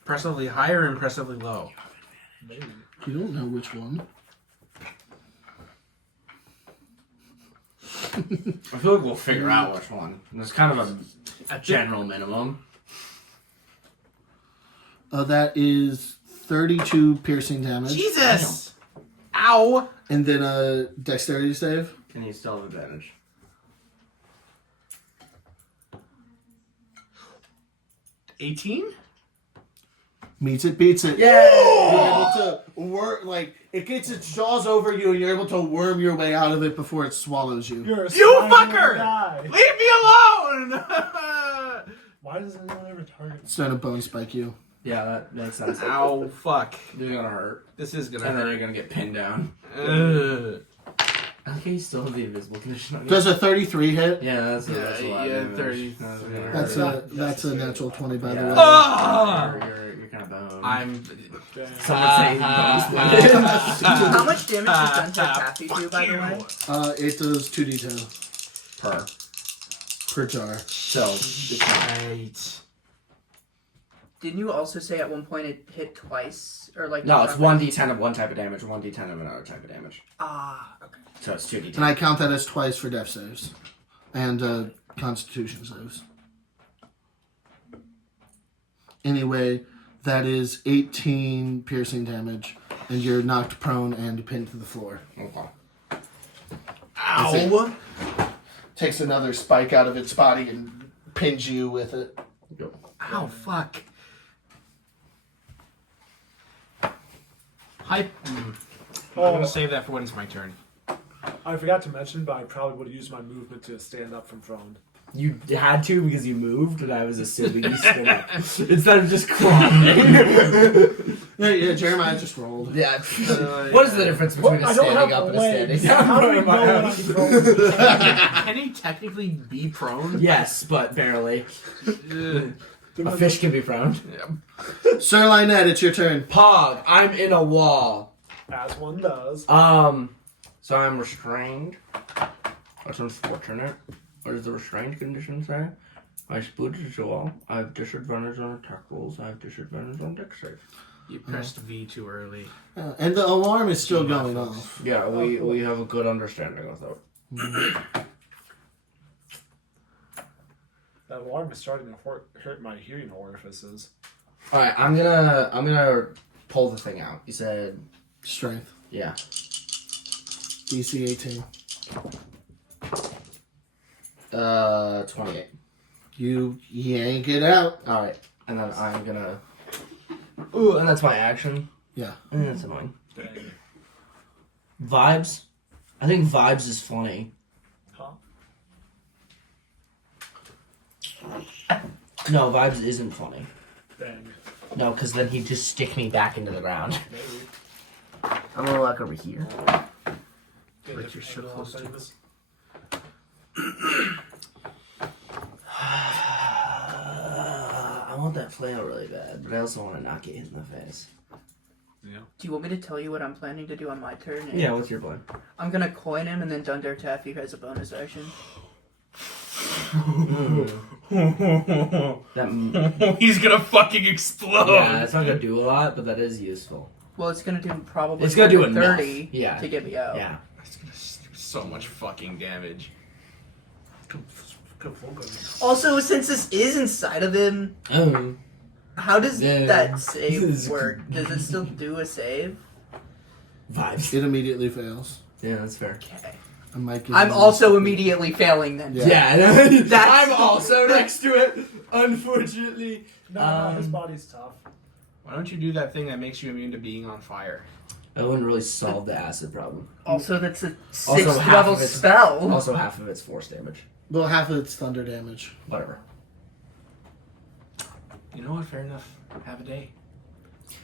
Impressively high or impressively low? Maybe. You don't know which one. I feel like we'll figure out which one. There's kind of a general minimum. That is 32 piercing damage. Jesus! Ow! And then a dexterity save. And you still have advantage. $18? Meets it, beats it. Yay! You're able to it gets its jaws over you and you're able to worm your way out of it before it swallows you. You're a You slimy fucker! guy. Leave me alone! Why does anyone ever target me? It's going to bone spike you. Yeah, that makes sense. Ow, fuck. This is gonna hurt. This is gonna And then you're hurt. gonna get pinned down. Ugh. Okay, you still have the invisible condition on you. Does a 33 hit? Yeah, that's a lot Yeah, of damage. 30. That's a natural 20, by the way. Ah! You're kind of boned. I'm. Someone saying How much damage does Gunter Taffy do, by the way? It does 2d10 per jar. So, Right. Didn't you also say at one point it hit twice? Or like no, it's 1d10 of one type of damage, 1d10 of another type of damage. Ah, okay. So it's 2d10. And I count that as twice for death saves. And constitution saves. Anyway, that is 18 piercing damage. And you're knocked prone and pinned to the floor. Okay. Ow! takes another spike out of its body and pins you with it. Ow, fuck. Hype. I'm gonna save that for when it's my turn. I forgot to mention, but I probably would have used my movement to stand up from prone. You had to because you moved, and I was assuming you stood up instead of just crawling. Yeah, Jeremiah just rolled. Yeah. What is the difference between a standing up and a standing down? How do we know when I'm prone? Can he technically be prone? Yes, but barely. Ugh. A fish can be prone. Sir Lynette, it's your turn. Pog, I'm in a wall. As one does. So I'm restrained. That's unfortunate. What does the restrained condition say? I spooted the wall. I have disadvantage on attack rolls. I have disadvantage on dex save. You pressed V too early. And the alarm is still going off. Yeah, we have a good understanding of that. That alarm is starting to hurt my hearing orifices. All right, I'm gonna pull the thing out. You said Strength. yeah. DC 18. 28. You yank it out. All right, and then I'm gonna. Ooh, and that's my action. Yeah. And that's annoying. Vibes. I think vibes is funny. Huh? No, vibes isn't funny. Dang. No, because then he'd just stick me back into the ground. Maybe. I'm gonna walk over here. Get But you're so different close to things. I want that flail really bad, but I also want to not get hit in the face. Yeah. Do you want me to tell you what I'm planning to do on my turn? Yeah, what's your plan? I'm gonna coin him and then Dunder Taffy has a bonus action. That, He's gonna fucking explode. yeah, it's not gonna do a lot, but that is useful. Well, it's gonna do probably It's gonna do 30 enough. Yeah. to get me out. Yeah. It's gonna do so much fucking damage. Also, since this is inside of him, how does Yeah. that save work? Does it still do a save? Vibes. It immediately fails. Yeah, that's fair. Okay. I might give I'm you- also immediately failing then. Yeah. Yeah, That's- I'm also next to it, unfortunately. No, his body's tough. Why don't you do that thing that makes you immune to being on fire? I wouldn't really solve the acid problem. Also, that's a Also, 6th half level of it's- spell. Also, half of it's force damage. Well, half of it's thunder damage. Whatever. You know what? Fair enough. Have a day.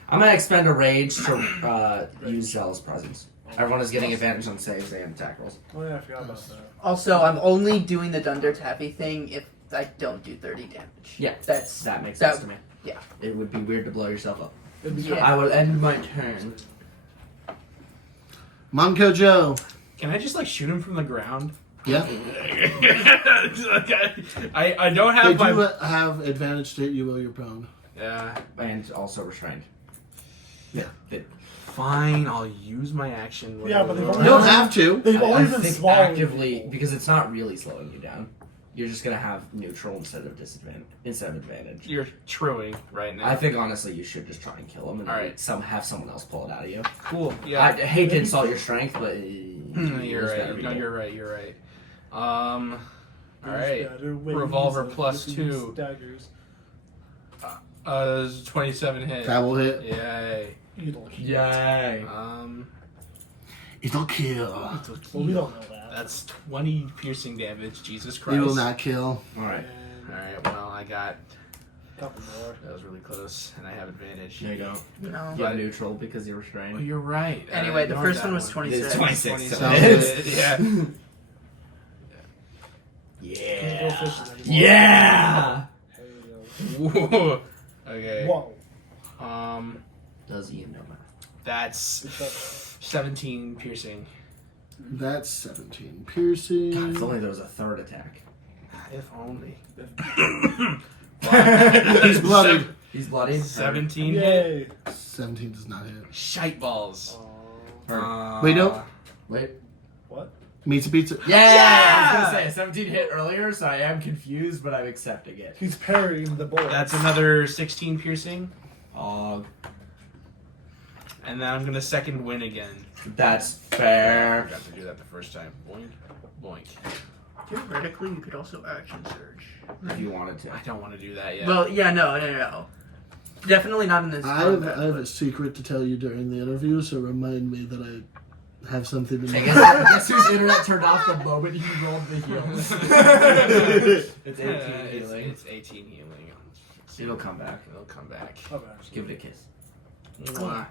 I'm gonna expend a rage to use Zealous Presence. Everyone is getting advantage on saves and attack rolls. Oh yeah, I forgot about that. Also, I'm only doing the Dunder Taffy thing if I don't do 30 damage. Yeah, That's that makes that- sense to me. yeah. It would be weird to blow yourself up. Yeah. I will end my turn. Manco Joe. Can I just like shoot him from the ground? Yeah. I don't They have my. do have advantage to hit you while you're prone. Yeah. And also restrained. Yeah. Fine. I'll use my action. Yeah, but they've You only- don't have to. They've I only been think swallowing actively people. because it's not really slowing you down. You're just gonna have neutral instead of disadvantage. Instead of advantage. You're truing right now. I think honestly you should just try and kill him and Alright. have someone else pull it out of you. Cool. I Yeah. hate to insult your strength, but You're right. No, you're right. You're right. All right. Better ways Revolver of plus using 2. Daggers. 27 hit. That will hit. Yay. It'll kill. Yay! It'll kill. Well, we don't know that. That's 20 piercing damage. Jesus Christ. You will not kill. All right, All right. Well, I got. Couple more. That was really close, and I have advantage. there you go. No. You have neutral because you're Oh, restrained. you're right. Anyway, the ignored first that one was 26. It's 26. so 26. it is. Yeah. Can't go Yeah. fishing anymore. Yeah. Hey, Whoa. Okay. Whoa. Does Ian know that? That's 17 piercing. That's 17 piercing. God, if only there was a third attack. If only. He's bloodied. He's bloody. 17 hit. Yay. 17 does not hit. Shite balls. Wait, no. Wait. What? Meets a pizza. Yeah! I was gonna say 17 hit earlier, so I am confused, but I'm accepting it. He's parrying the bullet. That's another 16 piercing. And then I'm gonna second win again. That's I fair. forgot to do that the first time. Boink, boink. Theoretically, you could also action surge. If you wanted to. I don't want to do that yet. Well, yeah, no. Definitely not in this I have combat. a secret to tell you during the interview, so remind me that I have something to I know. guess whose internet turned off the moment he rolled the heals. It's 18 healing. It's 18 healing. It'll come back. It'll come back. Okay. Just give it a kiss. Mwah.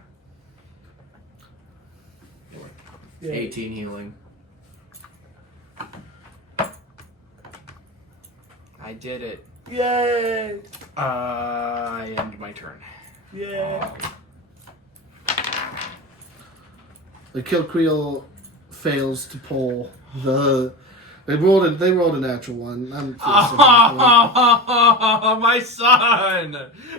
Yeah. 18 healing. I did it. Yay! I end my turn. Yay! The Kilqueel fails to pull the. They rolled a natural one. I'm Oh, my son!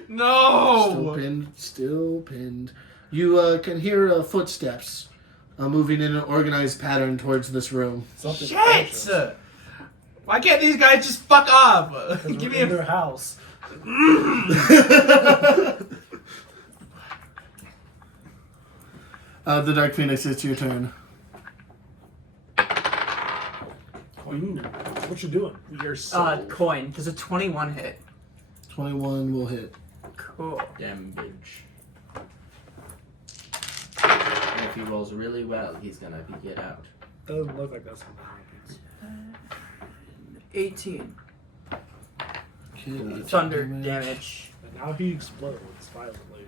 No! Still pinned. You can hear footsteps moving in an organized pattern towards this room. Something Shit! precious. Why can't these guys just fuck off? 'Cause Give we're me in a. their house. The Dark Phoenix, it's your turn. What you doing? You're so. Coin. Does a 21 hit? 21 will hit. Cool. Damage. And if he rolls really well, he's gonna get out. Doesn't look like that's what happens. 18. Okay, Thunder damage. And now he explodes violently.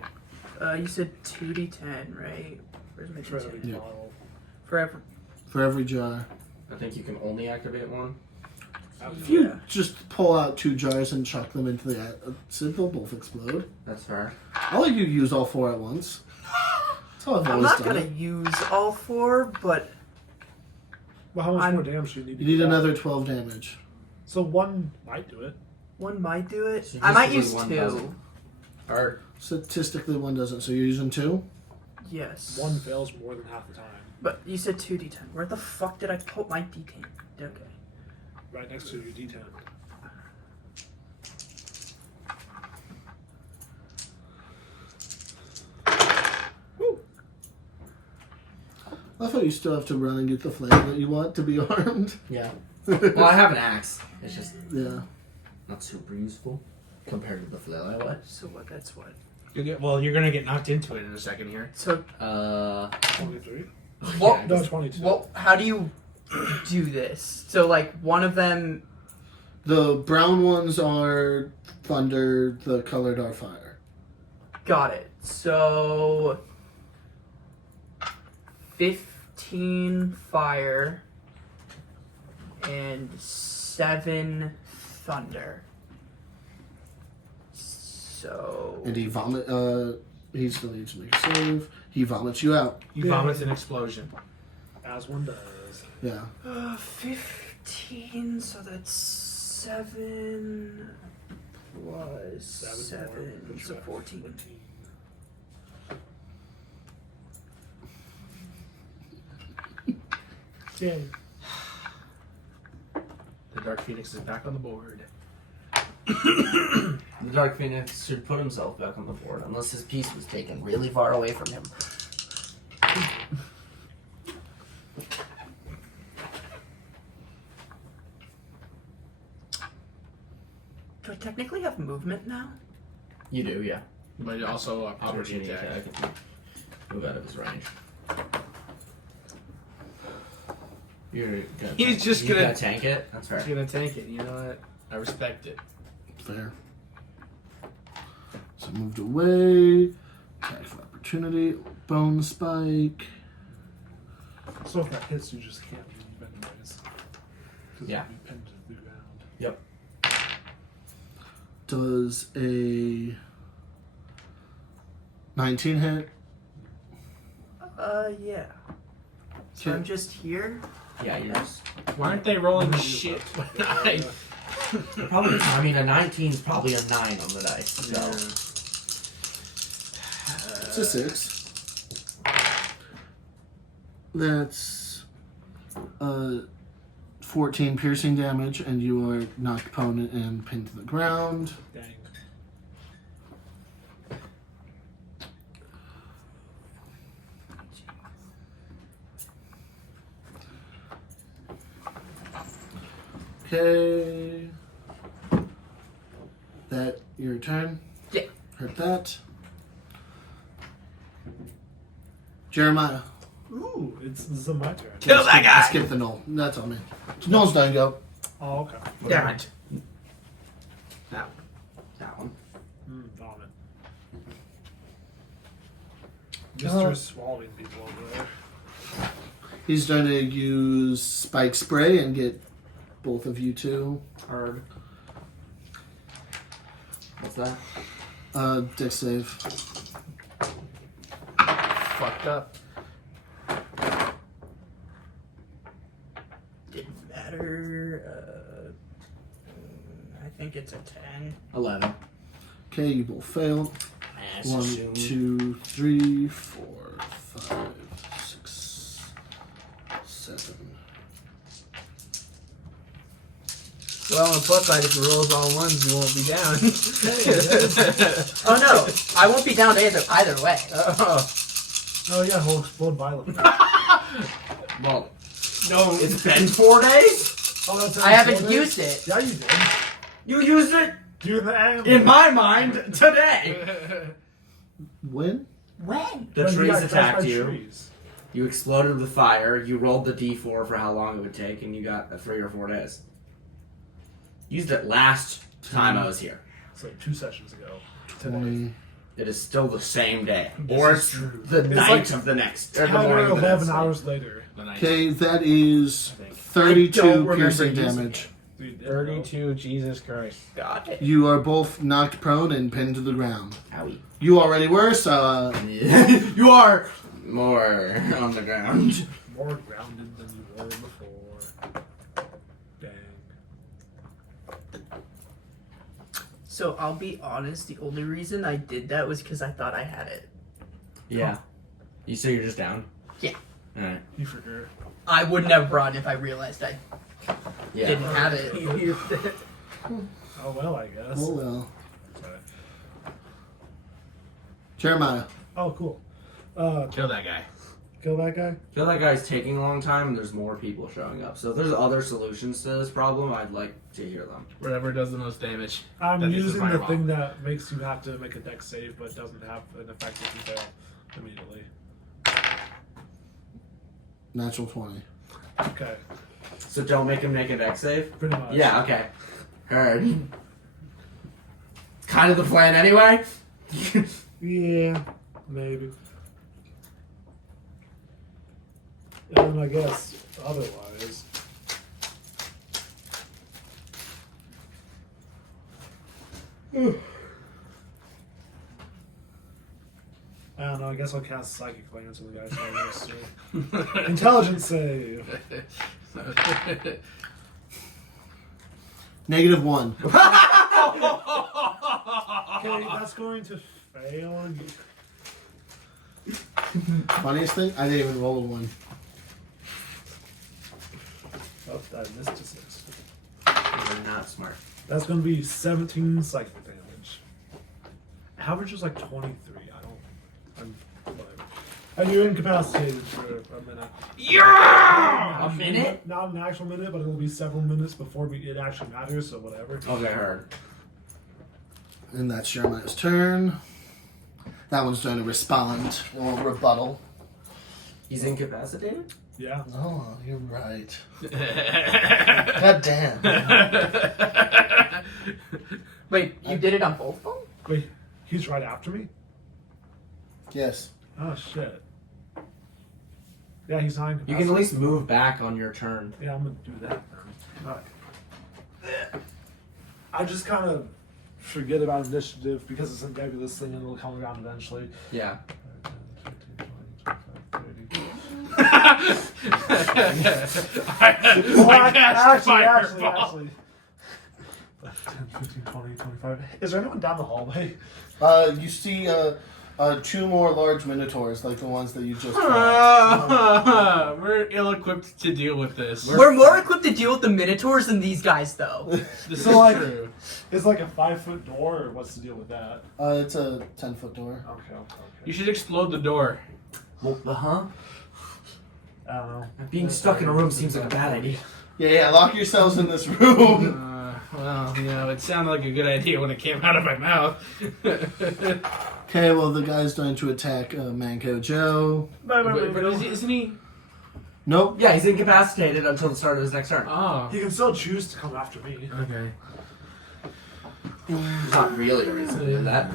You said 2d10, right? Where's my For every d10? Yeah. bottle. Forever. For every jar. I think you can only activate one. If you just pull out 2 jars and chuck them into the acid, they'll both explode. That's fair. I'll let you use all 4 at once. That's how I've I'm always not done gonna it. use all 4, but Well, how much I'm- more damage do you need? You to need do that? another 12 damage. So one might do it. one might do it. So I might basically use one 2. doesn't. Or Statistically, one doesn't, so you're using 2? Yes. One fails more than half the time. But you said 2d10. Where the fuck did I put my d10? Okay. Right next to your D10. I thought you still have to run and get the flame that you want to be armed. yeah. Well, I have an axe. It's just Yeah. not super useful compared to the flail I was. So what? That's what. Well, you're gonna get knocked into it in a second here. So 23? what? No, 22. Well, how do you do this? So like one of them. The brown ones are thunder, the colored are fire. Got it. So 15 fire and 7 thunder. So And he he still needs to make a save. He vomits you out. You vomit an explosion. As one does. Yeah. 15, so that's 7 plus 7, so 14. Yay. The Dark Phoenix is back on the board. The Dark Phoenix should put himself back on the board unless his piece was taken really far away from him. Do I technically have movement now? You do, yeah. But also opportunity attack. Move out of his range. You're gonna He's just you gonna- tank it. That's He's right. gonna tank it. You know what? I respect it. Fair. So moved away. Attack for opportunity. Bone spike. So if that hits, you just can't move anyways. 'Cause Yeah. you'll be pinned to the ground. Yep. Does a 19 hit? Yeah. So Okay. I'm just here. Yeah, you're just Why aren't they rolling shit? probably. I mean, a 19 is probably a 9 on the dice. So It's a 6. That's 14 piercing damage, and you are knocked prone and pinned to the ground. Dang. Okay. That your turn? Yeah. Heard that. Jeremiah. Ooh, this is my turn. Kill that guy! Skip the null. That's all me. Null's done, go. Oh, okay. Damn it. That one. Vomit. Mr. Swallowing people over there. He's going to use Spike Spray and get both of you two. Heard. What's that? Dex save. Fucked up. Didn't matter. I think it's a 10. 11. Okay, you both fail. 1, 2, 3, 4, 5, 6, 7. Well, on the plus side, if you roll all ones, you won't be down. Oh no, I won't be down either way. Oh yeah, he'll explode violently. Well, No. it's been 4 days? Oh, that's I haven't used it. Yeah, you did. You used it, Do the angle. in my mind, today. When? When? The When you trees got crushed attacked by you. trees. You exploded with fire. You rolled the d4 for how long it would take, and you got 3 or 4 days. Used it last time I was here. So 2 sessions ago. Today. 20. It is still the same day, This or is it's true. the It's night like of the next, or 10 the or morning of the 11 next. hours later. Okay, that is I don't 32 remember piercing using damage. So you did, 32, Jesus Christ. Got it. You are both knocked prone and pinned to the ground. Owie. You already were, so You are more on the ground. More grounded than you were before. Dang. So I'll be honest, the only reason I did that was because I thought I had it. Yeah. You say you're just down? Yeah. Alright. You forgot. I wouldn't have run if I realized I Yeah. didn't have it. Oh well, I guess. oh well. Sorry. Jeremiah. Oh, cool. Kill that guy. Kill that guy? I feel like guy's taking a long time and there's more people showing up. So if there's other solutions to this problem, I'd like to hear them. Whatever does the most damage. I'm That is using the the fireball. thing that makes you have to make a dex save, but doesn't have an effect if you fail immediately. Natural 20. Okay, So don't make him make a dex save? pretty much. Yeah, okay. Heard. Kind of the plan anyway? Yeah, maybe. And I guess otherwise. I don't know, I guess I'll cast Psychic Glance on the guy's next to Intelligence save. -1. Okay, that's going to fail. Funniest thing, I didn't even roll a 1. Oh, I missed a 6. You're not smart. That's going to be 17 psychic damage. Average is like 23. Whatever. And you're incapacitated for a minute. Yeah! A minute? Not an actual minute, but it will be several minutes before it actually matters, so whatever. Okay, heard. And that's Jeremiah's turn. That one's going to respond or rebuttal. He's incapacitated? Yeah. Oh, you're right. God damn. Wait, you did it on both of them? Wait, he's right after me? Yes. Oh, shit. Yeah, he's not You incapacitated. can at least move back on your turn. Yeah, I'm going to do that then. Alright. I just kind of forget about initiative because it's a nebulous thing and it'll come around eventually. Yeah. 10, 15, 20, 25. Is there anyone down the hallway? You see 2 more large minotaurs like the ones that you just fought. We're ill-equipped to deal with this. We're more equipped to deal with the Minotaurs than these guys, though. This So, is like- true. It's like a 5-foot door, or what's the deal with that? It's a 10-foot door. Okay. You should explode the door. Well, huh? I don't know. Being stuck in a room seems like a bad idea. Yeah, lock yourselves in this room. Well, it sounded like a good idea when it came out of my mouth. Okay, well, the guy's going to attack Manco Joe. But isn't he? Nope. Yeah, he's incapacitated until the start of his next turn. Oh. He can still choose to come after me. Okay. There's not really a reason to do that.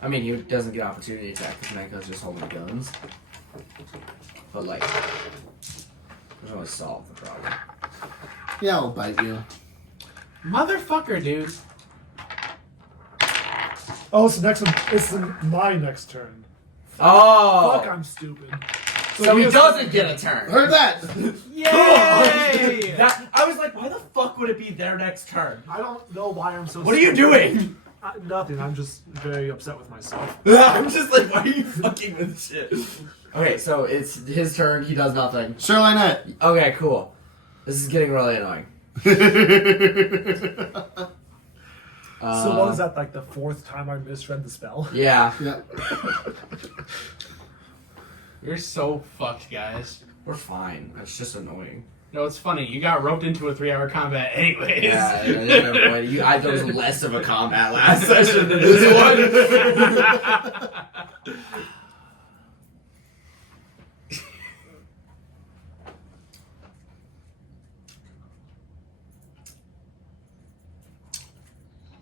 I mean, he doesn't get opportunity attack because Manco's just holding guns. But, like, doesn't really solve the problem. Yeah, I'll bite you. Motherfucker, dude. Oh, it's my next turn. Oh! Fuck, I'm stupid. So he doesn't get a turn. Heard that? Yay! I was like, why the fuck would it be their next turn? I don't know why I'm so What are you doing? Nothing. I'm just very upset with myself. I'm just like, why are you fucking with shit? Okay, so it's his turn. He does nothing. Sir Lynette. Okay, cool. This is getting really annoying. So what was that, like the 4th time I misread the spell? Yeah. Yeah. You're so fucked, guys. We're fine. It's just annoying. No, it's funny. You got roped into a 3-hour combat anyways. Yeah, there was less of a combat last session than this one.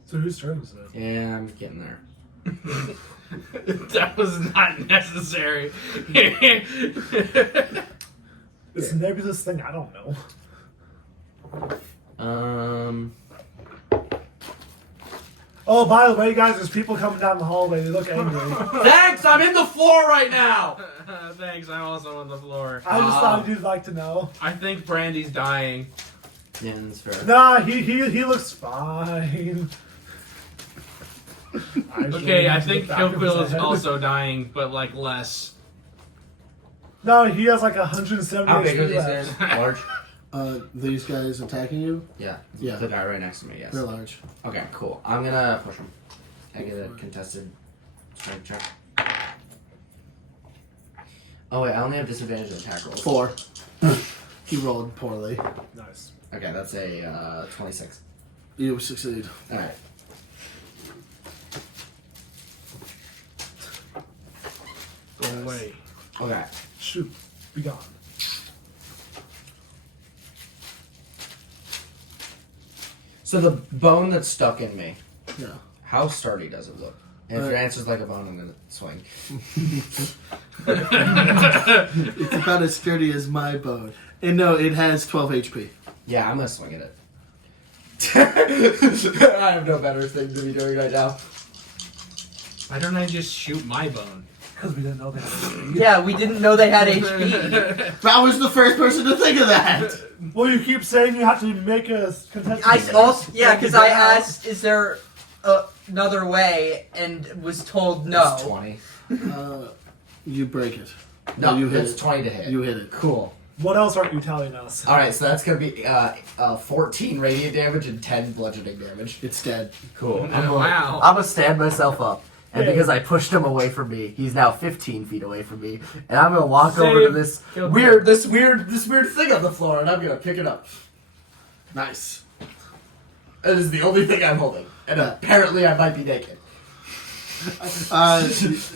So whose turn is it? Yeah, I'm getting there. That was not necessary. It's the nebulous thing I don't know. Oh, by the way, guys, there's people coming down the hallway. They look angry. Thanks, I'm in the floor right now! Thanks, I'm also on the floor. I just thought you'd like to know. I think Brandy's dying. Yeah, that's fair. Nah, he looks fine. Okay, I think Kilquill is also dying, but like less. No, he has like 170 How big are HP these left. guys? Large? These guys attacking you? Yeah. Yeah. The guy right next to me, yes. They're large. Okay, cool. I'm gonna push him. I get a contested strength check. Oh wait, I only have disadvantage on attack rolls. 4. He rolled poorly. Nice. Okay, that's a 26. You succeed. Alright. Go away. Okay. Shoot. Be gone. So the bone that's stuck in me, Yeah. how sturdy does it look? And if your answer's like a bone, I'm gonna swing. It's about as sturdy as my bone. And no, it has 12 HP. Yeah, I'm gonna swing at it. I have no better thing to be doing right now. Why don't I just shoot my bone? Because we didn't know they had HP. Yeah, we didn't know they had HP. I was the first person to think of that. Well, you keep saying you have to make a contested. I also because I asked, is there another way, and was told no. It's 20. You break it. No, you hit it's it. 20 to hit. You hit it. Cool. What else aren't you telling us? Alright, so that's gonna be 14 radiant damage and 10 bludgeoning damage. It's dead. Cool. Wow. I'm gonna stand myself up. And Yeah. because I pushed him away from me, he's now 15 feet away from me. And I'm gonna walk over to Save. this Kill weird. This weird thing on the floor, and I'm gonna pick it up. Nice. That is the only thing I'm holding. And apparently I might be naked.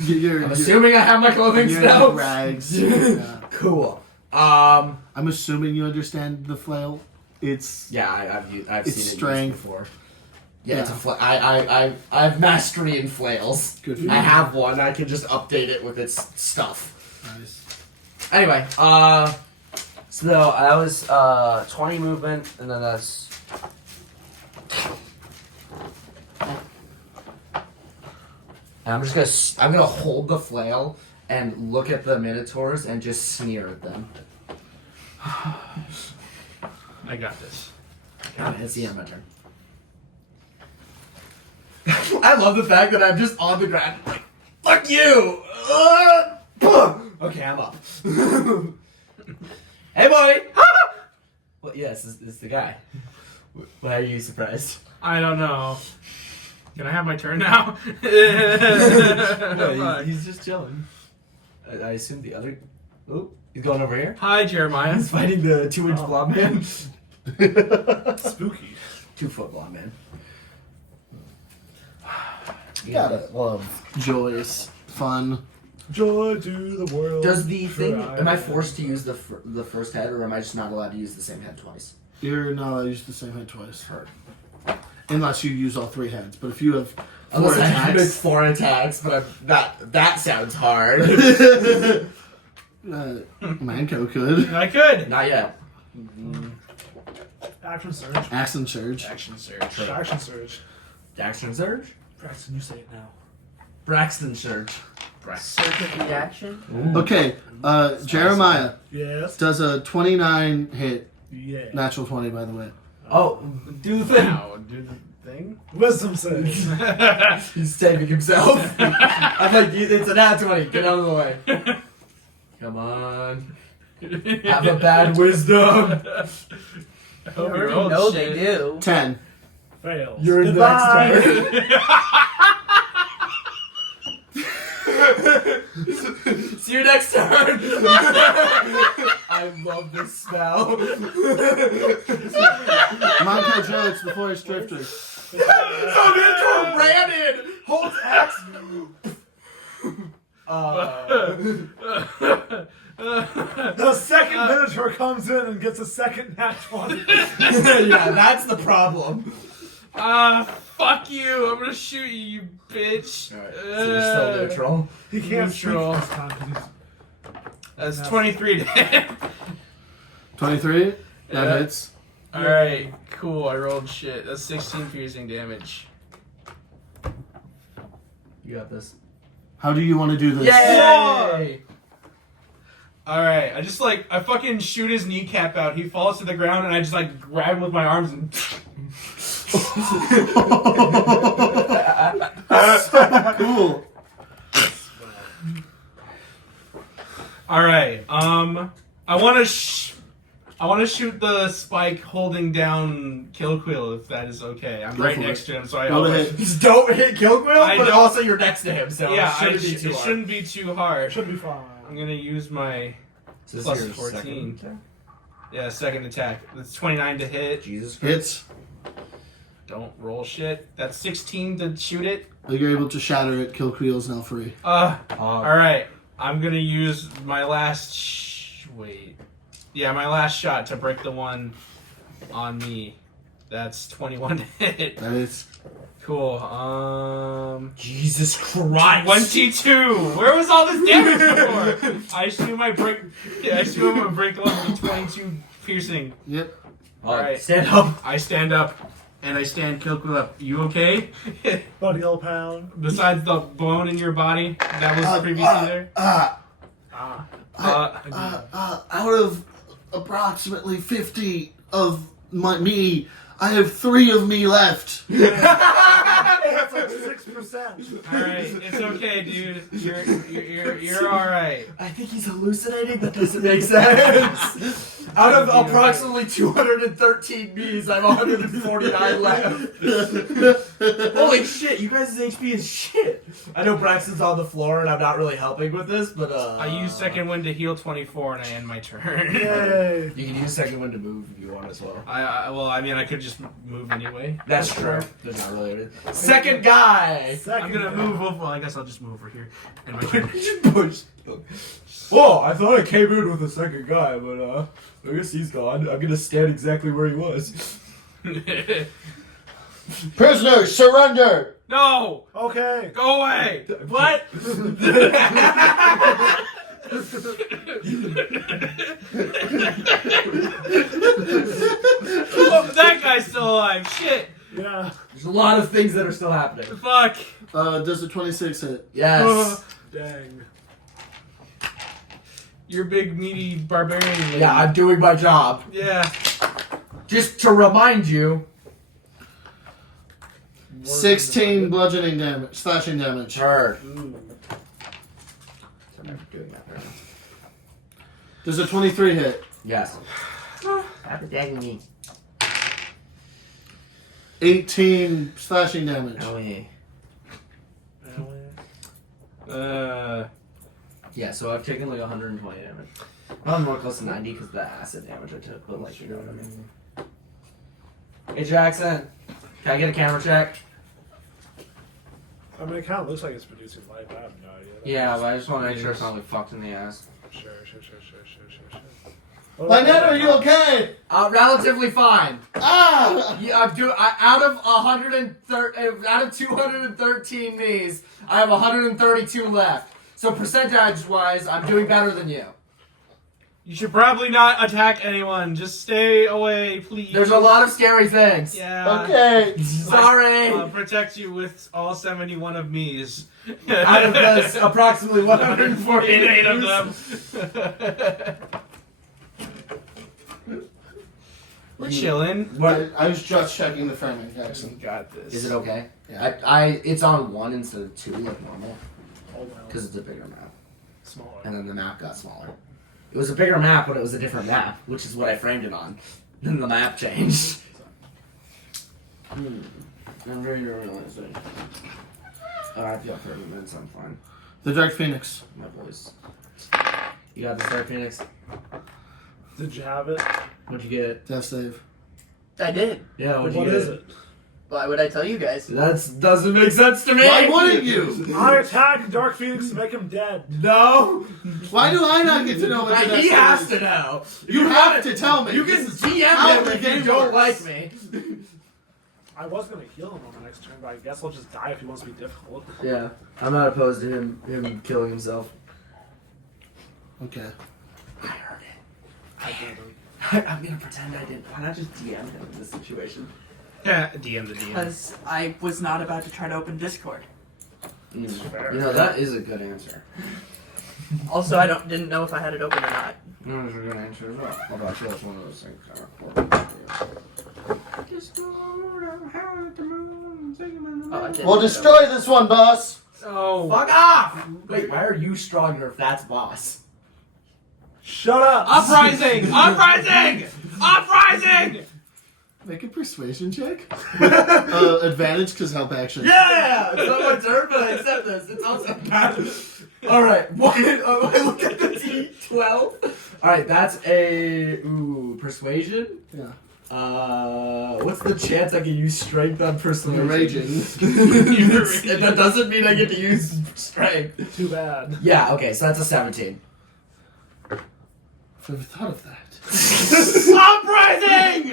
You're I'm assuming I have my clothing you're still. in rags. Yeah. Cool. I'm assuming you understand the flail. It's Yeah, I've It's seen it strength. used before. Yeah, Yeah. it's a I have mastery in flails. good for you. I have one. I can just update it with its stuff. Nice. Anyway, So that was 20 movement, and then that's. and I'm gonna hold the flail and look at the minotaurs and just sneer at them. I got this. It's the end of my turn. I love the fact that I'm just on the ground. Like, fuck you! Okay, I'm up. Hey, buddy! Well, yes, it's the guy. Why are you surprised? I don't know. Can I have my turn now? No, he's just chilling. I assume the other. Oh, He's going over here. Hi, Jeremiah. He's fighting the 2-inch blob man. Spooky. 2-foot blob man. You gotta love joyous, fun. Joy to the world. Does the thing? Try. Am I forced to use the first head, or am I just not allowed to use the same head twice? You're not allowed to use the same head twice. Unless you use all 3 heads. But if you have 4 Unless I attacks... miss 4 attacks, but that sounds hard. Manco could. I could. Not yet. Action surge. Action surge. Action surge. Action surge. Action surge. Braxton, you say it now. Braxton surge. Circuit reaction. Okay, Jeremiah Yes. does a 29 hit. Yeah. Natural 20, by the way. Oh, do the thing. Now, do the thing. Wisdom saves. He's saving himself. I'm like, it's a nat 20. Get out of the way. Come on. Have a bad wisdom. I hope I you already rolled know shit. they do. 10. Fails. You're in the next turn. See you next turn. I love this spell. Manco Joe, it's the Forest Drifter. So Manco ran in. Holds axe. The second Minotaur comes in and gets a second nat 20. Yeah, that's the problem. Fuck you! I'm gonna shoot you, you bitch. Alright, so you're still neutral. He can't speak Neutral. this time 'cause he's... That's 23 to hit. 23? That Yeah. hits. Alright, cool. I rolled shit. That's 16 piercing damage. You got this. How do you want to do this? Yay! Alright, I fucking shoot his kneecap out. He falls to the ground, and I just grab him with my arms and. Cool. Alright, I want to shoot the spike holding down Killquill, if that is okay. I'm Go right for next it. to him, so I Roll to always... hit. Just don't hit Killquill, I but don't- also you're next to him, so Yeah, it shouldn't be too it hard. shouldn't be too hard. Should be fine. I'm gonna use my Is this plus your 14. second? Second attack. That's 29 to hit. Jesus Christ. Hits. Don't roll shit. That's 16 to shoot it. You're able to shatter it. Killquill is now free. Alright. I'm gonna use my last... my last shot to break the one on me. That's 21 to hit. That is. Cool. Jesus Christ. 22. Where was all this damage before? I assume I break the one with 22 piercing. Yep. Alright. Stand up. I stand up, and I stand Killquill up. You okay? Buddy old pound. Besides the bone in your body that was previously there? Out of approximately 50 of me, I have 3 of me left. That's like 6%. Alright, it's okay, dude. You're alright. I think he's hallucinating. That doesn't make sense. Out of approximately 213 bees, I have 149 left. Holy shit, you guys' HP is shit. I know Braxton's on the floor and I'm not really helping with this, but I use second wind to heal 24 and I end my turn. Yay. You can use second one to move if you want as well. I could just move anyway. That's true. There's not really a second guy. I'm gonna move over. Well, I guess I'll just move over here. And my turn. Push. Whoa, I thought I came in with a second guy, but I guess he's gone. I'm gonna stand exactly where he was. Prisoners, surrender! No! Okay. Go away! What? Oh, that guy's still alive. Shit. Yeah. There's a lot of things that are still happening. Fuck. Does a 26 hit? Yes. Dang. You're big, meaty barbarian. lady. Yeah, I'm doing my job. Yeah. Just to remind you. 16 bludgeoning damage, slashing damage. Heard. Ooh. I'm never doing that right now. Does a 23 hit? Yes. Have a dang me. 18 slashing damage. Oh, yeah. Uh. Yeah, so I've taken like 120 damage. I'm more close to 90 because of the acid damage I took, but like, you know what I mean. Hey Jackson, can I get a camera check? I mean, it kind of looks like it's producing light, but I have no idea. Yeah, but I just want to make sure it's not like fucked in the ass. Sure. Lynette, are you okay? Relatively fine. Ah! Yeah, out of 213 knees, I have 132 left. So percentage-wise, I'm doing better than you. You should probably not attack anyone. Just stay away, please. There's a lot of scary things. Yeah. Okay. Sorry. I'll protect you with all 71 of me's. Out of this, approximately 148 of them. We're chilling. I was just checking the framing, Jackson. Got this. Is it okay? Yeah. It's on 1 instead of 2, like normal, Oh, well. because it's a bigger map. Smaller. And then the map got smaller. It was a bigger map, but it was a different map, which is what I framed it on. Then the map changed. I'm very realizing. I feel 30 minutes, I'm fine. The Dark Phoenix. My voice. You got the Starry Phoenix? Did you have it? What'd you get? Death save. I did. Yeah, what'd you What get? is it? Why would I tell you guys? That doesn't make sense to me! Why wouldn't you? I attack Dark Phoenix to make him dead. No! Why do I not get to know what the He death has save to is? know! You have to tell me. You can This is DM how him the if you game don't works. like me. I was gonna heal him on the next turn, but I guess I'll just die if he wants to be difficult. Yeah, I'm not opposed to him killing himself. Okay. I heard it. I didn't. I'm gonna pretend I didn't. Why not just DM him in this situation? Yeah, DM the DM. Because I was not about to try to open Discord. Fair. You know, that is a good answer. Also, didn't know if I had it open or not. No, that's a good answer as well. Although I feel it's one of those things kind Oh, I did. We'll destroy this one, boss. Oh. Fuck off! Wait, why are you stronger if that's boss? Shut up! Uprising! Uprising! Uprising! Make a persuasion check. Advantage because help action. Yeah! It's not my turn, but I accept this. It's also bad. Alright, I look at the D12. Alright, that's a persuasion. Yeah. What's the chance I can use strength on persuasion? You're raging. And that doesn't mean I get to use strength. Too bad. Yeah, okay, so that's a 17. I've never thought of that. Uprising!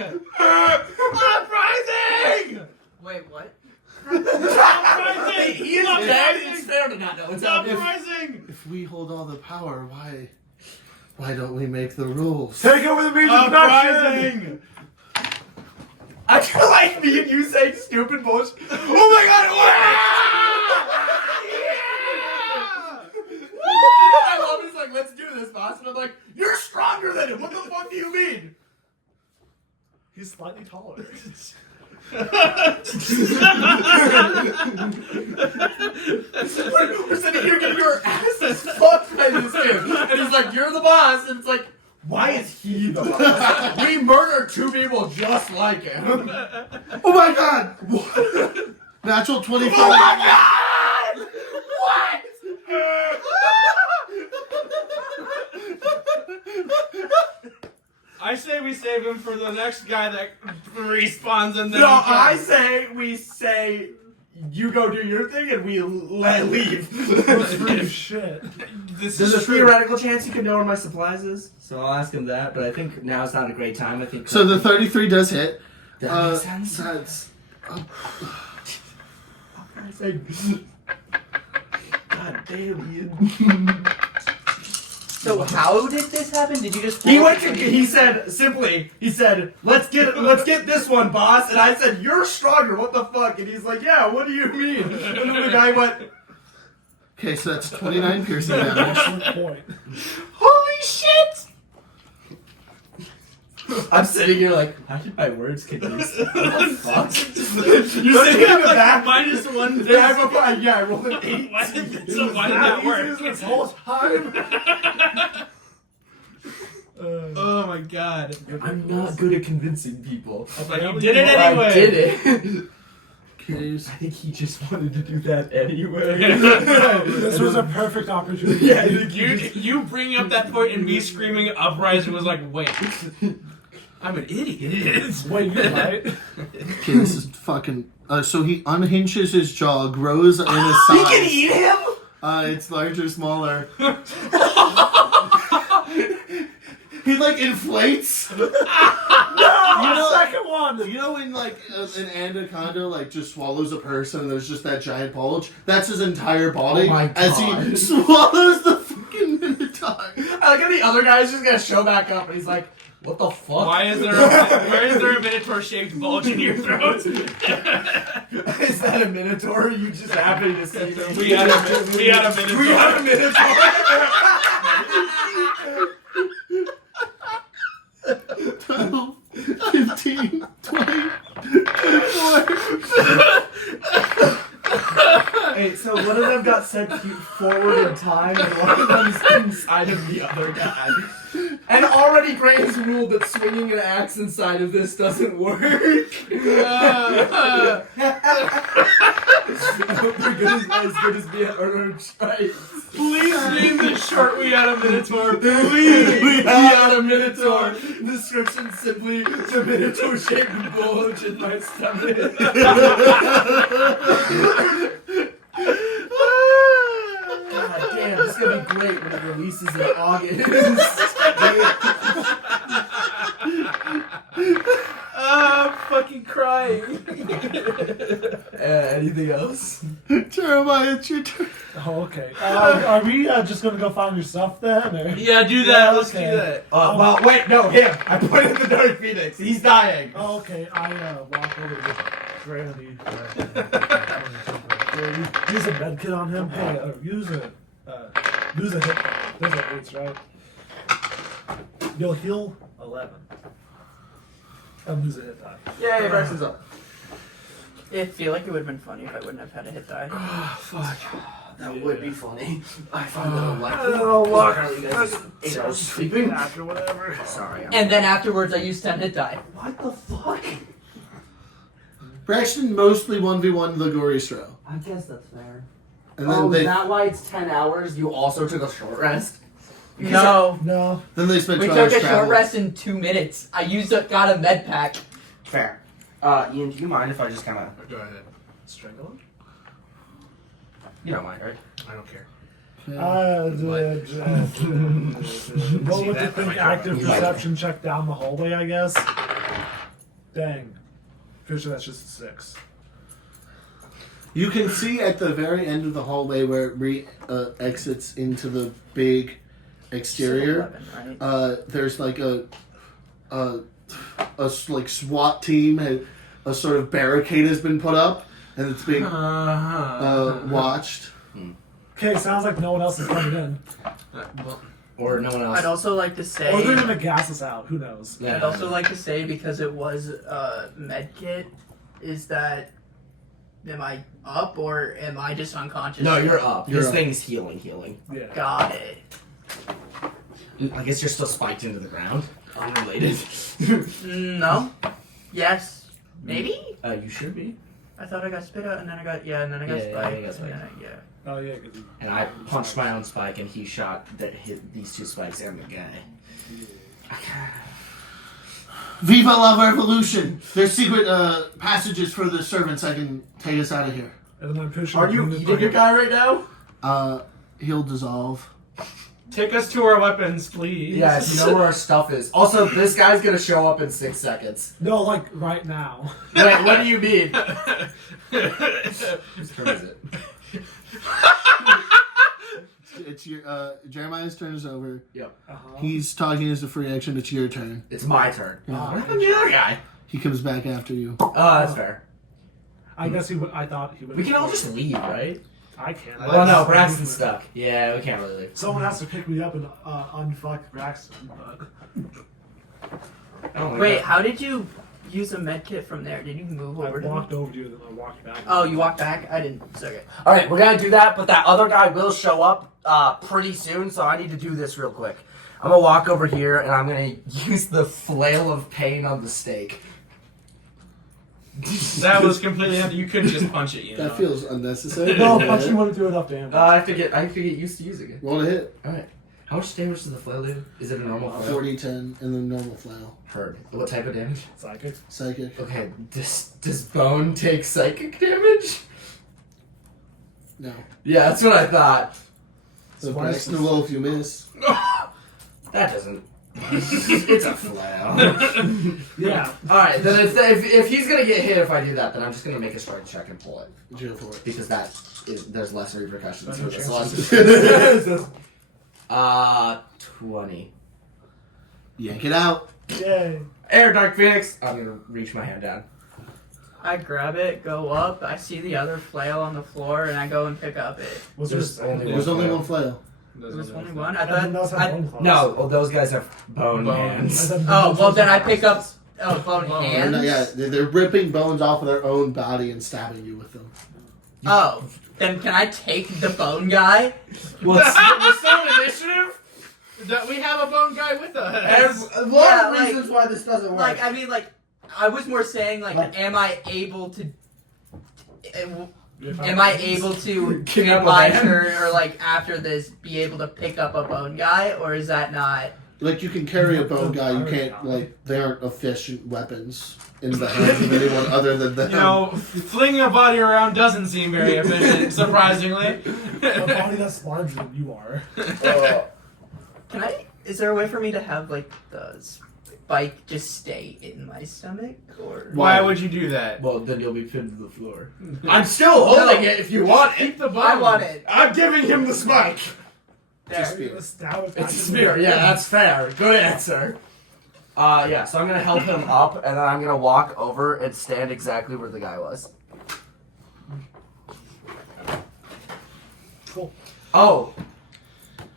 Uprising! Wait, what? Uprising! He is dead. It's fair to not know what's happening. Uprising! If we hold all the power, why don't we make the rules? Take over the means of production! Uprising! I feel like me and you saying stupid bullshit. Oh my god! I love it. He's like, let's do this, boss. And I'm like, you're stronger than him. What the fuck do you mean? He's slightly taller. We're sitting here getting your asses fucked by this dude. And he's like, you're the boss. And it's like, why is he the boss? We murdered 2 people just like him. Oh my god! Natural 24. Oh my god! What? I say we save him for the next guy that respawns and then. No, I say we say you go do your thing and we leave. Free shit. This There's is a true. theoretical chance you can know where my supplies is, so I'll ask him that. But I think now is not a great time. I think. So the 33 does hit. That makes sense. That's, God damn, Ian. So how did this happen? Did you just? He went to. He said, let's get this one, boss. And I said, you're stronger. What the fuck? And he's like, yeah. What do you mean? And then the guy went. okay, so that's 29 piercing damage. Excellent point. Holy shit! I'm sitting here like, how did my words confuse? What the fuck? You're sitting in the back. -1. Yeah, I rolled an 8. Why did that work? This whole time. Oh my god. I'm not good at convincing people. But you did it I anyway. did it. case. I think he just wanted to do that anyway. This was a perfect opportunity. Yeah, You bringing up that point and me screaming uprising was like, wait, I'm an idiot. Wait, you're right. Okay, this is fucking. So he unhinges his jaw, grows in his size. He can eat him? It's larger, smaller. He like inflates. No, second one. You know when like an anaconda like just swallows a person and there's just that giant bulge? That's his entire body Oh my as he God. swallows the fucking minotaur. I like how the other guy's just gonna show back up and he's like, what the fuck? Why is there a minotaur-shaped bulge in your throat? Is that a minotaur? You just happen to see me. We had a minotaur. We had a minotaur. 12, 15, 20, 24. Hey, so one of them got sent forward in time, and one of them's inside of the other guy. And already Graham's ruled that swinging an axe inside of this doesn't work. I hope they're as good as me at Urge Strikes. Please name this short We Had a Minotaur. Please. We had a minotaur. Description simply the minotaur-shaped bulge in my stomach. God damn, this is gonna be great when it releases in August. I'm fucking crying. Anything else? Jeremiah, it's your turn. Oh, okay. Are we just gonna go find your stuff then? Or? Yeah, do that. Yeah, Let's okay. do that. Well, wait, no, him. I put in the Dark Phoenix. He's dying. Oh, okay. I walk over to Granny. Use a med kit on him. Hey, use a hit. Those are 8s, right? You'll heal 11. And lose a hit die. Yay, Braxton's up. I feel like it would have been funny if I wouldn't have had a hit die. Oh, fuck. That would be funny. I find that unlikely. Oh, look. Apparently you guys 8 hours sleeping. After whatever. Sorry. And then afterwards, I used 10 hit die. What the fuck? Braxton mostly 1v1 the Goristro. I guess that's fair. And then Oh, they is that why it's 10 hours? You also took a short rest? No. No. then they spent We 2 took hours a short traveling. rest in 2 minutes. I got a med pack. Fair. Ian, do you mind if I just kind of... Go ahead. Strangle him? You don't mind, right? I don't care. Roll with the that? think Like, active you like perception check down the hallway, I guess. Dang. Pretty sure that's just a 6. You can see at the very end of the hallway where it exits into the big exterior. 11, right? There's like a like SWAT team. A sort of barricade has been put up, and it's being watched. Okay, sounds like no one else is coming in. Or no one else? I'd also like to say. Or they're gonna gas us out. Who knows? Yeah. I'd also like to say, because it was a med kit, is that am I up or am I just unconscious? No, you're up. You're This up. thing's healing. Yeah. Got it. I guess you're still spiked into the ground. Unrelated. No. Yes. Maybe. You should be. I thought I got spit out and then I got spiked. you got spiked. And then Oh yeah, 'cause And I punched my own spike, and he shot that hit these 2 spikes and the guy. Viva la Revolution! There's secret passages for the servants that can take us out of here. And then I'm pretty sure. Are you eating your guy right now? He'll dissolve. Take us to our weapons, please. Yes, you know where our stuff is. Also, this guy's gonna show up in 6 seconds. No, like right now. Wait, what do you mean? Whose turn is it? It's your Jeremiah's turn is over. Yep. He's talking as a free action. It's your turn. It's my turn. Yeah. What happened to the other guy? He comes back after you. Oh, that's fair. I guess he would. I thought he would. We can all just leave, right? I can't. Well, no, Braxton's stuck. Yeah, we can't really leave. Someone has to pick me up and unfuck Braxton. But I don't like Wait, that. how did you use a med kit from there? Did you move I over to walked me? over to you and then I walked back. Oh, you walked back? I didn't. It's okay. Alright, we're gonna do that, but that other guy will show up pretty soon, so I need to do this real quick. I'm gonna walk over here and I'm gonna use the flail of pain on the stake. That was completely. You couldn't just punch it. You know. That feels unnecessary. No, punching wouldn't do enough damage. I have to get used to using it. Roll a hit. All right. How much damage does the flail do? Is it a normal flail? 40, 10, and then normal flail. Heard. What type of damage? Psychic. Psychic. Okay. Does bone take psychic damage? No. Yeah, that's what I thought. So Braxton roll if you miss. That doesn't. It's a flail. Yeah. All right. Then if he's gonna get hit if I do that, then I'm just gonna make a strike check and pull it Go for it. because there's less repercussions for No this chances. one. 20. Yank it out. Yay. Air Dark Phoenix. I'm gonna reach my hand down. I grab it, go up. I see the other flail on the floor, and I go and pick up it. Was there a There's second? only There's only one flail. There was only one. I didn't know I it had bone claws. No, well, those guys have bone hands. Oh well, then I pick up. Oh, bone Bone. hands. They're ripping bones off of their own body and stabbing you with them. Oh, then can I take the bone guy? What's some initiative? We have a bone guy with us. And a lot Yeah, of like- reasons why this doesn't work. Like, I mean, like, I was more saying, like, am I able to? Am I able to, King up in a my man? turn or like after this, be able to pick up a bone guy, or is that not? Like, you can carry a bone guy, you can't, like, they aren't efficient weapons in the hands of anyone other than them. You know, flinging a body around doesn't seem very efficient, surprisingly. A body that's larger than you are. Can I? Is there a way for me to have like the spike just stay in my stomach, or? Why would you do that? Well, then you'll be pinned to the floor. I'm still holding it if you want it. Keep the bone. I want it. I'm giving him the spike. There. Spear. Stab it back It's a in spear. the- Yeah, that's fair. Good answer. Yeah, so I'm gonna help him up, and then I'm gonna walk over and stand exactly where the guy was. Cool. Oh.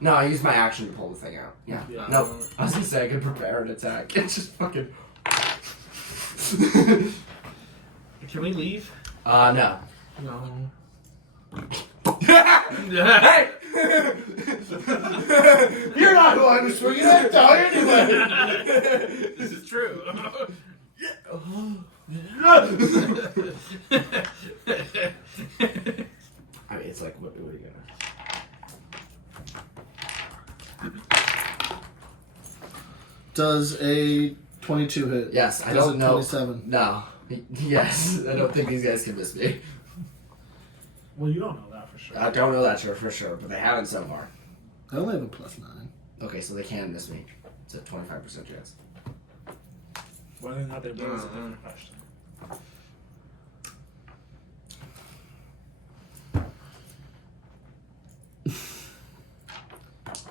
No, I used my action to pull the thing out. Yeah. Yeah. No, I was gonna say I could prepare an attack. It's just fucking. Can we leave? No. No. Hey! You're not going to swing that dog anyway! This is true. I mean, it's like, what are you gonna. Does a 22 hit? Yes, I Does don't a know. 27? No. Yes, I don't think these guys can miss me. Well, you don't know that for sure. I don't know that for sure, but they haven't so far. I only have a +9. Okay, so they can miss me. It's a 25% chance. Whether or not they will is a different question.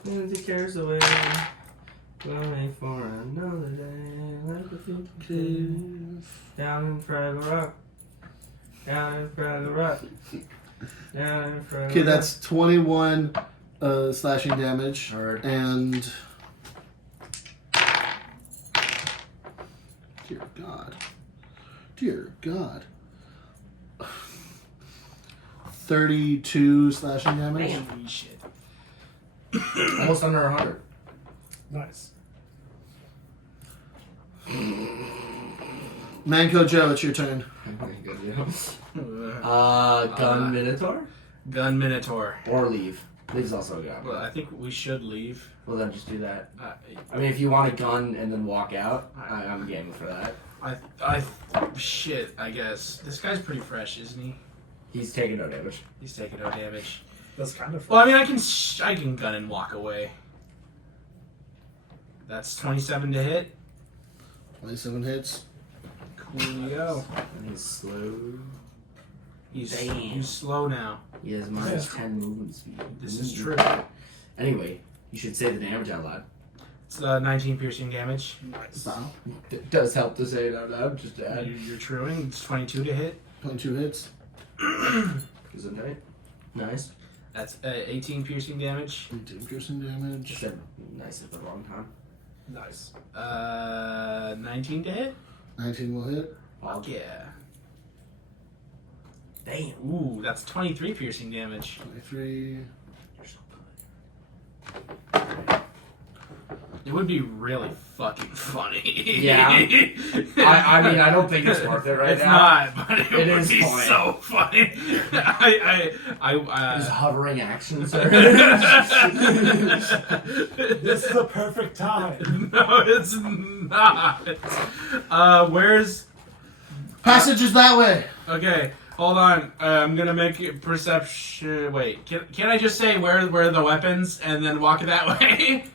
And he cares away, going for another day, like the future. Down in Fraggle Rock. Down in Fraggle Rock. Down in Fraggle Okay, that's 21 slashing damage. Alright. And. Dear God. Dear God. 32 slashing damage. Holy shit. Almost under 100. Nice. Manco Joe, it's your turn. Gun Minotaur? Gun Minotaur. Or leave. Leave's also a gun. Well, I think we should leave. Well, then just do that. Uh, I mean, if you want a gun and then walk out, I'm game for that. Shit, I guess. This guy's pretty fresh, isn't he? He's taking no damage. He's taking no damage. That's kind of. Well, I mean, I can gun and walk away. That's 27 to hit. 27 hits. Coolio. And he's slow. He's slow now. He has minus 10 movement speed. This is true. Anyway, you should say the damage out loud. It's 19 piercing damage. Nice. Wow. It does help to say it out loud, just to add. You're truing. It's 22 to hit. 22 hits. Gesundheit. Nice. That's 18 piercing damage. 18 piercing damage. Just said nice at the wrong time. Nice. 19 to hit. 19 will hit. Fuck yeah. Damn. Ooh, that's 23 piercing damage. 23. You're so good. It would be really fucking funny. Yeah. I mean, I don't think it's worth it right It's now. not, but it It would is be funny. so funny. Is hovering action, sir? This is a perfect time. No, it's not. Where's... Passage is that way. Okay, hold on. I'm gonna make it perception... Wait, can I just say where are the weapons and then walk that way?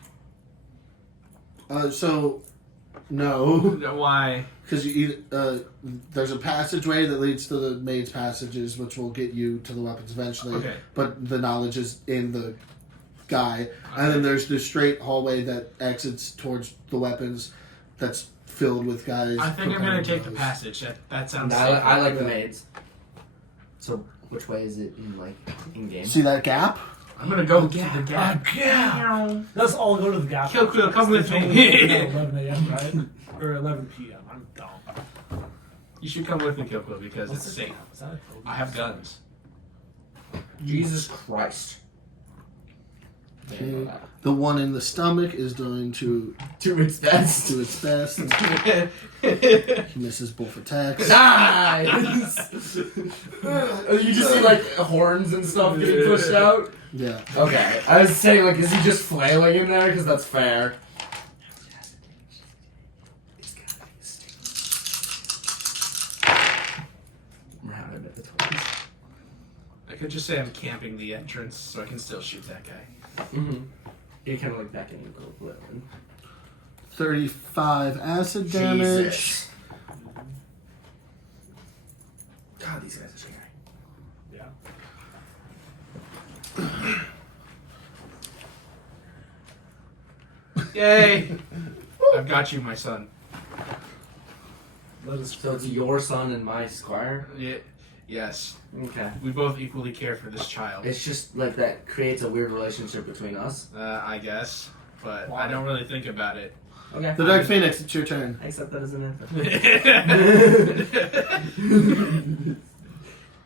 So, no. Why? Because there's a passageway that leads to the maid's passages, which will get you to the weapons eventually. Okay. But the knowledge is in the guy. And then there's the straight hallway that exits towards the weapons that's filled with guys. I think I'm gonna preparing take the those. passage. That sounds I safe. like the Yeah. maids. So, which way is it in game? See that gap? I'm gonna go to the gap. Let's all go to the gap. Kill Quill, come with It's me. only 11 a.m., right? Or 11 p.m. I'm dumb. You should come with me, Kill Quill, because it's safe. Is that a code? I have guns. Jesus Christ. Okay. The one in the stomach is going to Do its best. do its best. He misses both attacks. Nice! You just see, like, horns and stuff getting pushed out? Yeah. Okay. I was saying, like, is he just flailing in there? Because that's fair. Rounded at the toys. I could just say I'm camping the entrance so I can still shoot that guy. Mm-hmm. You kind of look back and you go blue. 35 acid damage. Jesus. God, these guys are scary. Yeah. Yay! I've got you, my son. Let us. So it's your son and my squire? Yes. Okay. We both equally care for this child. It's just like that creates a weird relationship between us. I guess. But Why? I don't really think about it. Okay. The Dark Phoenix, it's your turn. I accept that as an answer. Yeah,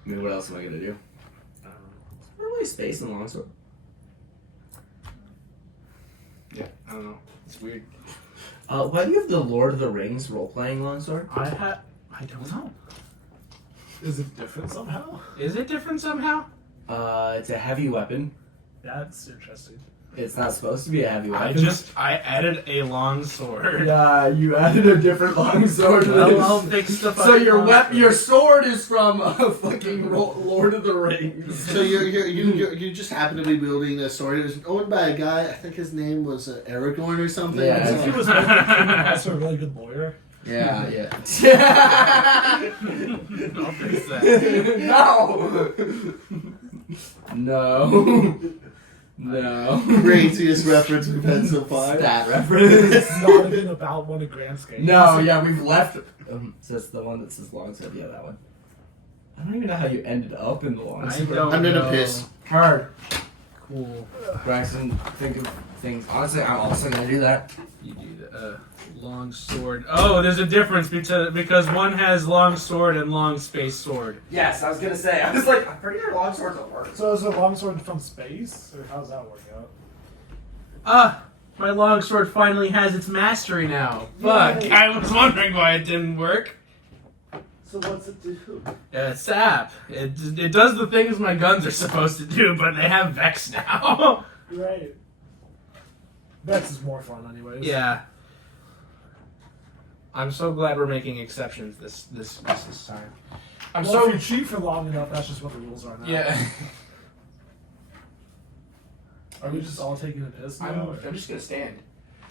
I mean, what else am I gonna do? Is there really space in the longsword? I don't know. It's weird. Why do you have the Lord of the Rings role-playing longsword? I don't know. Is it different somehow? Is it different somehow? It's a heavy weapon. That's interesting. It's not supposed to be a heavy weapon. I added a long sword. Yeah, you added a different longsword. I'll fix the So your fucking your sword is from a fucking Lord of the Rings. So you just happen to be wielding a sword. It was owned by a guy. I think his name was Aragorn or something. Yeah. I think he was also a really good lawyer. Yeah, yeah. I'll fix that. No. No. Craziest reference we've had so far. That reference. It's not even about one of Grand Scale. No, yeah, we've left. So it's the one that says longsword. Yeah, that one. I don't even know how you ended up in the I longsword. don't I'm gonna know. piss. Card. Cool. Braxton, think of things. Honestly, I'm also gonna do that. You do the long sword. Oh, there's a difference because one has long sword and long space sword. Yes, I was gonna say. I was like, I'm pretty sure longswords don't work. So is it a longsword from space, or how does that work out? My long sword finally has its mastery now. Fuck, Yay. I was wondering why it didn't work. So what's it do? Sap. It does the things my guns are supposed to do, but they have Vex now. Right. Vex is more fun, anyways. Yeah. I'm so glad we're making exceptions this time. I'm Well, so if you cheat for long enough, that's just what the rules are now. yeah. Are we just all taking a piss now? I'm just gonna stand.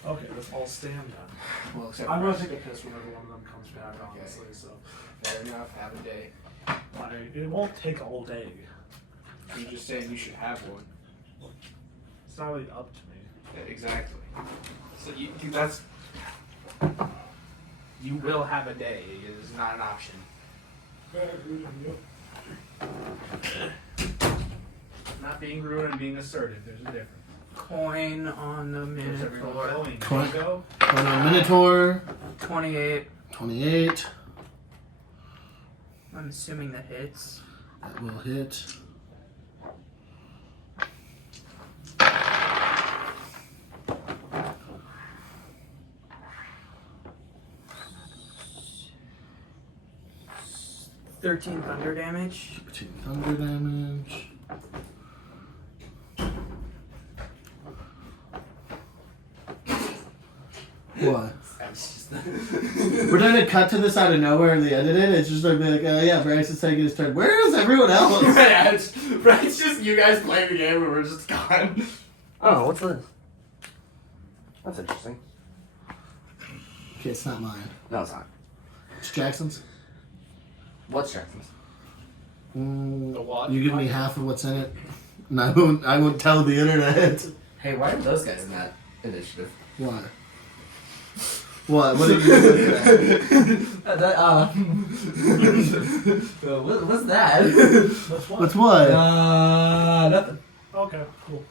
Okay, let's all stand then. Well, except I'm gonna take a piss whenever one of them comes back, Okay. honestly. So fair enough. Have a day. it won't take a whole day. You're just saying you should have one. It's not really up to me. Exactly. So that's you will have a day. It is not an option. Not being rude and being assertive. There's a difference. Coin on the Where's everyone Minotaur. going? Coin. Go. Minotaur, 28. 28. I'm assuming that hits. That will hit. 13 thunder damage. 13 thunder damage. What? We're gonna cut to this out of nowhere and they edit it. It's just gonna be like, oh yeah, Braxton's taking his turn. Where is everyone else? Yeah, it's just you guys playing the game and we're just gone. Oh, what's this? That's interesting. Okay, it's not mine. No, it's not. It's Jackson's. What's Jackson's? The what? You give me half of what's in it, and I won't tell the internet. Hey, why are those guys in that initiative? What? What? What did you do? What's that? That's what? What's what? Nothing. Okay, cool.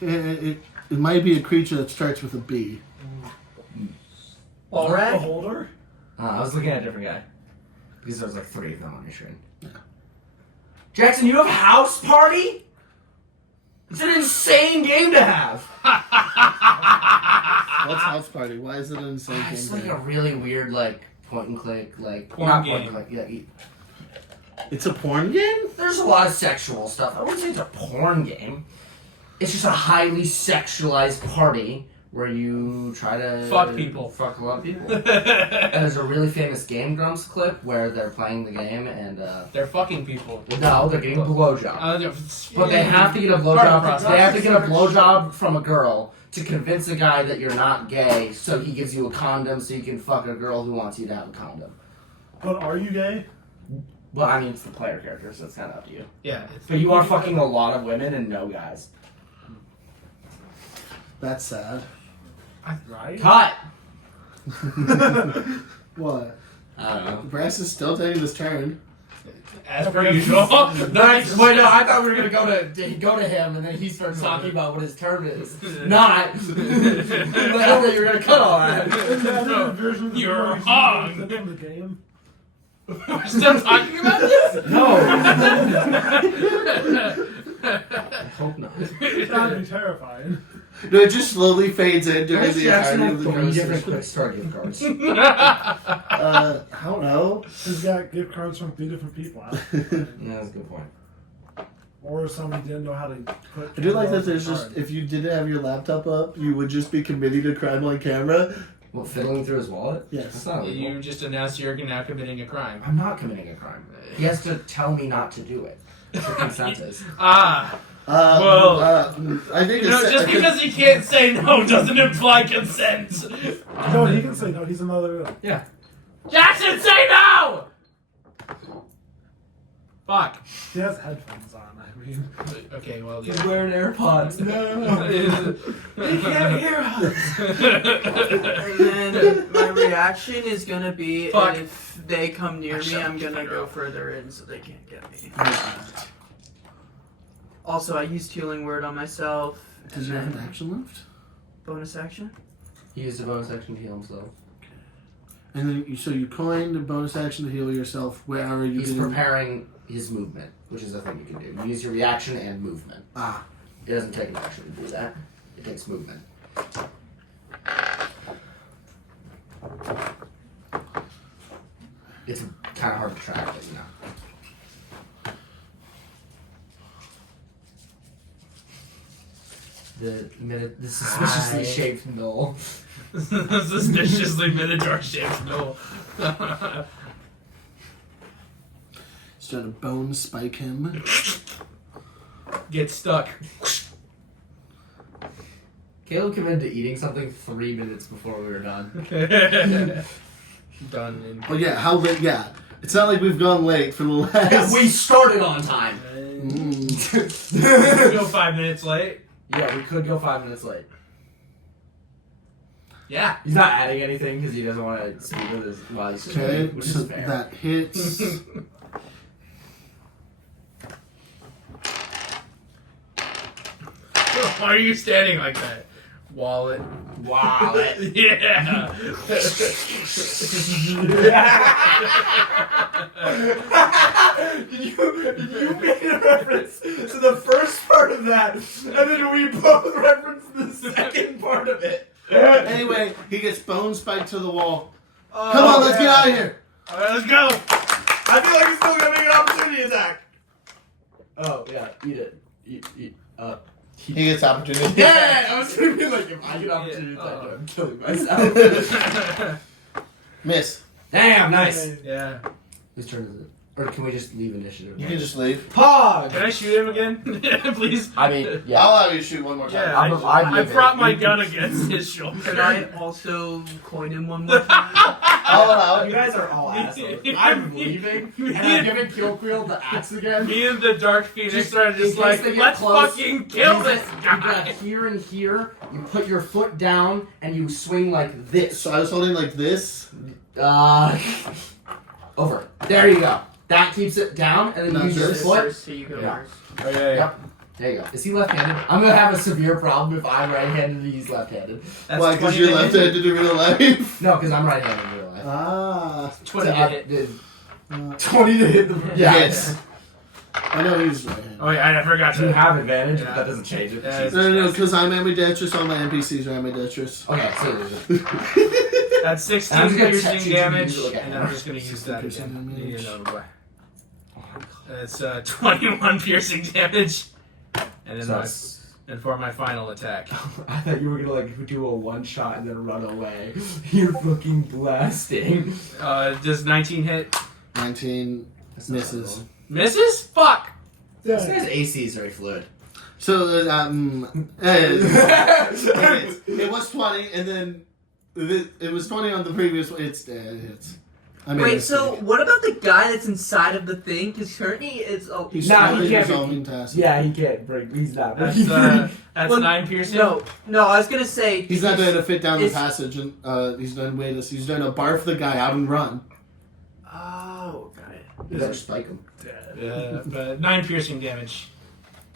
It might be a creature that starts with a B. The Alright. holder? I was looking at a different guy. Because there was like 3 of them on your screen. Yeah. Jackson, you have House Party? It's an insane game to have. What's House Party? Why is it an insane game? It's like a really weird, like, point and click, like, Porn not game. point and click, yeah. It's a porn game? There's a lot of sexual stuff. I wouldn't say it's a porn game. It's just a highly sexualized party where you try to Fuck people. Fuck a lot of people. And there's a really famous Game Grumps clip where they're playing the game and They're fucking people. no, they're getting a blowjob. But they have to get a Part of the blowjob. process. They have to get a blowjob from a girl to convince a guy that you're not gay, so he gives you a condom so you can fuck a girl who wants you to have a condom. But are you gay? Well, I mean, it's the player character, so it's kind of up to you. Yeah. But you are fucking a lot of women and no guys. That's sad. Right? Cut! What? I don't know. Brass is still taking his turn. As per usual. Nice. Wait, no, I thought we were gonna go to him, and then he starts talking about what his term is. Not. I thought you were gonna cut all that. You're hung. From the game? We're still talking about this? No. I hope not. That'd be terrifying. No, it just slowly fades in during Where's the Jackson entirety of have the 3 different conversation. quick start gift cards? I don't know. He's got gift cards from 3 different people out. Yeah, that's a good point. Or somebody didn't know how to put. I do like that cards there's on just, card. if you didn't have your laptop up, you would just be committing a crime on camera. What, fiddling through his wallet? Yes. That's not illegal. You just announced you're now committing a crime. I'm not committing a crime. He has to tell me not to do it. That's what consent is. Ah. I think You know, just because he can't say no doesn't imply consent. No, he can say no. He's another. Yeah. Jackson, say no! Fuck. He has headphones on. I mean, Okay, well, He's yeah. wearing AirPods. No. He can't hear us. And then my reaction is gonna be Fuck. if they come near me, shut I'm the gonna fuck go up. further in so they can't get me. Also, I used Healing Word on myself. Does and you have an then action left? bonus action? He used a bonus action to heal himself. And then you coined a bonus action to heal yourself. Where are you? He's getting- preparing his movement, which is a thing you can do. You use your reaction and movement. Ah. It doesn't take an action to do that. It takes movement. It's kind of hard to track, but you know. The suspiciously shaped mill. Suspiciously Minotaur shaped mill. He's trying to bone spike him. Get stuck. Caleb committed to eating something 3 minutes before we were done. Done. In Oh yeah, how late? Yeah, it's not like we've gone late for the last. We started on time. Go 5 minutes late. Yeah, we could go 5 minutes late. Yeah. He's not adding anything because he doesn't want to speak with his while he's Okay, streaming, which so is fair. that hits. Why are you standing like that? Wallet. Wallet. Yeah. You made a reference to the first part of that, and then we both referenced the second part of it. Anyway, he gets bone spiked to the wall. Come on, let's get out of here. All right, let's go. I feel like he's still gonna make an opportunity attack. Oh yeah, eat it. Eat. He gets opportunity. Yeah, I was gonna be like, if I get opportunity attack, I'm killing myself. Miss. Damn, nice. Yeah. Whose turn is it? Or can we just leave initiative? You can just leave. Pog! Can I shoot him again? Please. I mean, yeah. I'll allow you to shoot one more time. Yeah, I'm I brought my gun against his shoulder. Can I also coin him one more time? I'll allow You it. guys are all assholes. I'm leaving, and I'm giving Killquill the axe again. Me and the Dark Phoenix are in just case like, they get let's close, fucking kill you this got guy. here and here, you put your foot down, and you swing like this. So I was holding like this. Over. There you go. That keeps it down, and then No, you use your this. foot. So you go Yeah. first. Oh, yeah. Yep. There you go. Is he left-handed? I'm gonna have a severe problem if I'm right-handed and he's left-handed. That's Why? Because 20 you're to hit. left-handed in real life. No, because I'm right-handed in real life. Ah. 20 to hit. 20 to hit the. Yeah. Yes. I know he's right-handed. Oh, yeah, I forgot You to. have advantage, Yeah. but that doesn't change it. Yeah, No, because I'm ambidextrous. All my NPCs are ambidextrous. Okay, so That's 16 I'm just gonna piercing text you damage, to look at and it. I'm just gonna use that piercing again. damage. You know, that's 21 piercing damage, and then So my, that's- and for my final attack. I thought you were gonna like do a one shot and then run away. You're fucking blasting. Does 19 hit? 19 That's not misses. bad. Misses? Fuck! This guy's AC is very fluid. So, it was 20, and then it was 20 on the previous one. It hits. I made a Wait, so mistake. what about the guy that's inside of the thing? Because currently it's He's Nah, slowly he can't be- resolving tasks. Yeah, he can't break. He's not. That's, breaking. that's Well, 9 piercing? no. I was gonna say He's not going to fit down the It's- passage, and he's going to wait us. He's going to barf the guy out and run. Oh, got it. You better spike him. But 9 piercing damage.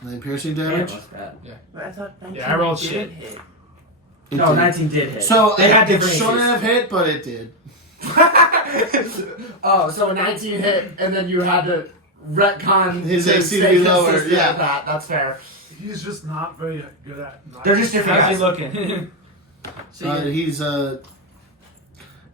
9 piercing Damn, damage. that's bad. But I thought 19 Yeah, I rolled didn't shit. hit. It No, did. 19 did hit. So they had it different shouldn't ACs. have hit, but it did. Oh, so a 19 hit, and then you had to retcon His to AC to stay be lower, consistent yeah. with that. That's fair. He's just not very good at. They're just different How's he guys. looking? So you're, He's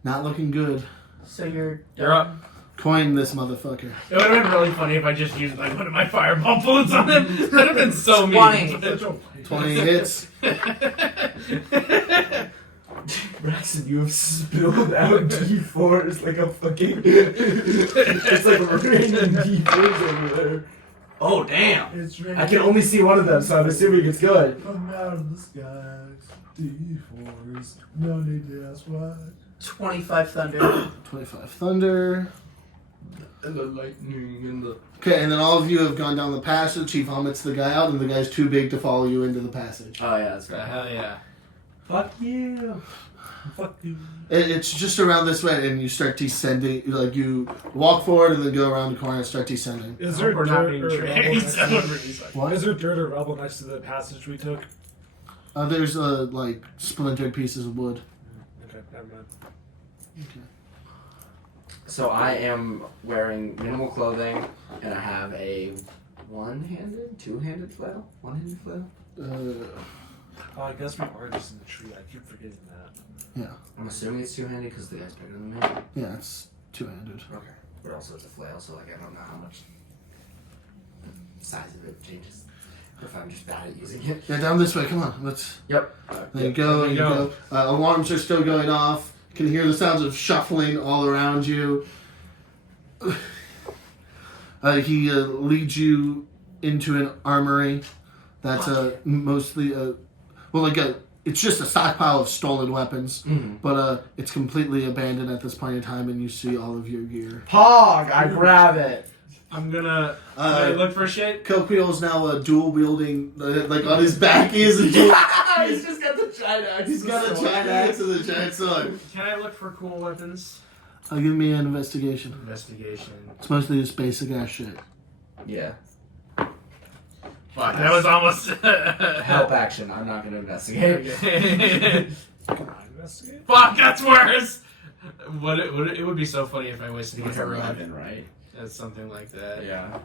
not looking good. so you're You're up. Coin this motherfucker. It would have been really funny if I just used like one of my fireball bullets on him. That would have been so mean. 20. 20 hits. Braxton, you have spilled out D4s like a fucking. It's like raining D4s over there. Oh, damn. It's raining. I can only see one of them, so I'm assuming it's good. Come out of the skies, D4s, no need to ask why. 25 thunder. 25 thunder. And the lightning and the. Okay, and then all of you have gone down the passage. He vomits the guy out, and the guy's too big to follow you into the passage. Oh, yeah, that's Hell yeah. Fuck you. Fuck you. It's just around this way, and you start descending. Like you walk forward and then go around the corner and start descending. Is there We're not dirt being or rubble trained. next That to would the- really suck. What? Is there dirt or rubble next to the passage we took? There's like splintered pieces of wood. Okay, never mind. So I am wearing minimal clothing, and I have a one-handed, two-handed flail? One-handed flail? Oh, I guess we are just in the tree. I keep forgetting that. I'm assuming it's two-handed because the guy's bigger than me. Yeah, it's two-handed. Okay. But also it's a flail, so like I don't know how much the size of it changes. If I'm just bad at using it. Yeah, down this way. Come on, let's. Yep. There you go. There you You go. Alarms are still going off. You can hear the sounds of shuffling all around you. He leads you into an armory that's mostly it's just a stockpile of stolen weapons, but it's completely abandoned at this point in time, and you see all of your gear. Pog! I grab it. I'm gonna look for shit. Kilqueel's now dual wielding, like on his back. He is a dual. He's just got the giant axe. He's got a giant axe and a giant sword. Can I look for cool weapons? Give me an investigation. Investigation. It's mostly just basic ass shit. Yeah. Fuck, that was almost. Help action. I'm not gonna investigate. Can I investigate? Fuck, that's worse. It would be so funny if I wasted It's my heroic. 11, right? That's something like that. Yeah.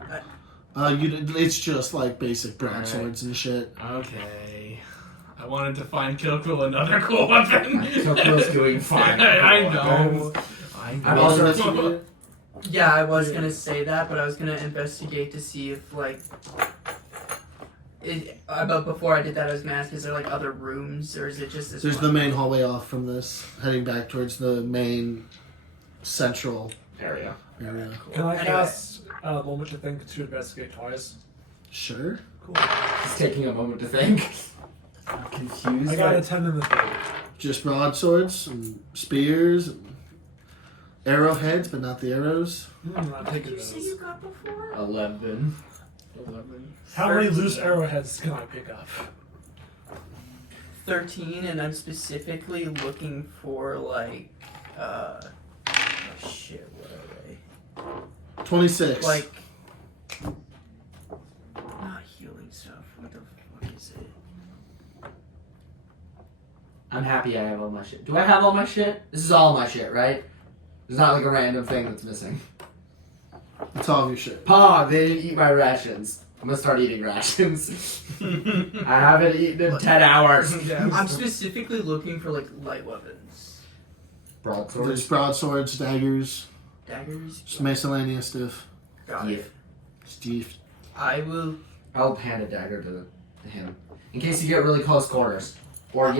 It's just like basic brack Alright. swords and shit. Okay. I wanted to find Kilkul another cool weapon. Kilquill's doing fine. I know. I'm also Yeah, I was gonna say that, but I was gonna investigate to see if like. But before I did that, I was gonna ask: is there like other rooms, or is it just this? There's one? the main hallway off from this, heading back towards the main central Area. area. Can I Anyway. cast a moment to think to investigate twice? Sure. Cool. He's taking a moment to think. I'm confused. I got a but- 10 in the 3. Just broadswords and spears and arrowheads, but not the arrows. I'm What taking did you say you those. got before? 11. How many 13. loose arrowheads can I pick up? 13, and I'm specifically looking for like, oh shit, what are 26. they? Like, not healing stuff. What the fuck is it? I'm happy I have all my shit. Do I have all my shit? This is all my shit, right? There's not like a random thing that's missing. It's all of your shit. Pa, they didn't eat my rations. I'm gonna start eating rations. I haven't eaten in 10 hours. I'm specifically looking for like light weapons, There's Broadswords. broadswords, daggers, daggers. just miscellaneous stuff. Got it. Steve. I will. I'll hand a dagger to him. In case you get really close quarters. Or,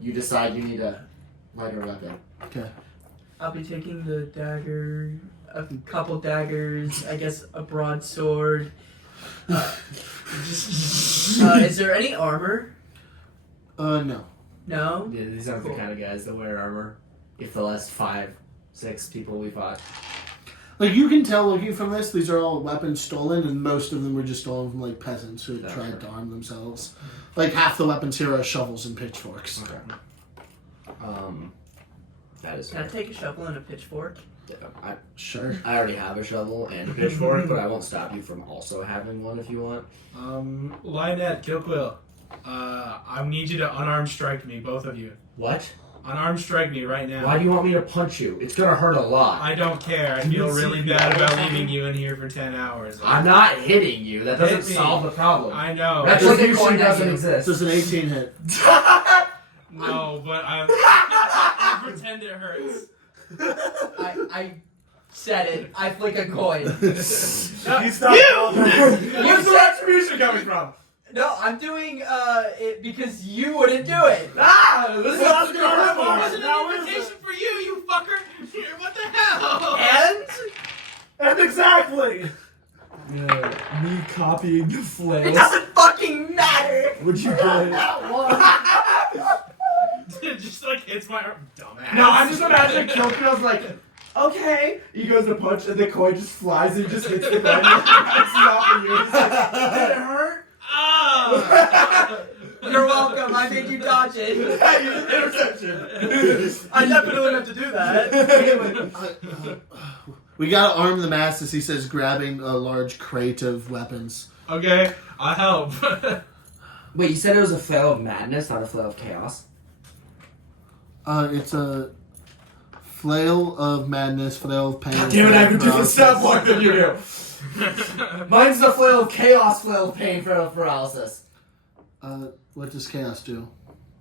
you decide you need a lighter weapon. Okay. I'll be taking the dagger, a couple daggers, I guess a broadsword. Is there any armor? No. No. Yeah, these aren't the kind of guys that wear armor. If the last 5, 6 people we fought. Like, you can tell looking from this, these are all weapons stolen, and most of them were just stolen from, like, peasants who That's tried right. to arm themselves. Like, half the weapons here are shovels and pitchforks. Okay. That is Can I fair. take a shovel and a pitchfork? I Sure. already have a shovel and a pitchfork, but I won't stop you from also having one if you want. Lynette, Kilquill, I need you to unarmed strike me, both of you. What? Unarmed strike me right now. Why do you want me to punch you? It's gonna hurt a lot. I don't care. I feel really bad about leaving you in here for 10 hours. I'm not hitting you. That doesn't Hit me. solve the problem. I know. Retribution doesn't This is exist. an 18 hit. No, but I pretend it hurts. I said it. I flick a coin. Where's the retribution coming from? No, I'm doing it because you wouldn't do it. Ah! This is Well, gonna that's hurt It more. wasn't Now an is invitation for you, you fucker. What the hell? And And exactly! Me copying the it flail. doesn't fucking matter. Would you get It just like hits my arm. Dumbass. No, I'm just imagining Kilkill's like, okay. He goes to punch and the coin just flies and just hits the ground. It's not for you. He's like, did it hurt? Ah! You're welcome. I made you dodge it. Interception. I definitely have to do that. We gotta arm the masses, he says, grabbing a large crate of weapons. Okay, I'll help. Wait, you said it was a flail of madness, not a flail of chaos? It's a flail of madness, flail of pain. Damn it, I have a flail of different stat paralysis. block than you do. Mine's the flail of chaos, flail of pain, flail of paralysis. What does chaos do?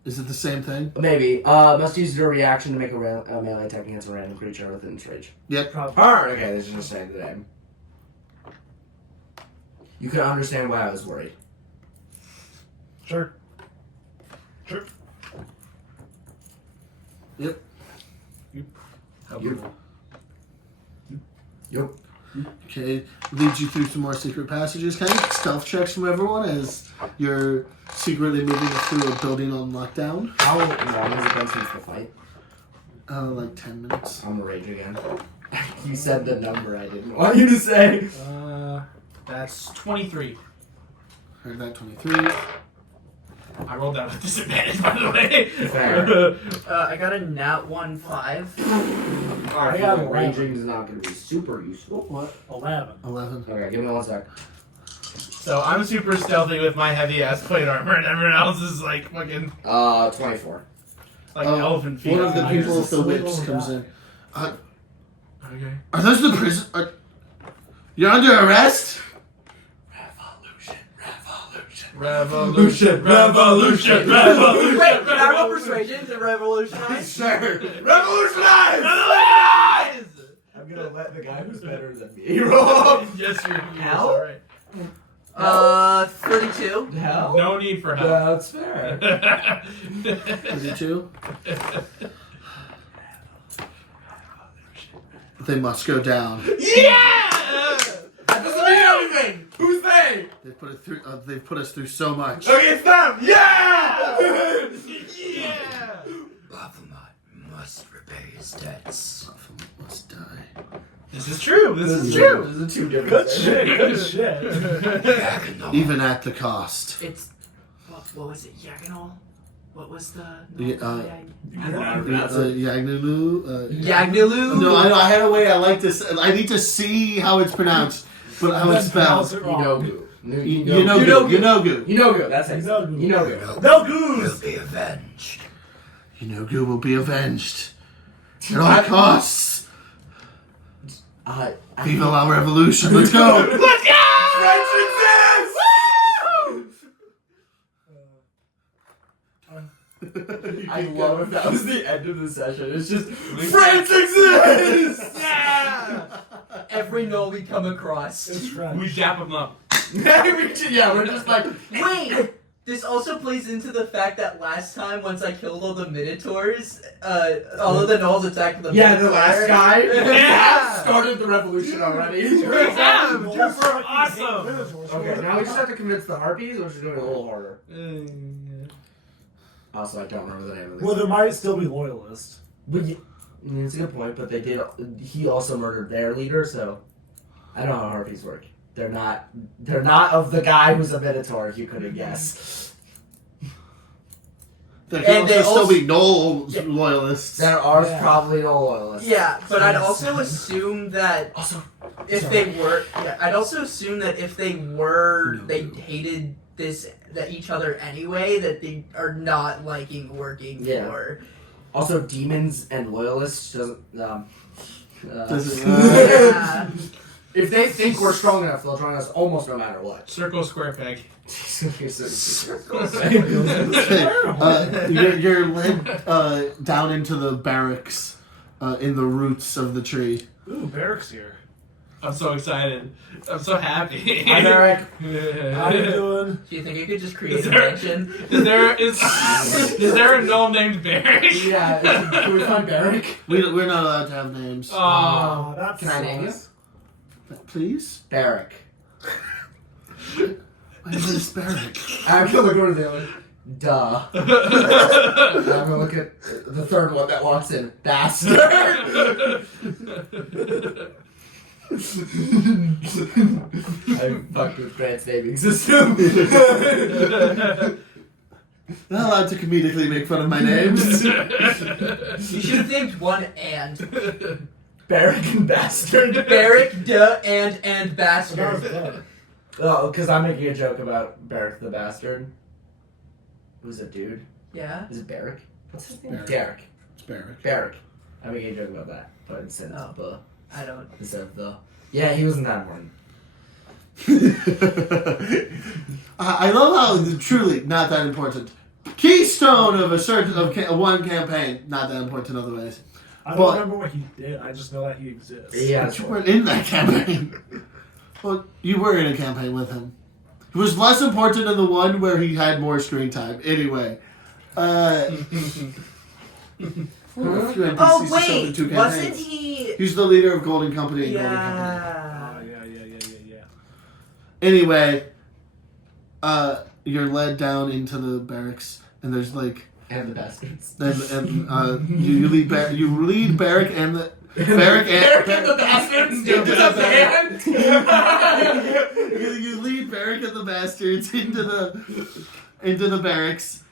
Is it the same thing? Maybe. Must use your reaction to make a melee attack against a random creature within its range. Yep. Alright, okay, this is just saying the name. You can understand why I was worried. Sure. Sure. Yep. Yep. Okay, leads you through some more secret passages. Can I get stealth checks from everyone as you're secretly moving through a building on lockdown? How long has it been since the fight? Like 10 minutes. I'm gonna rage again. You said the number I didn't want you to say. That's 23. Heard that, 23. I rolled that with disadvantage, by the way. Fair. I got a nat 1-5. I got raging is not gonna be super useful. What? 11. 11. Okay, give me 1 sec. So I'm super stealthy with my heavy ass plate armor, and everyone else is like fucking 24. like elephant feet. One of the on people yours. with the whips comes in. Okay. Are those the prison? You're under arrest? Revolution. Wait, can I roll persuasion to revolutionize? Sure. Revolutionize! Revolutionize! gonna let the guy who's better than me roll. Yes, you're Hell? alright. 32. Hell? No need for help. That's fair. 32. They must go down. Yeah! That doesn't mean anything! Who's they? They put it through. They've put us through so much. Okay, it's them! Yeah! Yeah! Baphomet must repay his debts. Baphomet must die. This is true. This is true. This is two different Good things. shit. Good shit. Yaganol. Even at the cost. It's what was it? Yaganol? What was the? Yagnulu. Yagnilu. No, I had a way. I like this. I need to see how it's pronounced, but how it's spelled. Yunogu. Yunogu. That's it. Yunogu. Yunogu. No Will goose. be avenged. Yunogu will be avenged at all costs. Viva la revolution! Let's go. Let's go! French exists! I love if that was the end of the session. It's just France exists! Yeah! Every no we come across. It's French. We dap them up. Yeah, we're just like, Wait! This also plays into the fact that last time, once I killed all the Minotaurs, all of the Gnolls attacked the yeah, the Minotaur. last guy Yeah! started the revolution already. Yeah! Just We're for awesome! Okay, now we just have to convince the harpies, or should we do it a little harder? Also, I don't remember the name of this. Well, there might still be loyalists. But it's a good point, but they did. He also murdered their leader, so I don't know how harpies work. They're not of the guy who's a Minotaur, if you couldn't guess. There And can they also also- be no loyalists. There are Yeah. probably no loyalists. Yeah, but I'd also assume that Also, if sorry. they were, I'd also assume that if they were, they hated each other anyway, that they are not liking working Yeah. for. Also, demons and loyalists doesn't. Doesn't- Yeah. If they think we're strong enough, they'll join us almost no matter what. Circle, square peg. You're led down into the barracks in the roots of the tree. Ooh, barracks here. I'm so excited. I'm so happy. Hi, Derek. How you doing? Do you think you could just create Is a there- mansion? Is there a gnome named Barry? Yeah, can we find Derek? We're not allowed to have names. Oh, That's Can I name you? Please? Derek. My name is Barrick. I'm gonna look over the other. Duh. I'm gonna look at the third one that walks in. Bastard! I fucked with Grant's naming system. Not allowed to comedically make fun of my names. You should have named one and. Barrack and Bastard. Barrack, duh, and That was bastard. better. Oh, because I'm making a joke about Barrack the Bastard. Who's a dude? Yeah? Is it Barrack? What's his name? Barrack. Derek. It's Barrick. Barrack. I'm making a joke about that, but instead Oh. of the. I don't. Instead of the. Yeah, he wasn't that important. I love how truly not that important. Keystone of one campaign, not that important in other ways. I don't But- remember what he did. I just know that he exists. Yeah, But you weren't in that campaign. Well, you were in a campaign with him. He was less important in the one where he had more screen time. Anyway. Oh, wait! Wasn't he. He's the leader of Golden Company and Golden Company. Yeah. Yeah. Anyway, you're led down into the barracks, and there's like, And the bastards. you lead Barrick and the Barrick and the bastards into into the the band. you lead Barrick and the bastards into the barracks.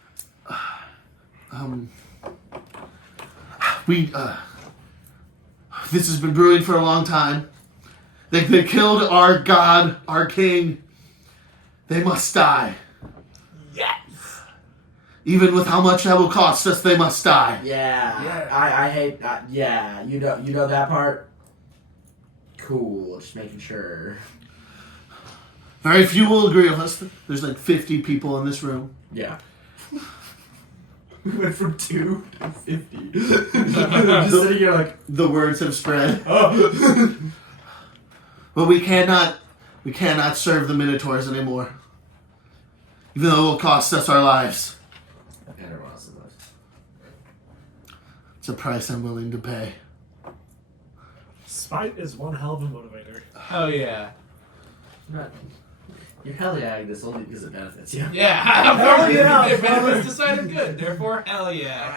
This has been brewing for a long time. They killed our god, our king. They must die. yes. Even with how much that will cost us, they must die. Yeah. I hate that. Yeah. You know that part? Cool. Just making sure. Very few will agree with us. There's like 50 people in this room. Yeah. We went from 2 to 50. Just sitting here like, The words have spread. oh. But we cannot serve the Minotaurs anymore. Even though it will cost us our lives. And everyone else's lives. It's a price I'm willing to pay. Spite is one hell of a motivator. Hell yeah. You're hell yeah this only because it benefits you. Yeah. Hell yeah, If brother. it's decided good, therefore, hell yeah.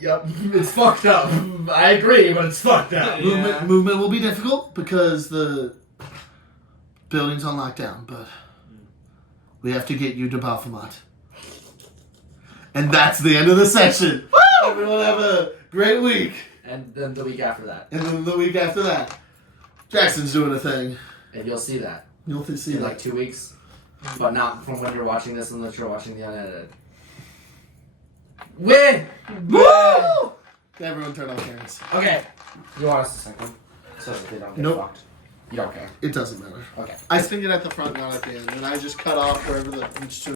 Yep, it's fucked up. I agree, but it's fucked up. Yeah. Movement will be difficult because the building's on lockdown, but we have to get you to Baphomet. And that's the end of the session. Everyone have a great week. And then the week after that. And then the week after that, Jackson's doing a thing. And you'll see that. You'll see In that. like 2 weeks. But not from when you're watching this unless you're watching the unedited. Win! Woo! Everyone turn off cameras. Okay. You want us to sync them? So that they don't get Nope. fucked. You don't care. It doesn't matter. Okay. I sting it at the front, not at the end. And I just cut off wherever the